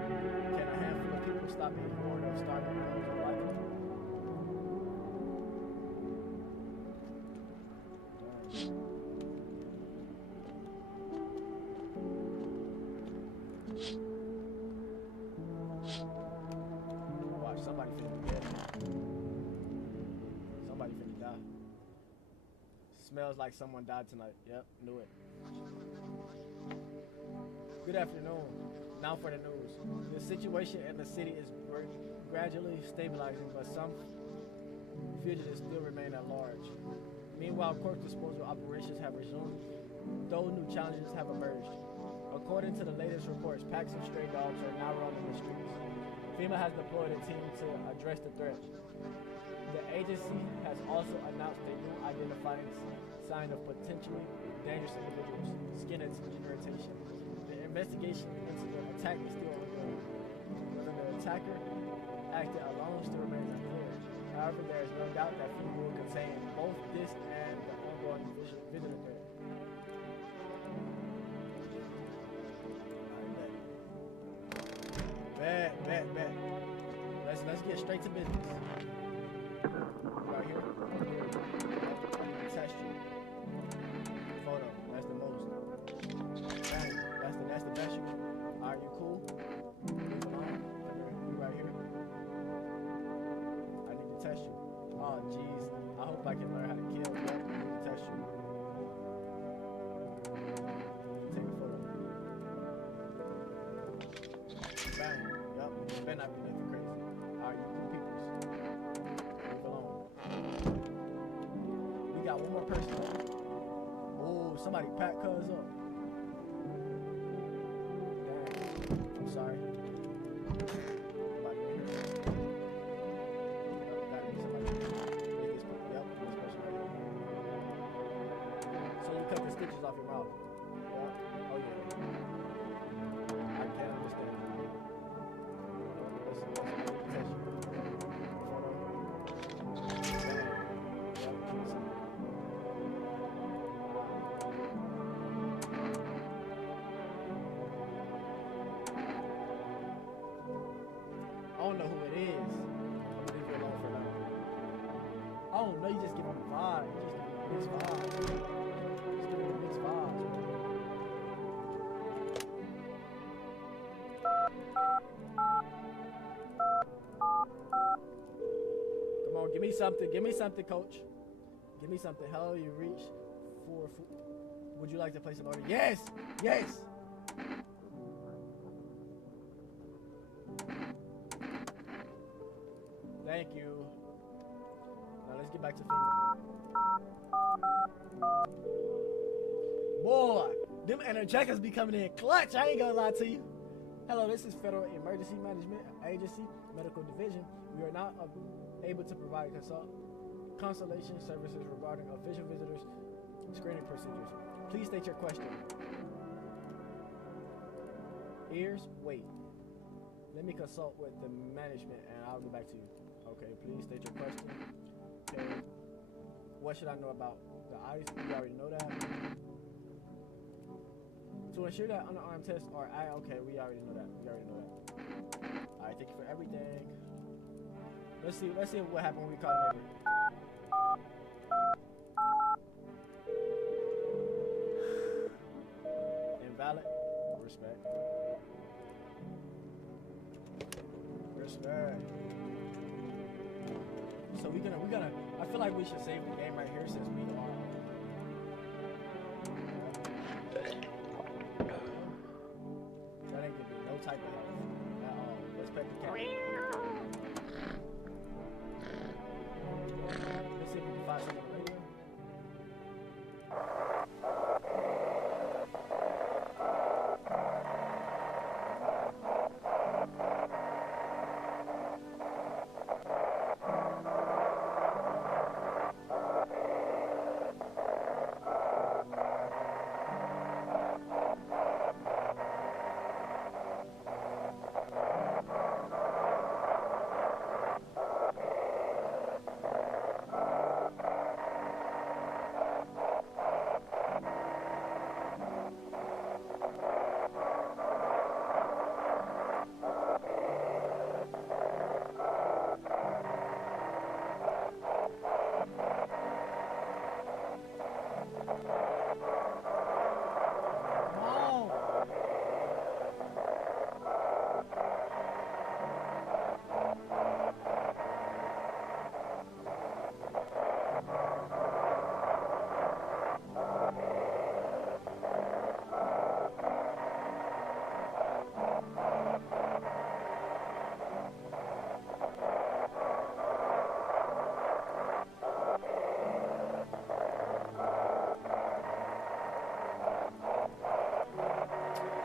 Can a handful of people stop any horde of starving dogs or like it? Watch, somebody finna be dead. Somebody finna die. Smells like someone died tonight. Yep, knew it. Good afternoon. Now for the news. The situation in the city is gradually stabilizing, but some fugitives still remain at large. Meanwhile, corpse disposal operations have resumed, though new challenges have emerged. According to the latest reports, packs of stray dogs are now roaming the streets. FEMA has deployed a team to address the threat. The agency has also announced a new identifying sign of potentially dangerous individuals, skin irritation. The investigation into the attack is still ongoing. Whether the attacker acted alone still remains unclear. However, there is no doubt that FEMA will contain both this and the ongoing visitor threat. Bet. Let's get straight to business. Right here. Test you. Photo. That's the most. Bang. That's the best you. Alright, you cool? Move along. You right here. I need to test you. Oh jeez. I hope I can learn how to kill. I need to test you. Take a photo. Bang. Yup. Better not be nothing crazy. Alright, you cool peoples. We got one more person. Oh, somebody pack cuz up. Damn. I'm sorry. Somebody in here. Yep, gotta be somebody. Yep, this person right here. So you cut the stitches off your mouth. Yep. Oh yeah. I can't understand. Let's test you. I don't know who it is. I'm gonna leave it alone for now. Oh no, you just give me vibes. You just give me mixed vibes. Just give me mixed vibes. Come on, give me something. Give me something, coach. Give me something. Hell, you reach for food. Would you like to place an order? Yes! Yes! Thank you. Now let's get back to FEMA. Boy, them energetics be coming in clutch. I ain't gonna lie to you. Hello, this is Federal Emergency Management Agency, Medical Division. We are not able to provide consultation services regarding official visitors screening procedures. Please state your question. Ears, wait. Let me consult with the management and I'll get back to you. Okay, please state your question. Okay. What should I know about the ice? We already know that. To ensure that unarmed tests are okay, we already know that. Alright, thank you for everything. Let's see what happened when we caught it. Invalid. Respect. I feel like we should save the game right here since we are. That ain't giving no type of health at all. Let's pet the cat. Let's see if we can find something later.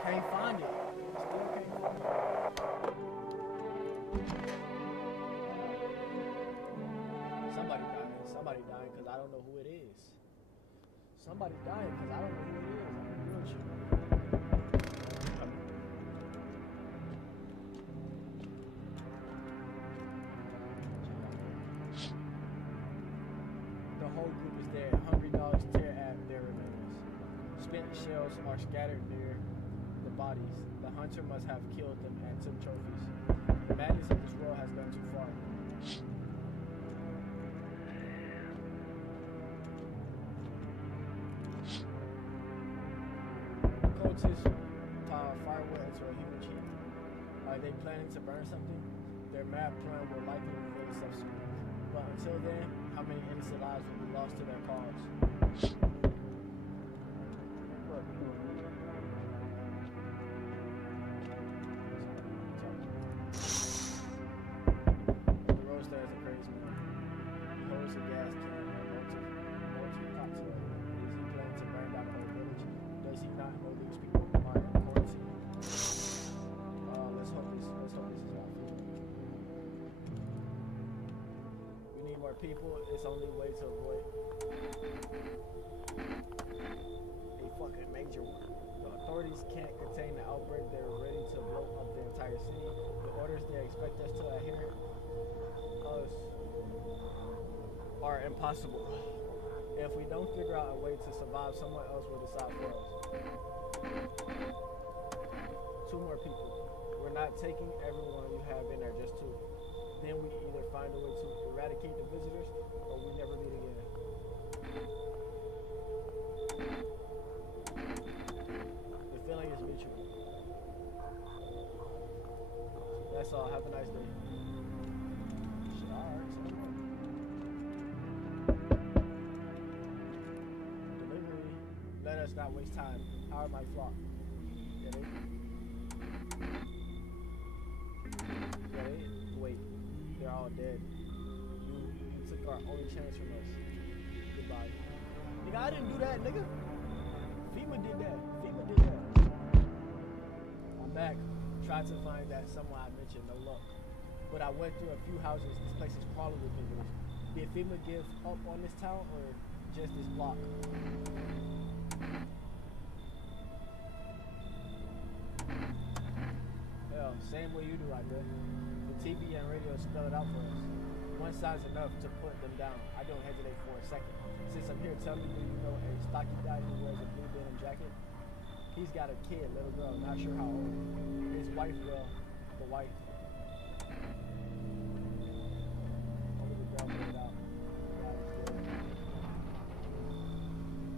Can't find it. Still can't find it. Somebody dying because I don't know who it is. Somebody dying because I don't know who it is. I'm real with you. The whole group is dead. Hungry dogs tear at their remains. Spent shells are scattered near the bodies. The hunter must have killed them and took trophies. The madness of this world has gone too far. Cultists pile firewood into a huge heap. Are they planning to burn something? Their mad plan will likely reveal itself soon. But until then, how many innocent lives will be lost to their cause? The roadster is a crazy man. He holds a gas can and multi cocktail. Is he planning to burn down the whole village? Does he not know these people are in quarantine? Let's hope this is not true. We need more people. It's the only way to avoid a fucking major one. The authorities can't contain the outbreak. They're ready to blow up the entire city. The orders they expect us to adhere are impossible. If we don't figure out a way to survive, someone else will decide for us. 2 more people. We're not taking everyone you have in there, just 2. Then we either find a way to eradicate the visitors or we never meet again. The feeling is mutual. That's all. Have a nice day. Shit, alright, so delivery. Let us not waste time. How are my flock? Get it? Get it? Wait. They're all dead. You took our only chance from us. Goodbye. Nigga, I didn't do that, nigga. FEMA did that. I'm back. Tried to find that someone I mentioned, no luck. But I went through a few houses. This place is crawling with visitors. Did FEMA give up on this town or just this block? Hell, same way you do, I guess. The TV and radio spell it out for us. One side's enough to put them down. I don't hesitate for a second. Since I'm here, tell me, do you know a stocky guy who wears a blue denim jacket? He's got a kid, little girl, not sure how old. His wife, well, the wife. Only the girl made it out. God is good.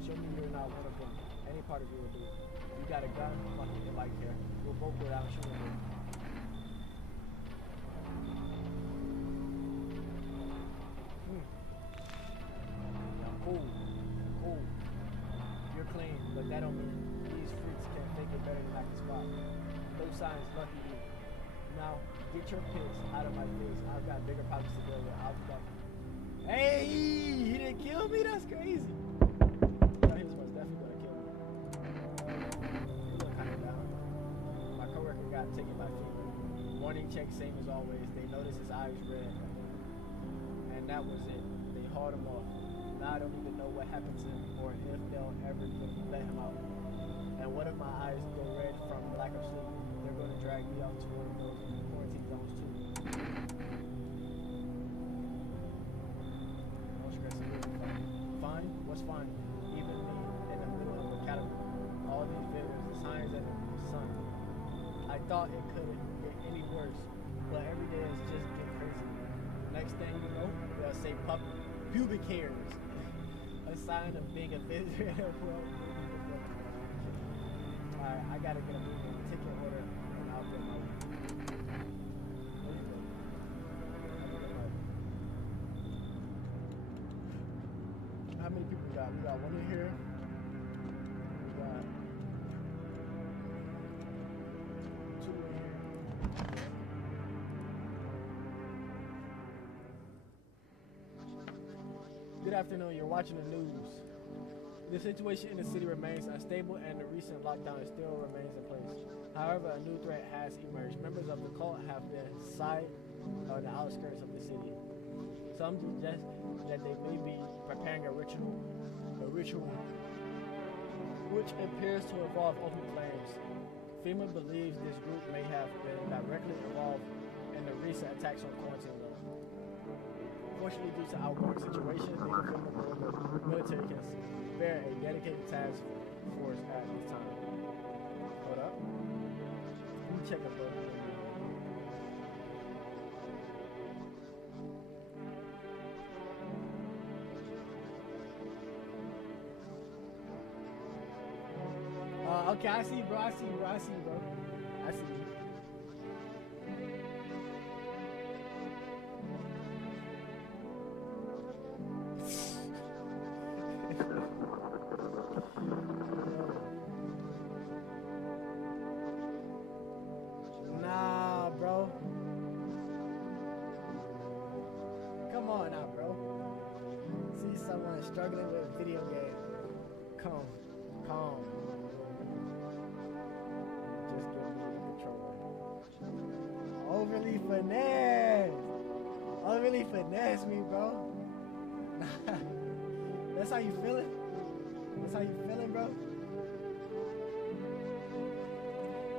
Show me you're not one of them. Any part of you will do. You got a gun? Fuck it, like here. We'll both go down and shoot him. signs, lucky you. Now, get your piss out of my face. I've got bigger problems to deal with. I'll be back. Hey, he didn't kill me? That's crazy. Yeah, he was definitely gonna kill me. He looked kind of down. My coworker got taken by fever. Warning check, same as always. They noticed his eyes red. And that was it. They hauled him off. Now I don't even know what happened to him or if they'll ever let him out. And what if my eyes go red from lack of sleep? They're going to drag me out to one of those quarantine zones too. No stress, fine. What's fine? Even me in the middle of the academy. All these videos, the signs and the sun. I thought it couldn't get any worse, but every day is just getting crazy. Next thing you know, they'll say pubic hairs. A sign of being a visitor in a world. Alright, I gotta get a ticket order and I'll get my way. How many people we got? We got one in here. We got two in here. Good afternoon, you're watching the news. The situation in the city remains unstable and the recent lockdown still remains in place. However, a new threat has emerged. Members of the cult have been sighted on the outskirts of the city. Some suggest that they may be preparing a ritual which appears to involve open flames. FEMA believes this group may have been directly involved in the recent attacks on quarantine zone. Unfortunately, due to outgoing situations, neither FEMA nor the military can spare a dedicated task force at this time. Hold up. Let me check up the okay, I see you, bro. I see you, bro. I see you, bro. I see you. Nah, bro. Come on now, bro. See someone struggling with a video game. Calm. Just give me the controller. Overly finesse me, bro. That's how you feeling? That's how you feeling, bro?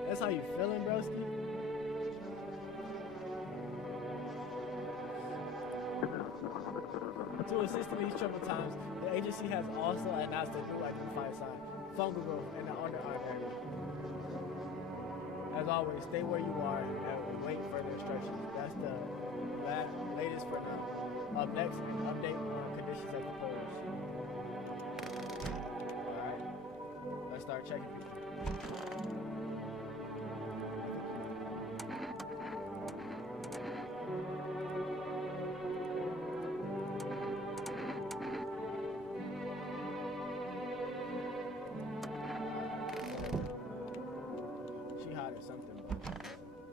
That's how you feeling, broski? To assist in these troubled times, the agency has also announced a new identifier sign, fungal growth in the underarm area. As always, stay where you are and wait for the instructions. That's the latest for now. Up next, an update on conditions at the polls. Alright, let's start checking. She hot or something, but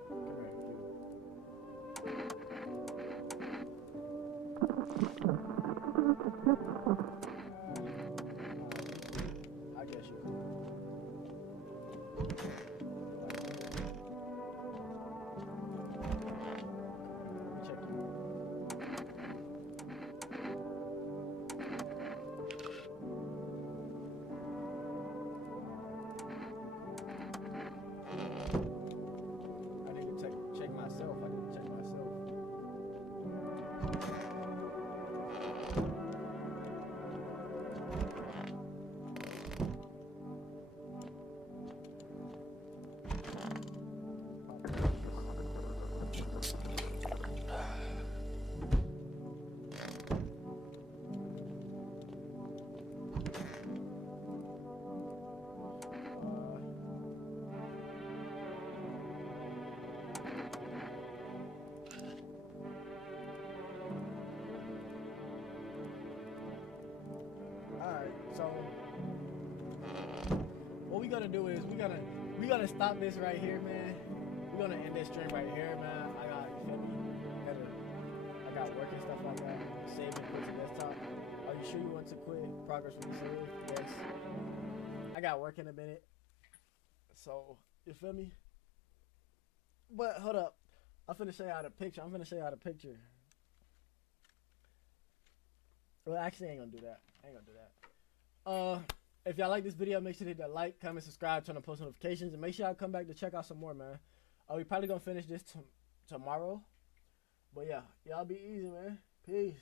come here. I guess you. Check you. I need to check myself. Alright, so what we gonna do is we gonna stop this right here, man. we're gonna end this stream right here, man. I got, you feel me? I got work and stuff like that. Save and quit to desktop. Are you sure you want to quit? Progress when you save? Yes. I got work in a minute. So, you feel me? But hold up. I'm finna show y'all the picture. Well, actually, I ain't gonna do that. If y'all like this video, make sure to hit that like, comment, subscribe, turn on post notifications, and make sure y'all come back to check out some more, man. We probably gonna finish this tomorrow. But yeah, y'all be easy, man. Peace.